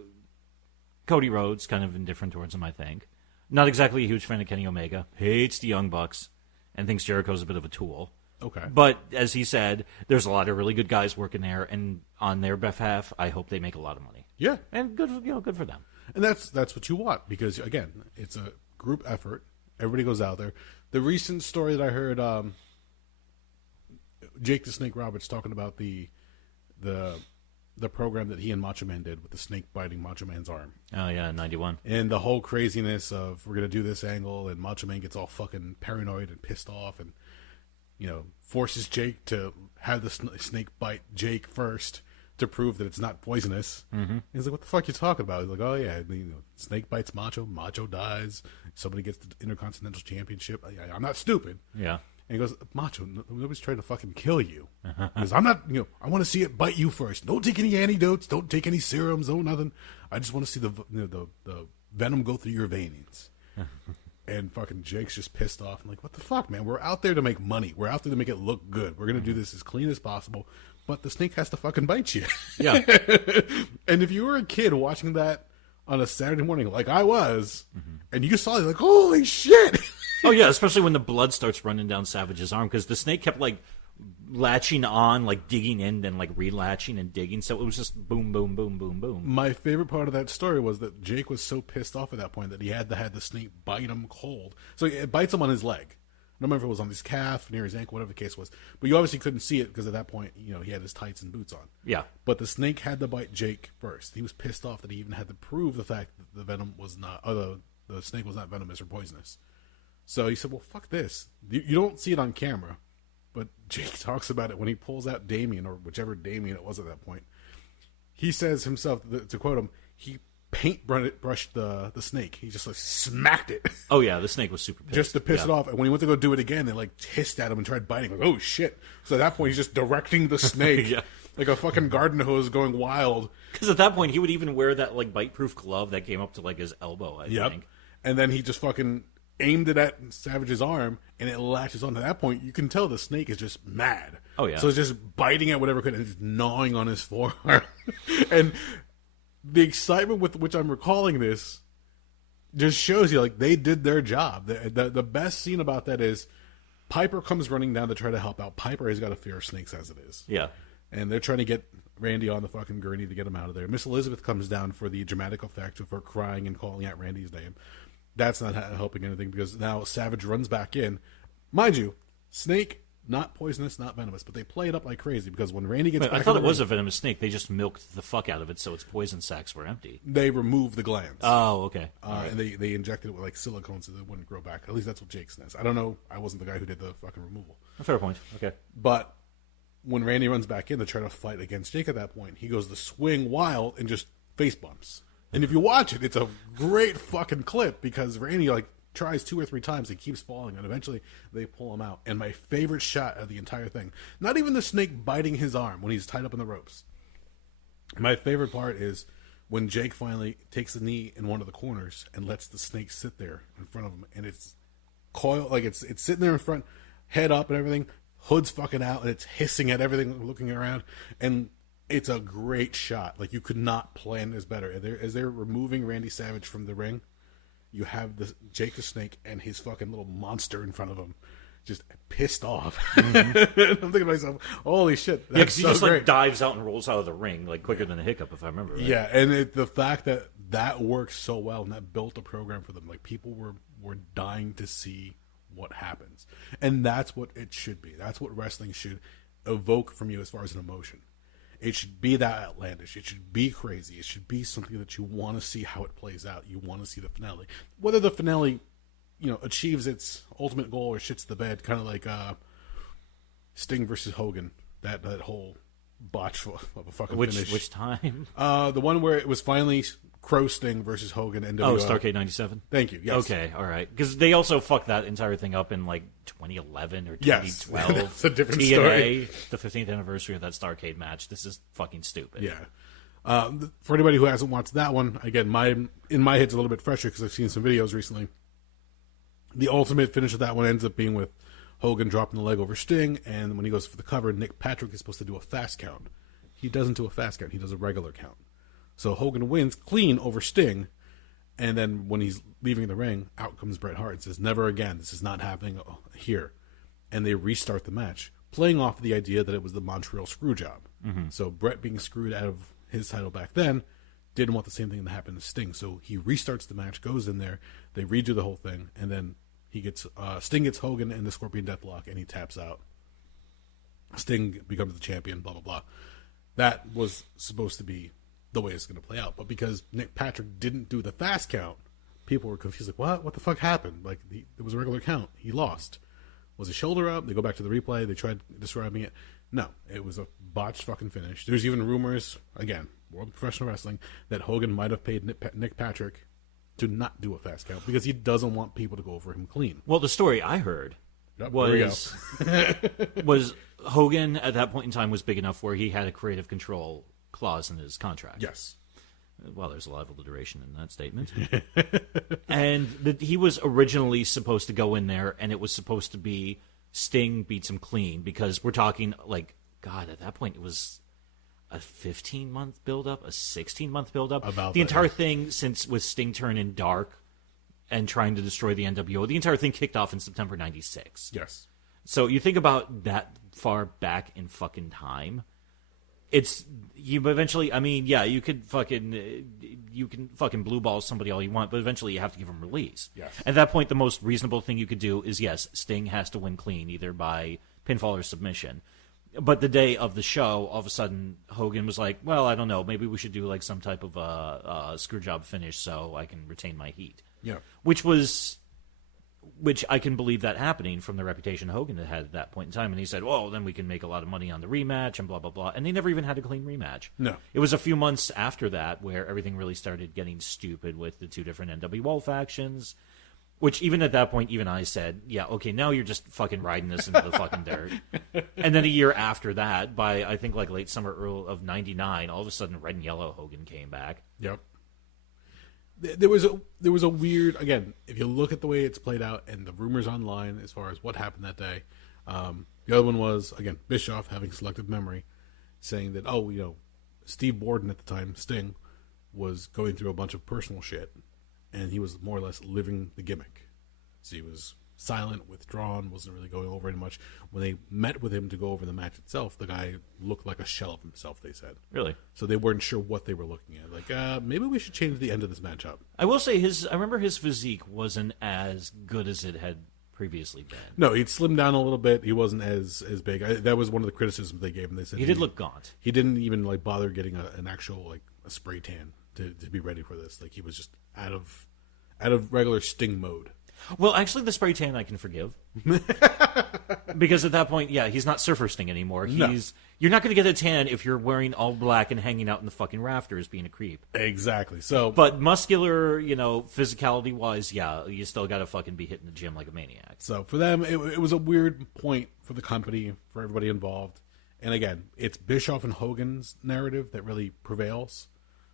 Cody Rhodes. Kind of indifferent towards him, I think. Not exactly a huge fan of Kenny Omega. Hates the Young Bucks and thinks Jericho's a bit of a tool. Okay. But as he said, there's a lot of really good guys working there, and on their behalf, I hope they make a lot of money. Yeah. And good for them. And that's what you want, because again, it's a group effort. Everybody goes out there. The recent story that I heard, Jake the Snake Roberts talking about the program that he and Macho Man did with the snake biting Macho Man's arm. Oh yeah, 91. And the whole craziness of, we're gonna do this angle, and Macho Man gets all fucking paranoid and pissed off, and forces Jake to have the snake bite Jake first to prove that it's not poisonous. Mm-hmm. He's like, what the fuck are you talking about? He's like, oh yeah, snake bites Macho dies, somebody gets the Intercontinental Championship. I'm not stupid. Yeah. And he goes, Macho, nobody's trying to fucking kill you. Because I'm not, I want to see it bite you first. Don't take any antidotes. Don't take any serums. No nothing. I just want to see the venom go through your veins. And fucking Jake's just pissed off. I'm like, what the fuck, man? We're out there to make money. We're out there to make it look good. We're going to do this as clean as possible. But the snake has to fucking bite you. Yeah. And if you were a kid watching that on a Saturday morning, like I was, and you saw it, like, holy shit. Oh, yeah, especially when the blood starts running down Savage's arm, because the snake kept, like, latching on, like, digging in, then, like, relatching and digging, so it was just boom, boom, boom, boom, boom. My favorite part of that story was that Jake was so pissed off at that point that he had to have the snake bite him cold. So it bites him on his leg. I don't remember if it was on his calf, near his ankle, whatever the case was. But you obviously couldn't see it because at that point, you know, he had his tights and boots on. Yeah. But the snake had to bite Jake first. He was pissed off that he even had to prove the fact that the venom was not, or the snake was not venomous or poisonous. So he said, well, fuck this. You don't see it on camera. But Jake talks about it when he pulls out Damien, or whichever Damien it was at that point. He says himself, to quote him, he paintbrushed the snake. He just like smacked it. Oh, yeah, the snake was super pissed. Just to piss it off. And when he went to go do it again, they like hissed at him and tried biting. Like, oh, shit. So at that point, he's just directing the snake Yeah. like a fucking garden hose going wild. Because at that point, he would even wear that, like, bite-proof glove that came up to, like, his elbow, I think. And then he just fucking aimed it at Savage's arm, and it latches on. To that point, you can tell the snake is just mad. Oh, yeah. So it's just biting at whatever could and just gnawing on his forearm. And the excitement with which I'm recalling this just shows you, like, they did their job. The best scene about that is Piper comes running down to try to help out. Piper has got a fear of snakes as it is. Yeah. And they're trying to get Randy on the fucking gurney to get him out of there. Miss Elizabeth comes down for the dramatic effect of her crying and calling out Randy's name. That's not helping anything because now Savage runs back in. Mind you, snake, not poisonous, not venomous, but they play it up like crazy because when Randy gets back I thought in it the was ring, a venomous snake. They just milked the fuck out of it so its poison sacs were empty. they remove the glands. Oh, okay. And they injected it with like silicone so that it wouldn't grow back. At least that's what Jake says. I don't know. I wasn't the guy who did the fucking removal. Fair point. Okay. But when Randy runs back in to try to fight against Jake at that point, he goes to swing wild and just face bumps. And if you watch it, it's a great fucking clip because Randy like tries 2 or 3 times, he keeps falling, and eventually they pull him out. And my favorite shot of the entire thing, not even the snake biting his arm when he's tied up in the ropes. My favorite part is when Jake finally takes a knee in one of the corners and lets the snake sit there in front of him, and it's coiled, like it's sitting there in front, head up and everything, hood's fucking out, and it's hissing at everything, looking around, and it's a great shot. Like, you could not plan this better. As they're removing Randy Savage from the ring, you have Jake the Snake and his fucking little monster in front of him, just pissed off. Mm-hmm. I'm thinking to myself, holy shit, that's he so just great. like dives out and rolls out of the ring like quicker than a hiccup, if I remember right. Yeah, and the fact that worked so well and that built a program for them, like people were dying to see what happens, and that's what it should be. That's what wrestling should evoke from you as far as an emotion. It should be that outlandish. It should be crazy. It should be something that you want to see how it plays out. You want to see the finale. Whether the finale, achieves its ultimate goal or shits the bed, kind of like Sting versus Hogan. That whole botch of a fucking finish. Which time? The one where it was finally Crow Sting versus Hogan and Oh, Starrcade 97? Thank you. Yes. Okay, all right. Because they also fucked that entire thing up in like 2011 or 2012. Yes. That's a different TNA, story. the 15th anniversary of that Starrcade match. This is fucking stupid. Yeah. For anybody who hasn't watched that one, again, in my head's a little bit fresher because I've seen some videos recently. The ultimate finish of that one ends up being with Hogan dropping the leg over Sting, and when he goes for the cover, Nick Patrick is supposed to do a fast count. He doesn't do a fast count. He does a regular count. So Hogan wins clean over Sting, and then when he's leaving the ring, out comes Bret Hart and says, "Never again. This is not happening here." And they restart the match, playing off the idea that it was the Montreal screw job. Mm-hmm. So Bret being screwed out of his title back then didn't want the same thing to happen to Sting. So he restarts the match, goes in there, they redo the whole thing, and then Sting gets Hogan and the Scorpion Deathlock, and he taps out. Sting becomes the champion, blah, blah, blah. That was supposed to be the way it's going to play out. But because Nick Patrick didn't do the fast count, people were confused. Like, what? What the fuck happened? Like, it was a regular count. He lost. Was his shoulder up? They go back to the replay. They tried describing it. No, it was a botched fucking finish. There's even rumors, again, World Professional Wrestling, that Hogan might have paid Nick Patrick to not do a fast count because he doesn't want people to go over him clean. Well, the story I heard was Hogan at that point in time was big enough where he had a creative control clause in his contract. Yes. Well, there's a lot of alliteration in that statement. And he was originally supposed to go in there, and it was supposed to be Sting beats him clean, because we're talking, like, God, at that point it was a 15-month build-up, a 16-month build-up. About the that, entire yeah. thing, since with Sting turning dark and trying to destroy the NWO, the entire thing kicked off in September 96. Yes. So you think about that far back in fucking time. It's you eventually. I mean, yeah, you can fucking blue ball somebody all you want, but eventually you have to give them release. Yes. At that point, the most reasonable thing you could do is, yes, Sting has to win clean, either by pinfall or submission. But the day of the show, all of a sudden, Hogan was like, "Well, I don't know. Maybe we should do like some type of screw job finish so I can retain my heat." Yeah. Which I can believe that happening from the reputation Hogan had at that point in time. And he said, well, then we can make a lot of money on the rematch and blah, blah, blah. And they never even had a clean rematch. No. It was a few months after that where everything really started getting stupid with the two different NWO factions, which even at that point, even I said, yeah, okay, now you're just fucking riding this into the fucking dirt. And then a year after that, by I think like late summer of 99, all of a sudden Red and Yellow Hogan came back. Yep. There was a weird, again, if you look at the way it's played out and the rumors online as far as what happened that day, the other one was, again, Bischoff having selective memory, saying that, Steve Borden at the time, Sting, was going through a bunch of personal shit, and he was more or less living the gimmick. So he was silent, withdrawn, wasn't really going over it much. When they met with him to go over the match itself, the guy looked like a shell of himself, they said. Really? So they weren't sure what they were looking at. Like, maybe we should change the end of this match up. I will say I remember his physique wasn't as good as it had previously been. No, he'd slimmed down a little bit. He wasn't as big. That was one of the criticisms they gave him. They said He did look gaunt. He didn't even like bother getting an actual a spray tan to be ready for this. Like, he was just out of regular Sting mode. Well, actually, the spray tan I can forgive. Because at that point, yeah, he's not Surfer Sting anymore. You're not going to get a tan if you're wearing all black and hanging out in the fucking rafters being a creep. Exactly. So, but muscular, physicality-wise, yeah, you still got to fucking be hitting the gym like a maniac. So for them, it was a weird point for the company, for everybody involved. And again, it's Bischoff and Hogan's narrative that really prevails.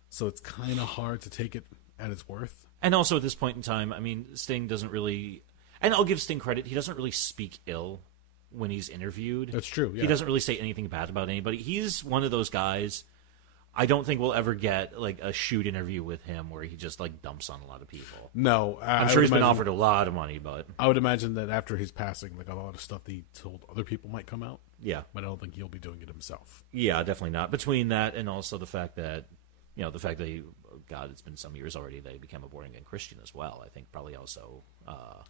So it's kind of hard to take it at its worth. And also at this point in time, I mean, Sting doesn't really... And I'll give Sting credit, he doesn't really speak ill when he's interviewed. That's true, yeah. He doesn't really say anything bad about anybody. He's one of those guys, I don't think we'll ever get like a shoot interview with him where he just like dumps on a lot of people. No. I'm sure he's been offered a lot of money, but... I would imagine that after his passing, like a lot of stuff that he told other people might come out. Yeah. But I don't think he'll be doing it himself. Yeah, definitely not. Between that and also the fact that... he, God, it's been some years already that he became a born-again Christian as well. I think probably also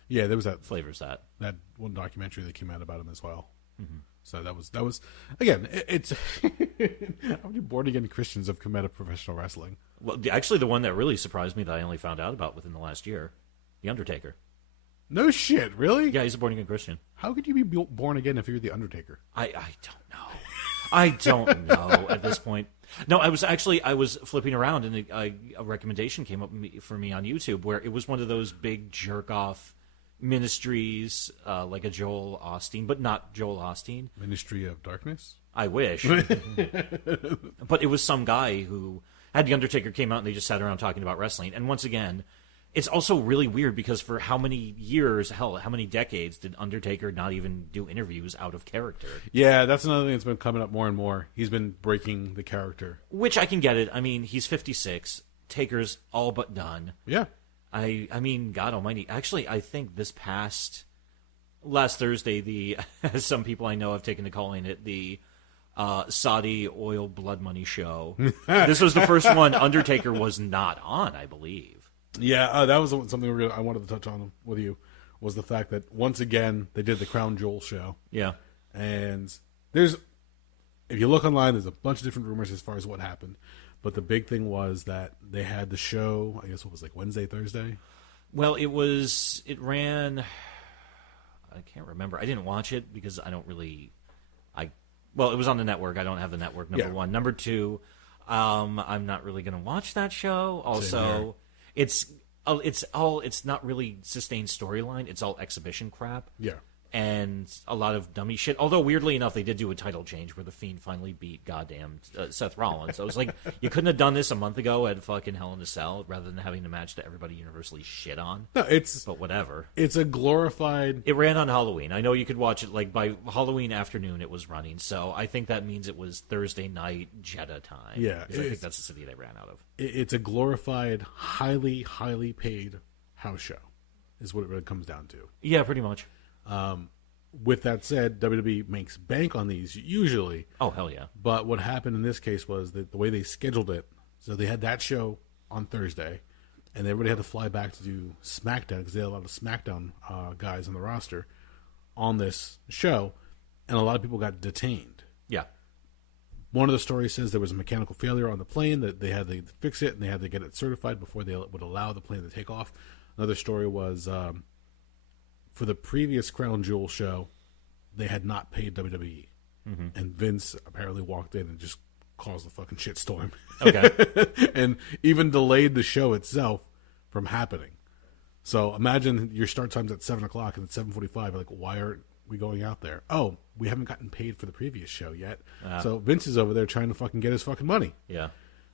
yeah, there was that flavors that one documentary that came out about him as well. Mm-hmm. So that was again, it's how many born-again Christians have come out of professional wrestling? Well, actually, the one that really surprised me that I only found out about within the last year, The Undertaker. No shit, really? Yeah, he's a born-again Christian. How could you be born again if you're the Undertaker? I don't know. I don't know at this point. No, I was flipping around and a recommendation came up for me on YouTube where it was one of those big jerk off ministries, like a Joel Osteen, but not Joel Osteen. Ministry of Darkness? I wish. But it was some guy who had The Undertaker came out and they just sat around talking about wrestling. And once again, it's also really weird because for how many years, hell, how many decades did Undertaker not even do interviews out of character? Yeah, that's another thing that's been coming up more and more. He's been breaking the character. Which I can get it. I mean, he's 56. Taker's all but done. Yeah. I mean, God almighty. Actually, I think last Thursday, as some people I know have taken to calling it, the Saudi oil blood money show. This was the first one Undertaker was not on, I believe. Yeah, that was something I wanted to touch on with you, was the fact that once again they did the Crown Jewel show. Yeah. And if you look online, there's a bunch of different rumors as far as what happened. But the big thing was that they had the show, I guess it was like Wednesday, Thursday? Well, it ran, I can't remember. I didn't watch it because I don't really, it was on the network. I don't have the network, number one. Number two, I'm not really going to watch that show. Also, it's not really sustained storyline. It's all exhibition crap. Yeah. and a lot of dummy shit. Although, weirdly enough, they did do a title change where The Fiend finally beat goddamn Seth Rollins. So I was like, you couldn't have done this a month ago at fucking Hell in a Cell rather than having a match that everybody universally shit on. No, but whatever. It's a glorified... It ran on Halloween. I know you could watch it, like, by Halloween afternoon it was running, so I think that means it was Thursday night Jeddah time. Yeah. I think that's the city they ran out of. It's a glorified, highly, highly paid house show, is what it really comes down to. Yeah, pretty much. With that said, WWE makes bank on these, usually. Oh, hell yeah. But what happened in this case was that the way they scheduled it, so they had that show on Thursday, and everybody had to fly back to do SmackDown, because they had a lot of SmackDown guys on the roster on this show, and a lot of people got detained. Yeah. One of the stories says there was a mechanical failure on the plane, that they had to fix it, and they had to get it certified before they would allow the plane to take off. Another story was... for the previous Crown Jewel show, they had not paid WWE. Mm-hmm. And Vince apparently walked in and just caused a fucking shitstorm. Okay. And even delayed the show itself from happening. So imagine your start time's at 7 o'clock and it's 7:45. Like, why aren't we going out there? Oh, we haven't gotten paid for the previous show yet. So Vince is over there trying to fucking get his fucking money. Yeah.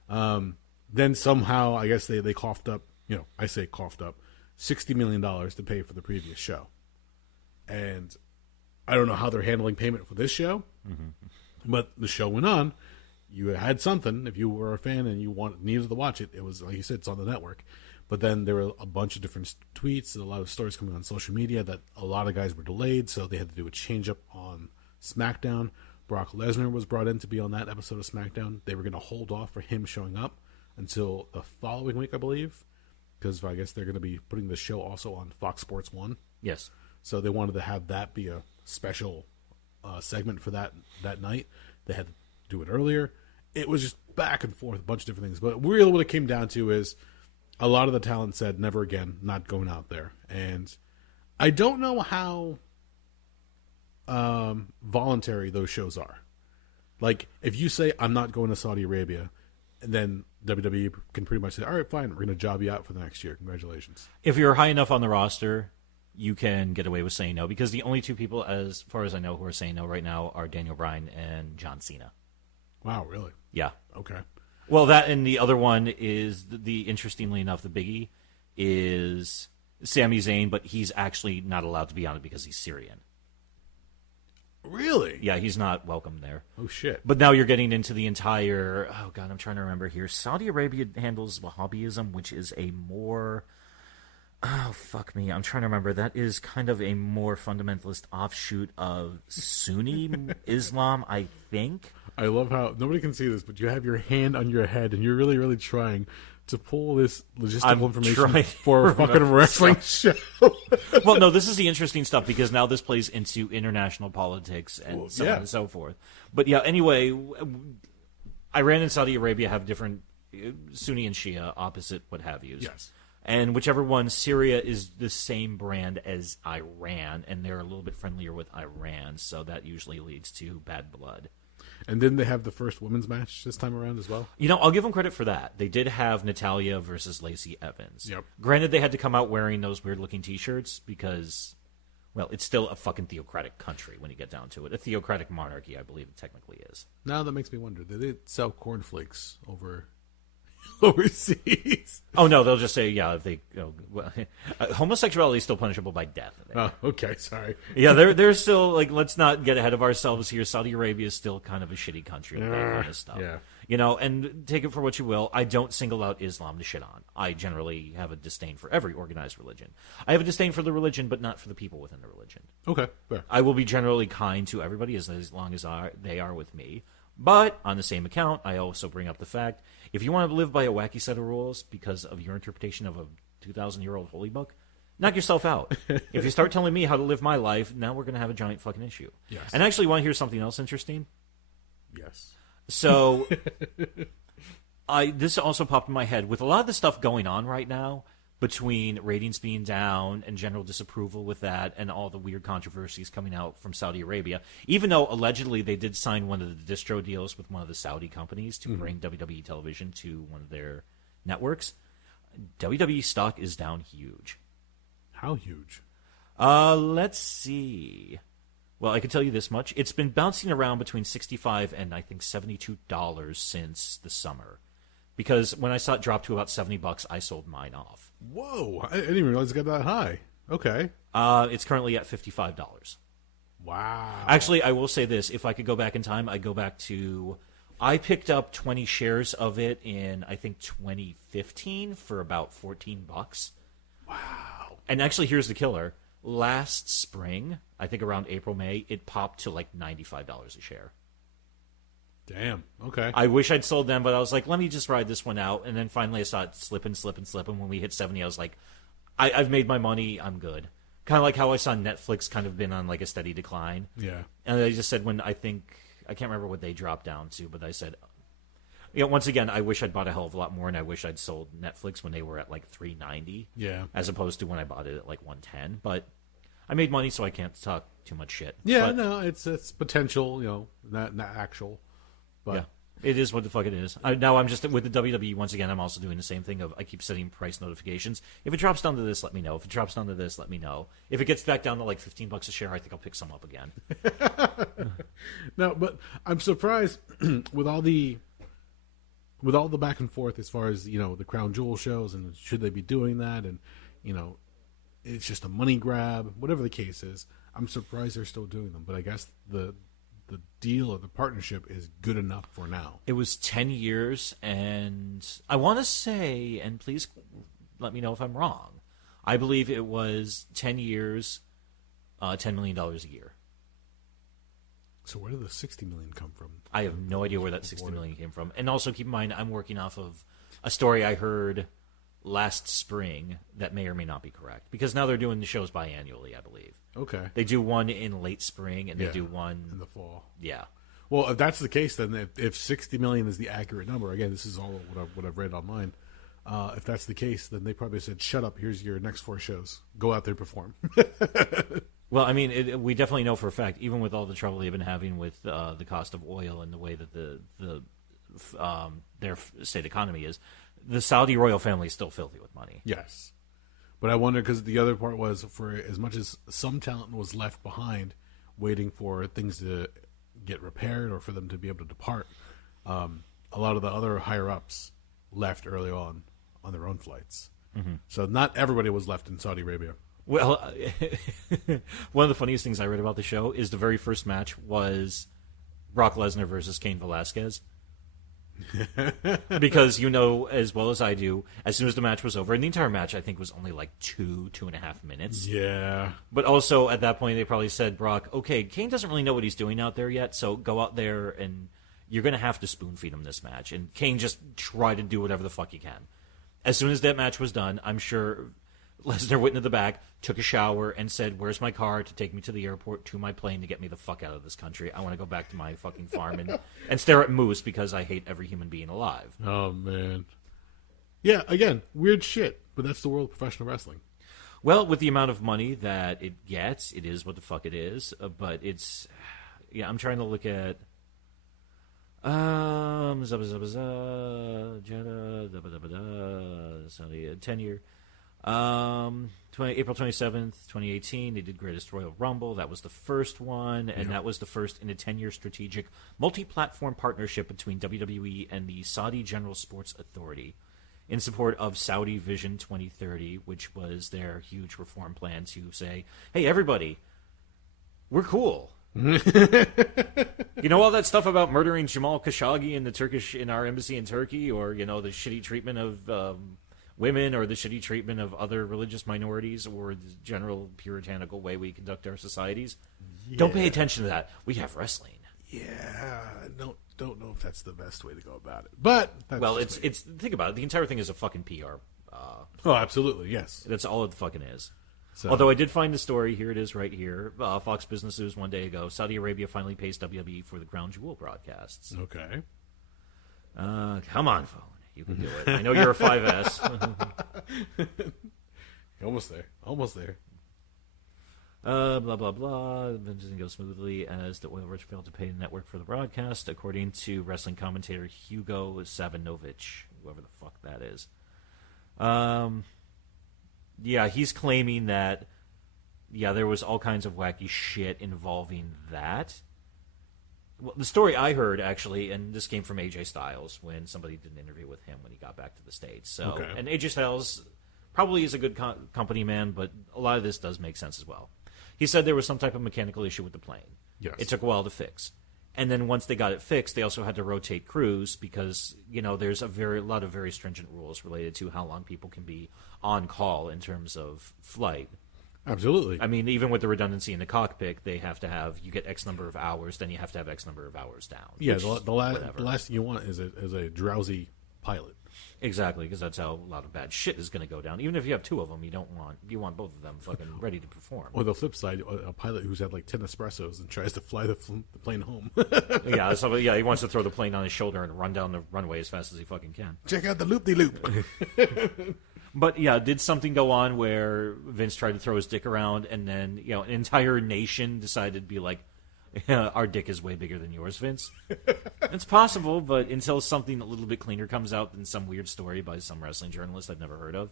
Then somehow, I guess they coughed up, I say coughed up, $60 million to pay for the previous show. And I don't know how they're handling payment for this show, but the show went on. You had something. If you were a fan and you needed to watch it, it was, like you said, it's on the network. But then there were a bunch of different tweets and a lot of stories coming on social media that a lot of guys were delayed, so they had to do a change-up on SmackDown. Brock Lesnar was brought in to be on that episode of SmackDown. They were going to hold off for him showing up until the following week, I believe, because I guess they're going to be putting the show also on Fox Sports 1. Yes. So they wanted to have that be a special segment for that night. They had to do it earlier. It was just back and forth, a bunch of different things. But really what it came down to is a lot of the talent said, never again, not going out there. And I don't know how voluntary those shows are. Like, if you say, I'm not going to Saudi Arabia, and then WWE can pretty much say, all right, fine, we're going to job you out for the next year. Congratulations. If you're high enough on the roster, you can get away with saying no, because the only two people, as far as I know, who are saying no right now are Daniel Bryan and John Cena. Wow, really? Yeah. Okay. Well, that, and the other one is, interestingly enough, the biggie is Sami Zayn, but he's actually not allowed to be on it because he's Syrian. Really? Yeah, he's not welcome there. Oh, shit. But now you're getting into the entire... Oh, God, I'm trying to remember here. Saudi Arabia handles Wahhabism, which is a more... Oh, fuck me. I'm trying to remember. That is kind of a more fundamentalist offshoot of Sunni Islam, I think. I love how... Nobody can see this, but you have your hand on your head, and you're really, really trying to pull this logistical information for a fucking wrestling show. Well, no, this is the interesting stuff, because now this plays into international politics and so on and so forth. But yeah, anyway, Iran and Saudi Arabia have different Sunni and Shia, opposite what have yous. Yes. And whichever one, Syria is the same brand as Iran, and they're a little bit friendlier with Iran, so that usually leads to bad blood. And didn't they have the first women's match this time around as well? You know, I'll give them credit for that. They did have Natalya versus Lacey Evans. Yep. Granted, they had to come out wearing those weird-looking T-shirts because, well, it's still a fucking theocratic country when you get down to it. A theocratic monarchy, I believe it technically is. Now that makes me wonder, did they sell cornflakes overseas? Oh, no, they'll just say, yeah, if they... homosexuality is still punishable by death. Oh, okay, sorry. Yeah, they're still, like, let's not get ahead of ourselves here. Saudi Arabia is still kind of a shitty country with that kind of stuff. Yeah. You know, and take it for what you will. I don't single out Islam to shit on. I generally have a disdain for every organized religion. I have a disdain for the religion, but not for the people within the religion. Okay, fair. I will be generally kind to everybody as long as they are with me. But on the same account, I also bring up the fact, if you want to live by a wacky set of rules because of your interpretation of a 2,000-year-old holy book, knock yourself out. If you start telling me how to live my life, now we're going to have a giant fucking issue. Yes. And actually, want to hear something else interesting? Yes. So, this also popped in my head. With a lot of the stuff going on right now, between ratings being down and general disapproval with that and all the weird controversies coming out from Saudi Arabia, even though allegedly they did sign one of the distro deals with one of the Saudi companies to bring WWE television to one of their networks, WWE stock is down huge. How huge? Let's see. Well, I can tell you this much. It's been bouncing around between $65 and I think $72 since the summer. Because when I saw it drop to about $70, I sold mine off. Whoa, I didn't even realize it got that high. Okay. It's currently at $55. Wow. Actually, I will say this. If I could go back in time, I'd go back to... I picked up 20 shares of it in, I think, 2015 for about $14. Wow. And actually, here's the killer. Last spring, I think around April, May, it popped to like $95 a share. Damn. Okay. I wish I'd sold them, but I was like, let me just ride this one out. And then finally I saw it slip and. When we hit 70, I was like, I've made my money. I'm good. Kind of like how I saw Netflix kind of been on like a steady decline. Yeah. And I just said I can't remember what they dropped down to, but I said, once again, I wish I'd bought a hell of a lot more, and I wish I'd sold Netflix when they were at like $3.90. Yeah. As opposed to when I bought it at like $110. But I made money, so I can't talk too much shit. Yeah, but, no, it's potential, not actual. But yeah, it is what the fuck it is. Now I'm just with the WWE once again. I'm also doing the same thing of I keep setting price notifications. If it drops down to this, let me know. If it drops down to this, let me know. If it gets back down to like $15 a share, I think I'll pick some up again. No, but I'm surprised with all the back and forth as far as the Crown Jewel shows and should they be doing that, and it's just a money grab, whatever the case is. I'm surprised they're still doing them, but I guess the deal or the partnership is good enough for now. It was 10 years, and I want to say, and please let me know if I'm wrong, I believe it was 10 years, $10 million a year. So where did the $60 million come from? I have no idea where that $60 million came from. And also keep in mind, I'm working off of a story I heard last spring that may or may not be correct. Because now they're doing the shows biannually, I believe. Okay. They do one in late spring, and they do one... in the fall. Yeah. Well, if that's the case, then if $60 million is the accurate number, again, this is all what I've read online, if that's the case, then they probably said, shut up, here's your next 4 shows. Go out there and perform. Well, I mean, we definitely know for a fact, even with all the trouble they've been having with the cost of oil and the way that their state economy is, the Saudi royal family is still filthy with money. Yes. But I wonder, because the other part was, for as much as some talent was left behind waiting for things to get repaired or for them to be able to depart, a lot of the other higher-ups left early on their own flights. Mm-hmm. So not everybody was left in Saudi Arabia. Well, one of the funniest things I read about the show is the very first match was Brock Lesnar versus Cain Velasquez. Because as well as I do, as soon as the match was over, and the entire match I think was only like 2.5 minutes. Yeah. But also at that point they probably said, Brock, okay, Cain doesn't really know what he's doing out there yet, so go out there and you're going to have to spoon feed him this match. And Cain just tried to do whatever the fuck he can. As soon as that match was done, I'm sure Lesnar went into the back, took a shower, and said, where's my car to take me to the airport, to my plane, to get me the fuck out of this country? I want to go back to my fucking farm and stare at moose because I hate every human being alive. Oh, man. Yeah, again, weird shit, but that's the world of professional wrestling. Well, with the amount of money that it gets, it is what the fuck it is. But it's... Yeah, I'm trying to look at... 10 year... April 27th, 2018, they did Greatest Royal Rumble. That was the first one, and that was the first in a 10-year strategic multi-platform partnership between WWE and the Saudi General Sports Authority in support of Saudi Vision 2030, which was their huge reform plan to say, hey, everybody, we're cool. You know all that stuff about murdering Jamal Khashoggi in our embassy in Turkey, or the shitty treatment of women, or the shitty treatment of other religious minorities, or the general puritanical way we conduct our societies? Yeah. Don't pay attention to that. We have wrestling. Yeah, don't know if that's the best way to go about it. But it's think about it. The entire thing is a fucking PR. Oh, absolutely, yes. That's all it fucking is. So. Although I did find the story, here it is right here. Fox Business News one day ago. Saudi Arabia finally pays WWE for the Crown Jewel broadcasts. Okay. Come on, phone. You can do it. I know you're a 5S. Almost there. Blah, blah, blah. It didn't go smoothly as the oil rich failed to pay the network for the broadcast, according to wrestling commentator Hugo Savinovich, whoever the fuck that is. Yeah, he's claiming that yeah, there was all kinds of wacky shit involving that. Well, the story I heard, actually, and this came from AJ Styles when somebody did an interview with him when he got back to the States. So, Okay. And AJ Styles probably is a good company man, but a lot of this does make sense as well. He said there was some type of mechanical issue with the plane. Yes. It took a while to fix. And then once they got it fixed, they also had to rotate crews because, there's a lot of very stringent rules related to how long people can be on call in terms of flight. Absolutely. I mean, even with the redundancy in the cockpit, they have to have, you get X number of hours, then you have to have X number of hours down. Yeah, the last thing you want is a drowsy pilot. Exactly, because that's how a lot of bad shit is going to go down. Even if you have two of them, you want both of them fucking ready to perform. Or the flip side, a pilot who's had like 10 espressos and tries to fly the plane home. Yeah, he wants to throw the plane on his shoulder and run down the runway as fast as he fucking can. Check out the loop-de-loop. But yeah, did something go on where Vince tried to throw his dick around and then, an entire nation decided to be like, our dick is way bigger than yours, Vince? It's possible, but until something a little bit cleaner comes out than some weird story by some wrestling journalist I've never heard of,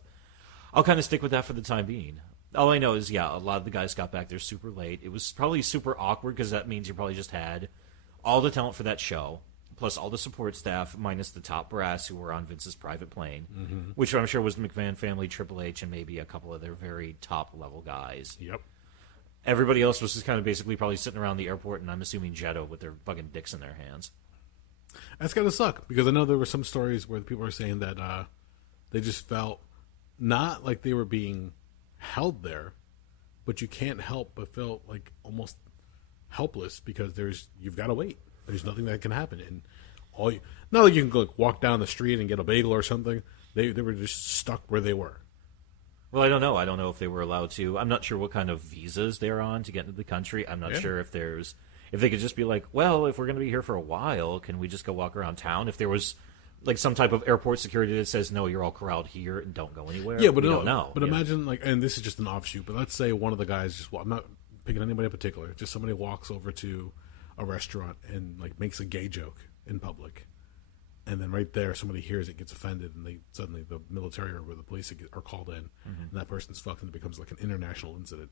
I'll kind of stick with that for the time being. All I know is, a lot of the guys got back there super late. It was probably super awkward because that means you probably just had all the talent for that show, plus all the support staff, minus the top brass who were on Vince's private plane, which I'm sure was the McMahon family, Triple H, and maybe a couple of their very top-level guys. Yep. Everybody else was just kind of basically probably sitting around the airport, and I'm assuming Jetto with their fucking dicks in their hands. That's gotta suck, because I know there were some stories where people are saying that they just felt not like they were being held there, but you can't help but feel like almost helpless because you've got to wait. There's nothing that can happen, and not like you can go walk down the street and get a bagel or something. They were just stuck where they were. Well, I don't know. I don't know if they were allowed to. I'm not sure what kind of visas they're on to get into the country. I'm not sure if they could just be like, well, if we're going to be here for a while, can we just go walk around town? If there was like some type of airport security that says, no, you're all corralled here and don't go anywhere. Yeah, but we don't know. But imagine and this is just an offshoot, but let's say one of the guys I'm not picking anybody in particular, just somebody walks over to a restaurant and like makes a gay joke in public. And then right there, somebody hears it, gets offended, and suddenly the military or the police are called in, and that person's fucked, and it becomes like an international incident.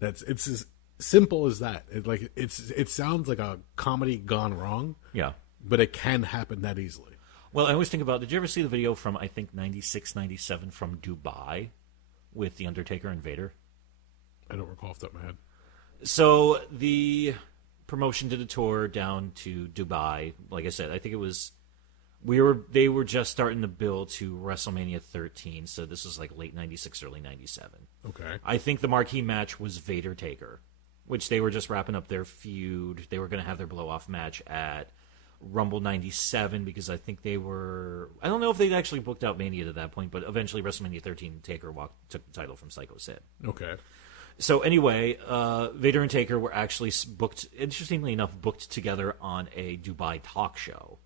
It's as simple as that. It sounds like a comedy gone wrong. Yeah, but it can happen that easily. Well, I always think about. Did you ever see the video from I think 96, 97 from Dubai with the Undertaker and Vader? I don't recall off the top of my head. So the promotion did a tour down to Dubai. Like I said, I think it was. They were just starting to build to WrestleMania 13, so this was like late 96, early 97. Okay. I think the marquee match was Vader-Taker, which they were just wrapping up their feud. They were going to have their blow-off match at Rumble 97 because I think they were... I don't know if they'd actually booked out Mania to that point, but eventually WrestleMania 13, Taker took the title from Psycho Sid. Okay. So anyway, Vader and Taker were actually booked, interestingly enough, booked together on a Dubai talk show.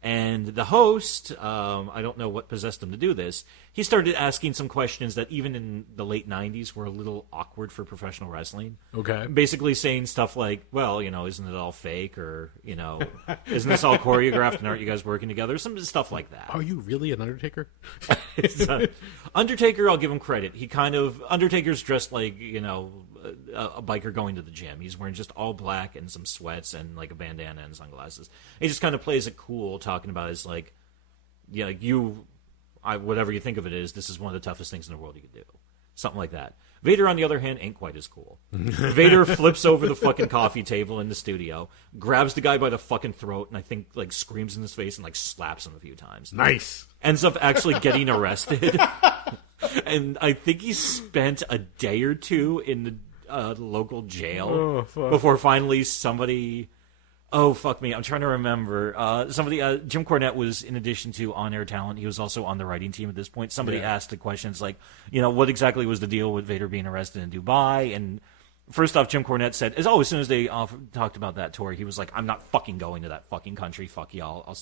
And the host, I don't know what possessed him to do this, he started asking some questions that even in the late 90s were a little awkward for professional wrestling. Okay. Basically saying stuff like, well, isn't it all fake? Or, isn't this all choreographed and aren't you guys working together? Some stuff like that. Are you really an Undertaker? Undertaker, I'll give him credit. Undertaker's dressed like, a biker going to the gym. He's wearing just all black and some sweats and like a bandana and sunglasses. He just kind of plays it cool, talking about his like, whatever you think of it is, this is one of the toughest things in the world you could do. Something like that. Vader, on the other hand, ain't quite as cool. Vader flips over the fucking coffee table in the studio, grabs the guy by the fucking throat, and I think like screams in his face and like slaps him a few times. Nice. Ends up actually getting arrested. And I think he spent a day or two in the local jail before finally somebody... Oh, fuck me. I'm trying to remember. Jim Cornette was, in addition to on-air talent, he was also on the writing team at this point. Somebody asked the questions like, what exactly was the deal with Vader being arrested in Dubai? And first off, Jim Cornette said, as soon as they talked about that tour, he was like, I'm not fucking going to that fucking country. Fuck y'all.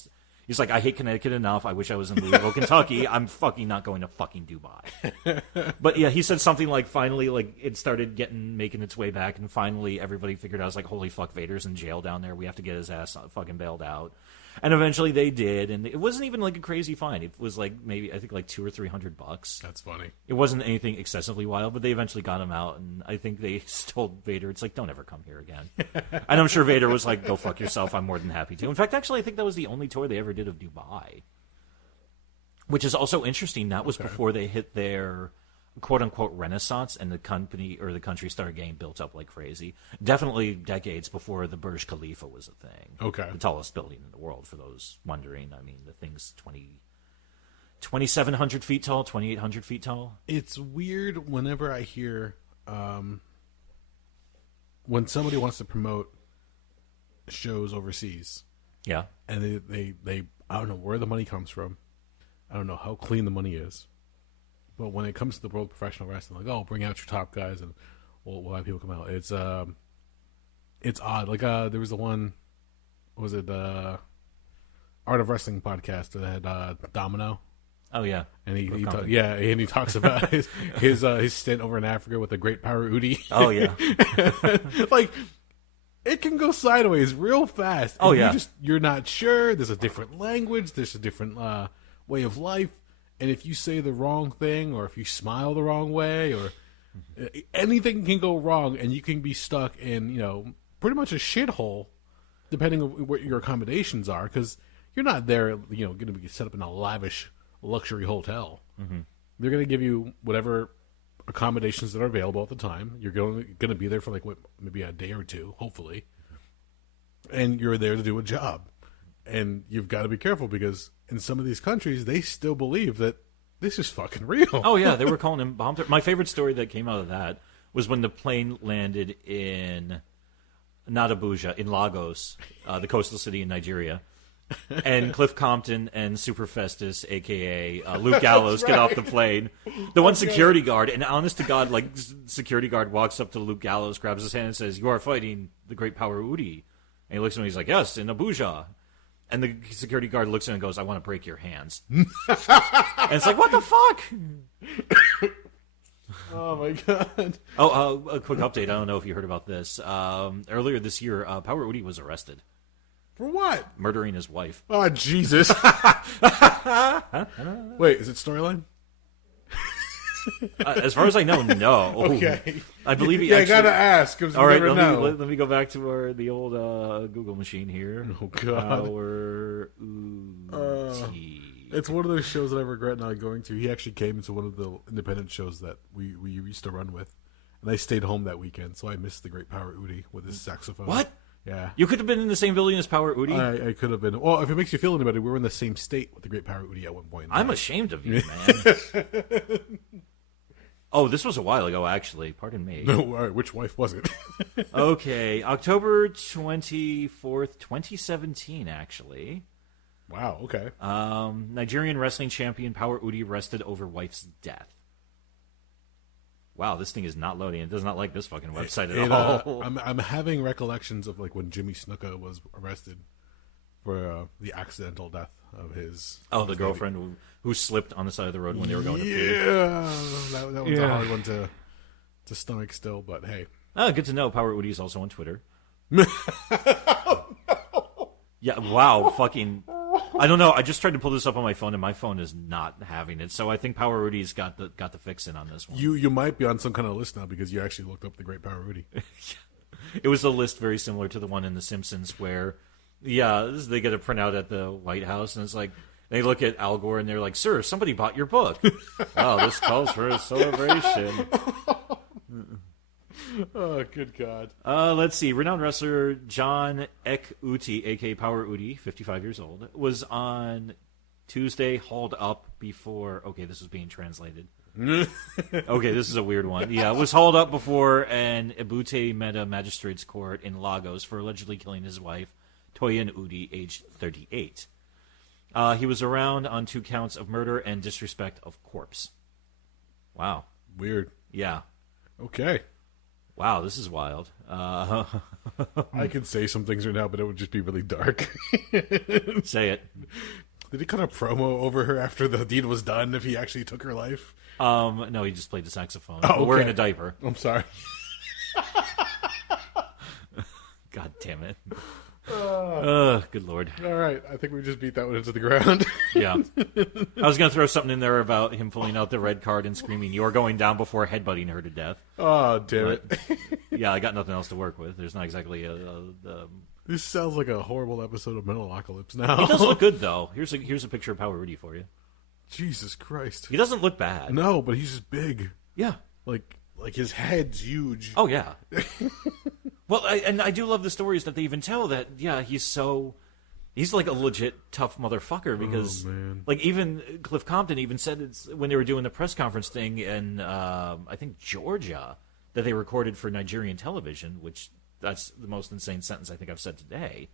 He's like, I hate Connecticut enough. I wish I was in Louisville, Kentucky. I'm fucking not going to fucking Dubai. But yeah, he said something like, finally, like it started making its way back, and finally everybody figured out, I was like, holy fuck, Vader's in jail down there. We have to get his ass fucking bailed out. And eventually they did, and it wasn't even like a crazy fine. It was like maybe I think like $200 or $300. That's funny. It wasn't anything excessively wild, but they eventually got him out, and I think they told Vader, "It's like don't ever come here again." And I'm sure Vader was like, "Go fuck yourself. I'm more than happy to." In fact, actually, I think that was the only tour they ever did of Dubai, which is also interesting. That was before they hit their quote unquote renaissance, and the company or the country started getting built up like crazy. Definitely decades before the Burj Khalifa was a thing. Okay. The tallest building in the world, for those wondering. I mean, the thing's 2,700 feet tall, 2,800 feet tall. It's weird whenever I hear when somebody wants to promote shows overseas. Yeah. And they I don't know where the money comes from. I don't know how clean the money is. But when it comes to the world of professional wrestling, like, oh, bring out your top guys and we'll have people come out. It's odd. Like there was the one, what was it, Art of Wrestling podcast that had Domino. Oh yeah, and he talks about his stint over in Africa with the Great Power Udi. Oh yeah, like it can go sideways real fast. Oh yeah, you're not sure. There's a different language. There's a different way of life. And if you say the wrong thing, or if you smile the wrong way, or anything can go wrong, and you can be stuck in, pretty much a shithole, depending on what your accommodations are, because you're not there, going to be set up in a lavish luxury hotel. Mm-hmm. They're going to give you whatever accommodations that are available at the time. You're going to be there for maybe a day or two, hopefully, and you're there to do a job. And you've got to be careful because in some of these countries, they still believe that this is fucking real. Oh, yeah. They were calling him bomb threat. My favorite story that came out of that was when the plane landed in, not Abuja, in Lagos, the coastal city in Nigeria. And Cliff Compton and Super Festus, a.k.a. Luke Gallows, get off the plane. The one security guard, and honest to God, security guard walks up to Luke Gallows, grabs his hand and says, "You are fighting the Great Power Udi." And he looks at him and he's like, "Yes, in Abuja." And the security guard looks at him and goes, "I want to break your hands." And it's like, what the fuck? Oh, my God. Oh, a quick update. I don't know if you heard about this. Earlier this year, Power Udi was arrested. For what? Murdering his wife. Oh, Jesus. Wait, is it storyline? As far as I know, no. Okay. I believe he I gotta ask. All right, let me go back to the old Google machine here. Oh, God. Power Udi. It's one of those shows that I regret not going to. He actually came into one of the independent shows that we used to run with. And I stayed home that weekend, so I missed the Great Power Udi with his saxophone. What? Yeah. You could have been in the same building as Power Udi? I could have been. Well, if it makes you feel any better, we were in the same state with the Great Power Udi at one point. I'm ashamed of you, man. Oh, this was a while ago, actually. Pardon me. No, all right, which wife was it? Okay, October 24th, 2017, actually. Wow, okay. Nigerian wrestling champion Power Udi arrested over wife's death. Wow, this thing is not loading. It does not like this fucking website at all. I'm having recollections of when Jimmy Snuka was arrested for the accidental death of his... Oh, the girlfriend who slipped on the side of the road when they were going to pee. Yeah, that was a hard one to stomach still, but hey. Oh, good to know. Power Udi is also on Twitter. Oh, no. Yeah, wow, fucking... I don't know. I just tried to pull this up on my phone, and my phone is not having it. So I think Power Udi's got the fix in on this one. You might be on some kind of list now because you actually looked up the Great Power Udi. It was a list very similar to the one in The Simpsons where, they get a printout at the White House, and it's like, they look at Al Gore, and they're like, "Sir, somebody bought your book." "Oh, this calls for a celebration." Oh, good God. Let's see. Renowned wrestler John Uti, a.k.a. Power Udi, 55 years old, was on Tuesday hauled up before... Okay, this is being translated. Okay, this is a weird one. Yeah, was hauled up before an Ebute Meta Magistrates Court in Lagos for allegedly killing his wife, Toyin Udi, aged 38. He was around on 2 counts of murder and disrespect of corpse. Wow. Weird. Yeah. Okay. Wow, this is wild. I could say some things right now, but it would just be really dark. Say it. Did he cut a promo over her after the deed was done if he actually took her life? No, he just played the saxophone. Oh, okay. Wearing a diaper. I'm sorry. God damn it. Good lord. All right, I think we just beat that one into the ground. Yeah. I was going to throw something in there about him pulling out the red card and screaming, "You're going down," before headbutting her to death. Oh, damn it. Yeah, I got nothing else to work with. There's not exactly This sounds like a horrible episode of Metalocalypse now. He does look good, though. Here's a picture of Power Rudy for you. Jesus Christ. He doesn't look bad. No, but he's just big. Yeah. Like his head's huge. Oh, yeah. Well, I do love the stories that they even tell that, yeah, he's like a legit tough motherfucker because, like, even Cliff Compton even said when they were doing the press conference thing in, I think, Georgia, that they recorded for Nigerian television, which that's the most insane sentence I think I've said today.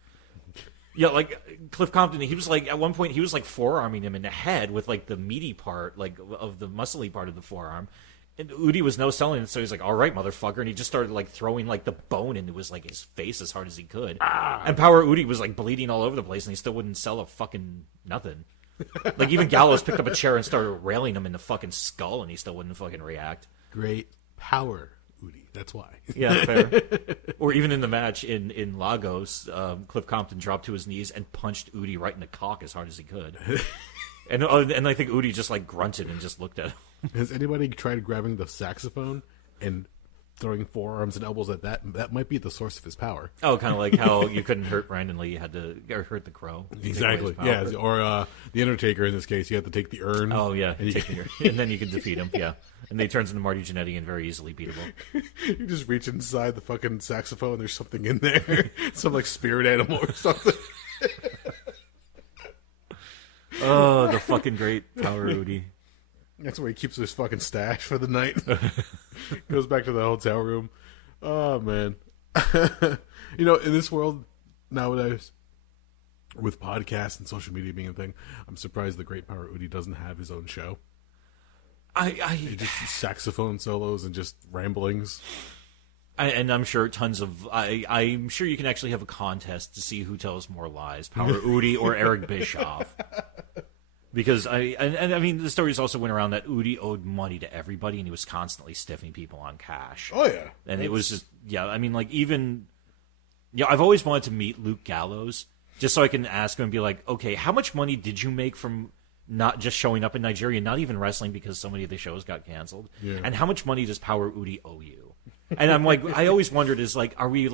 Yeah, like, Cliff Compton, he was like, at one point, he was like forearming him in the head with, like, the meaty part, like, of the muscly part of the forearm. And Udi was no selling it, so he's like, "All right, motherfucker," and he just started like throwing like the bone into his face as hard as he could. And Power Udi was like bleeding all over the place, and he still wouldn't sell a fucking nothing. Like even Gallows picked up a chair and started railing him in the fucking skull, and he still wouldn't fucking react. Great power, Udi. That's why. Yeah, fair. Or even in the match in Lagos, Cliff Compton dropped to his knees and punched Udi right in the cock as hard as he could. And I think Udi just like grunted and just looked at him. Has anybody tried grabbing the saxophone and throwing forearms and elbows at that? That might be the source of his power. Oh, kind of like how you couldn't hurt Brandon Lee, you had to hurt the Crow. Exactly. Yeah, or the Undertaker in this case, you have to take the urn. Oh yeah, and then you can defeat him. Yeah, and then he turns into Marty Jannetty and very easily beatable. You just reach inside the fucking saxophone. There's something in there, some like spirit animal or something. Oh, the fucking great Power Rudy. That's where he keeps his fucking stash for the night. Goes back to the hotel room. Oh, man. You know, in this world nowadays, with podcasts and social media being a thing, I'm surprised the great Power Udi doesn't have his own show. He just saxophone solos and just ramblings. And I'm sure I'm sure you can actually have a contest to see who tells more lies, Power Udi or Eric Bischoff. Because I mean, the stories also went around that Udi owed money to everybody, and he was constantly stiffing people on cash. Oh yeah, and it was just I mean, like I've always wanted to meet Luke Gallows just so I can ask him and be like, okay, how much money did you make from not just showing up in Nigeria, not even wrestling because so many of the shows got canceled, and how much money does Power Udi owe you? And I'm like, I always wondered is like, are we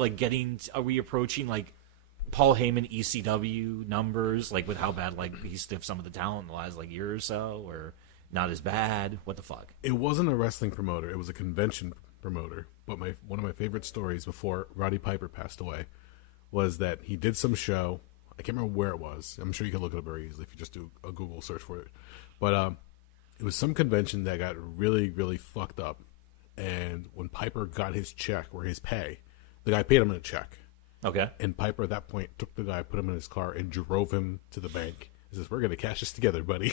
approaching like Paul Heyman ECW numbers, like with how bad like he stiffed some of the talent in the last like year or so, or not as bad? What the fuck? It wasn't a wrestling promoter; it was a convention promoter. But one of my favorite stories before Roddy Piper passed away was that he did some show. I can't remember where it was. I'm sure you can look it up very easily if you just do a Google search for it. But it was some convention that got really, really fucked up. And when Piper got his check or his pay, the guy paid him in a check. Okay. And Piper at that point took the guy, put him in his car, and drove him to the bank. He says, "We're going to cash this together, buddy.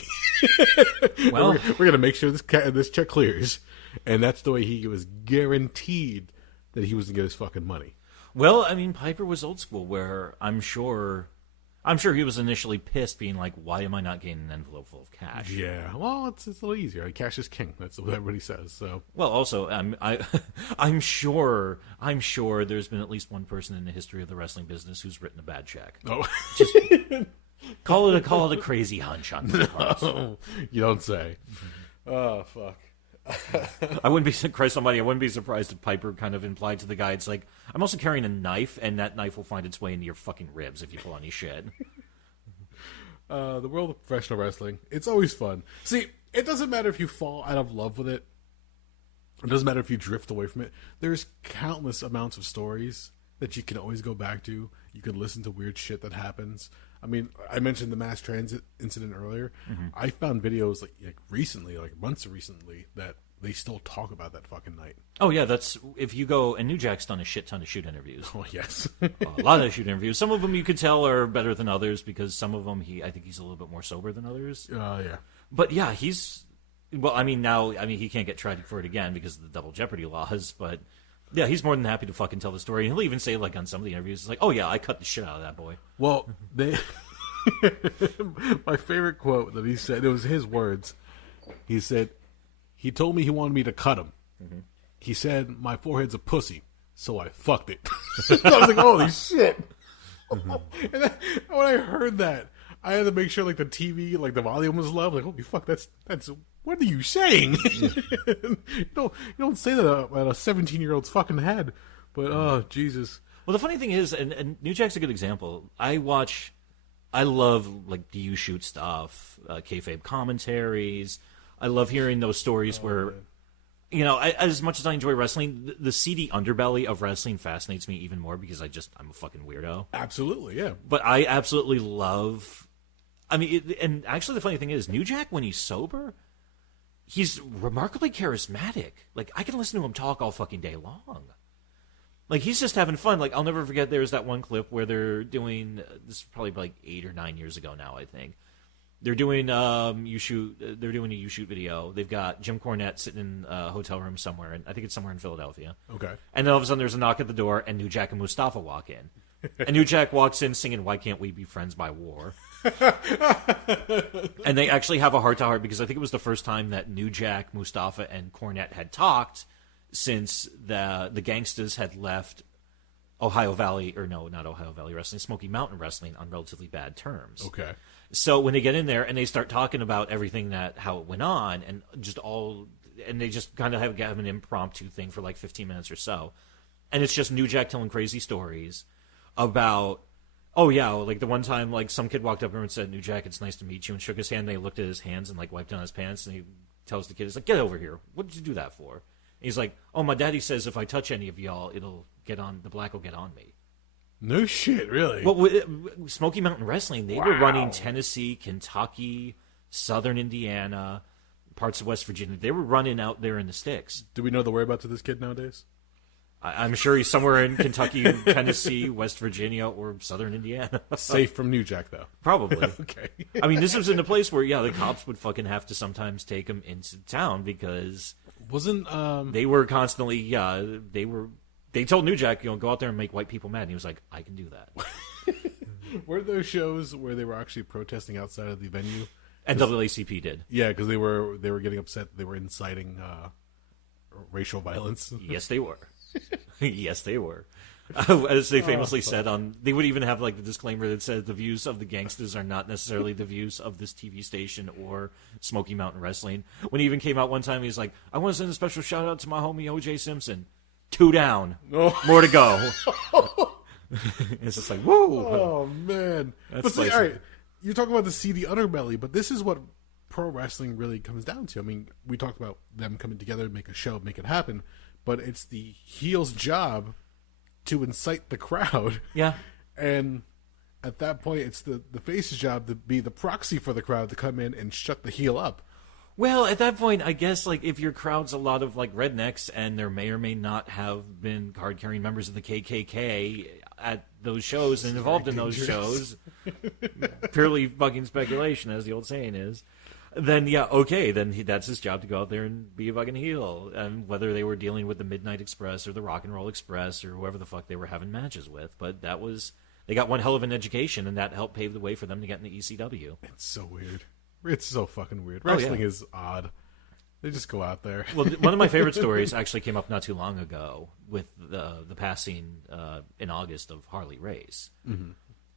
Well, we're going to make sure this check clears." And that's the way he was guaranteed that he was going to get his fucking money. Well, I mean, Piper was old school, where I'm sure he was initially pissed, being like, "Why am I not getting an envelope full of cash?" Yeah, well, it's a little easier. Cash is king. That's what everybody says. So, well, also, I'm sure there's been at least one person in the history of the wrestling business who's written a bad check. Oh, just call it a crazy hunch on the part. No, you don't say. Oh fuck. I wouldn't be surprised if Piper kind of implied to the guy, it's like, I'm also carrying a knife, and that knife will find its way into your fucking ribs if you pull any shit. The world of professional wrestling, it's always fun. See, it doesn't matter if you fall out of love with it. It doesn't matter if you drift away from it. There's countless amounts of stories that you can always go back to. You can listen to weird shit that happens. I mean, I mentioned the mass transit incident earlier. Mm-hmm. I found videos like recently, like months recently, that they still talk about that fucking night. Oh yeah, that's if you go. And New Jack's done a shit ton of shoot interviews. Oh yes, a lot of shoot interviews. Some of them you could tell are better than others because some of them I think he's a little bit more sober than others. Yeah. But yeah, he can't get tried for it again because of the double jeopardy laws. But yeah, he's more than happy to fucking tell the story. And he'll even say, like, on some of the interviews, it's like, "Oh yeah, I cut the shit out of that boy." Well, my favorite quote that he said, it was his words. He said, "He told me he wanted me to cut him. Mm-hmm. He said my forehead's a pussy, so I fucked it." I was like, "Holy shit!" And then, when I heard that, I had to make sure like the TV, like the volume was low. Like, holy fuck, that's what are you saying? You don't say that at a 17-year-old's fucking head. But oh Jesus. Well, the funny thing is, and New Jack's a good example. I love like Do You Shoot stuff, kayfabe commentaries. I love hearing those stories where. Man. You know, as much as I enjoy wrestling, the seedy underbelly of wrestling fascinates me even more because I'm a fucking weirdo. Absolutely, yeah. But I absolutely love... I mean, and actually the funny thing is, New Jack, when he's sober, he's remarkably charismatic. Like, I can listen to him talk all fucking day long. Like, he's just having fun. Like, I'll never forget there's that one clip where they're doing... This is probably like 8 or 9 years ago now, I think. They're doing You Shoot video. They've got Jim Cornette sitting in a hotel room somewhere, and I think it's somewhere in Philadelphia. Okay. And then all of a sudden there's a knock at the door, and New Jack and Mustafa walk in. And New Jack walks in singing "Why Can't We Be Friends" by War. And they actually have a heart-to-heart because I think it was the first time that New Jack, Mustafa, and Cornette had talked since the Gangstas had left Ohio Valley, or no, not Ohio Valley Wrestling, Smoky Mountain Wrestling on relatively bad terms. Okay. So when they get in there and they start talking about everything how it went on and they just kind of have an impromptu thing for like 15 minutes or so. And it's just New Jack telling crazy stories about, oh yeah, like the one time like some kid walked up to him and said, "New Jack, it's nice to meet you," and shook his hand. They looked at his hands and like wiped down his pants, and he tells the kid, he's like, "Get over here. What did you do that for?" And he's like, "Oh, my daddy says if I touch any of y'all, the black will get on me." No shit, really? Well, with Smoky Mountain Wrestling, they were running Tennessee, Kentucky, Southern Indiana, parts of West Virginia. They were running out there in the sticks. Do we know the whereabouts of this kid nowadays? I'm sure he's somewhere in Kentucky, Tennessee, West Virginia, or Southern Indiana. Safe from New Jack, though. Probably. Okay. I mean, this was in a place where, the cops would fucking have to sometimes take him into town because... They were constantly, They told New Jack, go out there and make white people mad. And he was like, I can do that. Were there shows where they were actually protesting outside of the venue? NAACP did. Yeah, because they were getting upset. They were inciting racial violence. Yes, they were. Yes, they were. As they famously said they would even have like the disclaimer that said the views of the Gangstas are not necessarily the views of this TV station or Smoky Mountain Wrestling. When he even came out one time, he's like, "I want to send a special shout out to my homie O.J. Simpson. 2 down. More to go." It's just like, whoa. Oh, man. But see, all right, you talk about the seedy underbelly, but this is what pro wrestling really comes down to. I mean, we talked about them coming together, make a show, make it happen, but it's the heel's job to incite the crowd. Yeah. And at that point, it's the face's job to be the proxy for the crowd to come in and shut the heel up. Well, at that point, I guess, like, if your crowd's a lot of, like, rednecks and there may or may not have been card-carrying members of the KKK at those shows and involved in those shows, purely fucking speculation, as the old saying is, then, yeah, okay, then that's his job to go out there and be a fucking heel. And whether they were dealing with the Midnight Express or the Rock and Roll Express or whoever the fuck they were having matches with. But that was... They got one hell of an education, and that helped pave the way for them to get in the ECW. It's so weird. It's so fucking weird. Wrestling is odd. They just go out there. Well, one of my favorite stories actually came up not too long ago with the passing in August of Harley Race. Mm-hmm.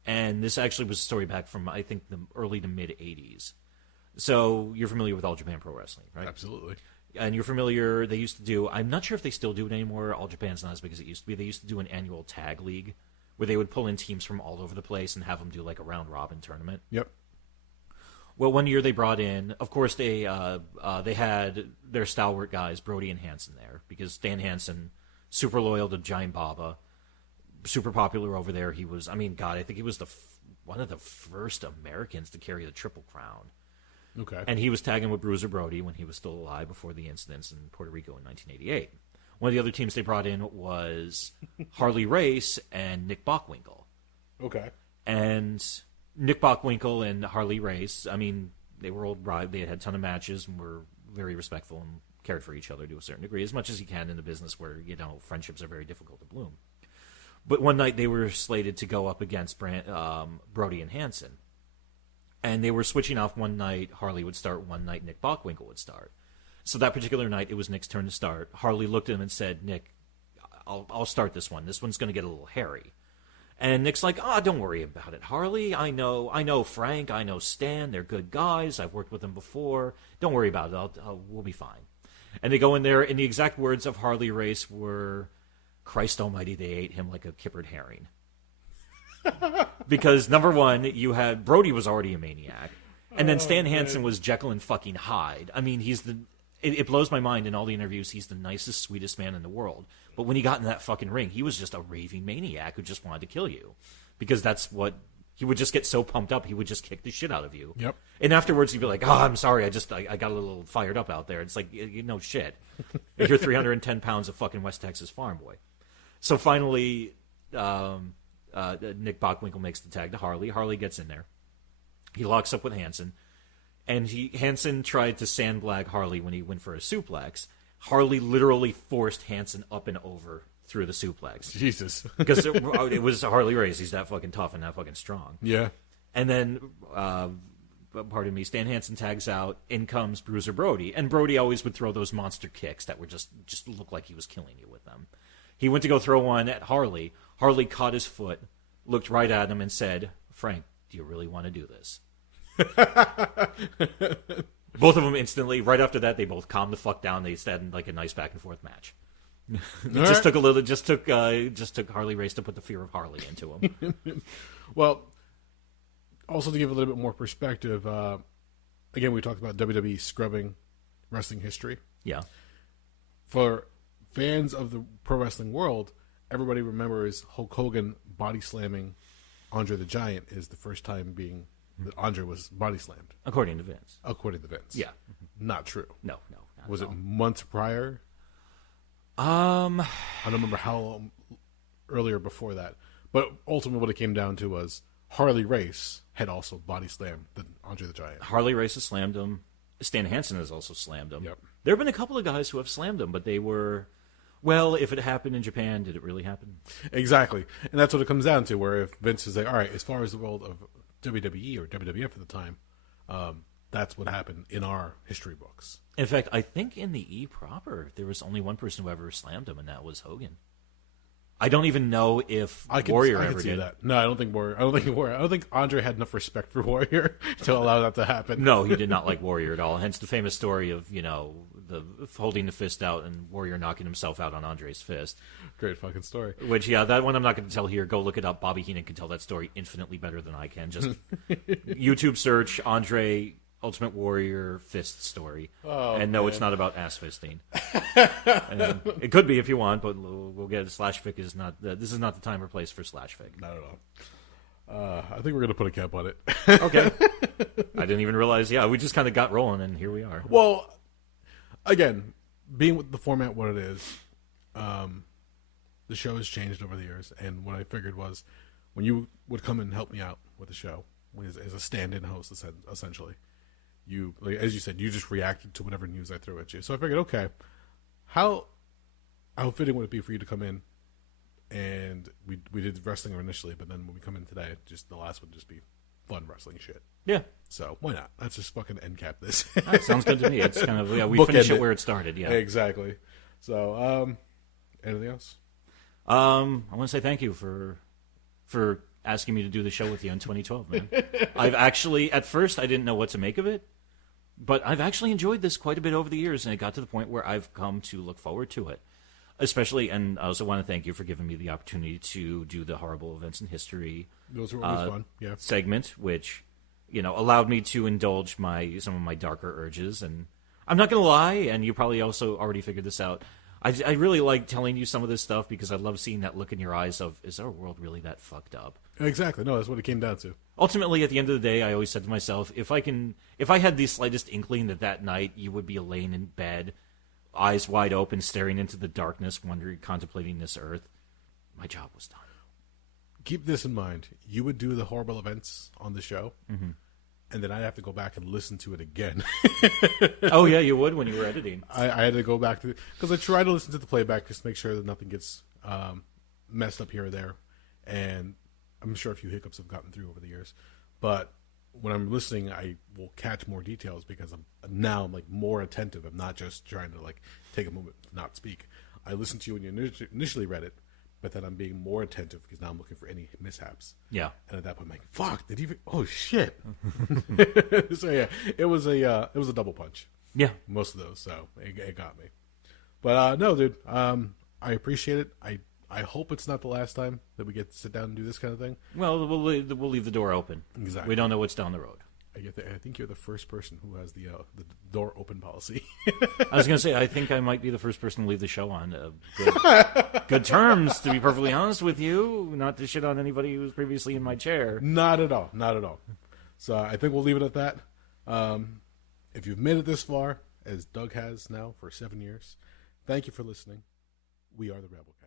And this actually was a story back from, I think, the early to mid-'80s. So you're familiar with All Japan Pro Wrestling, right? Absolutely. And you're familiar, they used to do, I'm not sure if they still do it anymore. All Japan's not as big as it used to be. They used to do an annual tag league where they would pull in teams from all over the place and have them do like a round-robin tournament. Yep. Well, one year they brought in, of course, they had their stalwart guys, Brody and Hansen, there because Stan Hansen, super loyal to Giant Baba, super popular over there. He was, I mean, God, I think he was one of the first Americans to carry the Triple Crown. Okay. And he was tagging with Bruiser Brody when he was still alive before the incidents in Puerto Rico in 1988. One of the other teams they brought in was Harley Race and Nick Bockwinkel. Okay. And Nick Bockwinkel and Harley Race, I mean, they were old bride. They had a ton of matches and were very respectful and cared for each other to a certain degree, as much as you can in a business where, friendships are very difficult to bloom. But one night they were slated to go up against Brody and Hansen. And they were switching off one night. Harley would start one night. Nick Bockwinkel would start. So that particular night, it was Nick's turn to start. Harley looked at him and said, "Nick, I'll start this one. This one's going to get a little hairy." And Nick's like, "Oh, don't worry about it, Harley. I know Frank. I know Stan. They're good guys. I've worked with them before. Don't worry about it. We'll be fine." And they go in there, and the exact words of Harley Race were, "Christ Almighty, they ate him like a kippered herring." Because number one, you had Brody was already a maniac, and then Stan Hansen was Jekyll and fucking Hyde. I mean, it blows my mind in all the interviews. He's the nicest, sweetest man in the world. But when he got in that fucking ring, he was just a raving maniac who just wanted to kill you. Because that's what... He would just get so pumped up, he would just kick the shit out of you. Yep. And afterwards, he'd be like, "Oh, I'm sorry, I got a little fired up out there." It's like, no shit. You're 310 pounds of fucking West Texas farm boy. So finally, Nick Bockwinkel makes the tag to Harley. Harley gets in there. He locks up with Hansen. And Hansen tried to sandbag Harley when he went for a suplex. Harley literally forced Hansen up and over through the suplex. Jesus. Because it was Harley Race. He's that fucking tough and that fucking strong. Yeah. And then, pardon me, Stan Hansen tags out. In comes Bruiser Brody. And Brody always would throw those monster kicks that were just looked like he was killing you with them. He went to go throw one at Harley. Harley caught his foot, looked right at him, and said, "Frank, do you really want to do this?" Both of them instantly, right after that, they both calmed the fuck down. They had like a nice back and forth match. Just took Harley Race to put the fear of Harley into him. Well, also to give a little bit more perspective, again, we talked about WWE scrubbing wrestling history. Yeah. For fans of the pro wrestling world, everybody remembers Hulk Hogan body slamming Andre the Giant is the first time that Andre was body slammed. According to Vince. According to Vince. Yeah. Not true. No. Was it months prior? I don't remember how long earlier before that. But ultimately what it came down to was Harley Race had also body slammed Andre the Giant. Harley Race has slammed him. Stan Hansen has also slammed him. Yep. There have been a couple of guys who have slammed him, but they were... Well, if it happened in Japan, did it really happen? Exactly. And that's what it comes down to, where if Vince is like, all right, as far as the world of WWE or WWF at the time, that's what happened in our history books. In fact, I think in the E proper, there was only one person who ever slammed him, and that was Hogan. I don't even know if Warrior ever did that. No, I don't think Warrior. I don't think Andre had enough respect for Warrior to allow that to happen. No, he did not like Warrior at all. Hence the famous story of the holding the fist out and Warrior knocking himself out on Andre's fist. Great fucking story. Which, yeah, that one I'm not going to tell here. Go look it up. Bobby Heenan can tell that story infinitely better than I can. Just YouTube search Andre Ultimate Warrior fist story. Oh, and no, man. It's not about ass fisting. It could be if you want, but we'll get it. Slashfic is not. This is not the time or place for Slashfic. Not at all. I think we're going to put a cap on it. Okay. I didn't even realize. Yeah, we just kind of got rolling, and here we are. Well, again, being with the format what it is, the show has changed over the years, and what I figured was when you would come and help me out with the show as a stand-in host, essentially. You, like, as you said, you just reacted to whatever news I threw at you. So I figured, okay, how fitting would it be for you to come in? And we did wrestling initially, but then when we come in today, just the last would just be fun wrestling shit. Yeah. So why not? Let's just fucking end cap this. That sounds good to me. It's kind of we finish it where it started. Yeah. Exactly. So anything else? I want to say thank you for asking me to do the show with you in 2012, man. I've actually, at first, I didn't know what to make of it. But I've actually enjoyed this quite a bit over the years, and it got to the point where I've come to look forward to it. Especially, and I also want to thank you for giving me the opportunity to do the horrible events in history. Those were always fun, yeah. Segment, which allowed me to indulge some of my darker urges. And I'm not going to lie, and you probably also already figured this out. I really like telling you some of this stuff because I love seeing that look in your eyes of, is our world really that fucked up? Exactly. No, that's what it came down to. Ultimately, at the end of the day, I always said to myself, if I had the slightest inkling that night you would be laying in bed, eyes wide open, staring into the darkness, contemplating this earth, my job was done. Keep this in mind. You would do the horrible events on the show, and then I'd have to go back and listen to it again. Oh, yeah, you would when you were editing. I had to go back to because I try to listen to the playback just to make sure that nothing gets messed up here or there. And I'm sure a few hiccups have gotten through over the years. But when I'm listening, I will catch more details because I'm like more attentive. I'm not just trying to like take a moment to not speak. I listened to you when you initially read it, but then I'm being more attentive because now I'm looking for any mishaps. Yeah. And at that point, I'm like, "Fuck! Did you? Oh shit!" So yeah, it was a double punch. Yeah. Most of those, so it got me. But no, dude, I appreciate it. I hope it's not the last time that we get to sit down and do this kind of thing. Well, we'll leave the door open. Exactly. We don't know what's down the road. I think you're the first person who has the door open policy. I was going to say, I think I might be the first person to leave the show on good terms, to be perfectly honest with you. Not to shit on anybody who was previously in my chair. Not at all. Not at all. So I think we'll leave it at that. If you've made it this far, as Doug has now for 7 years, thank you for listening. We are the Rabblecast.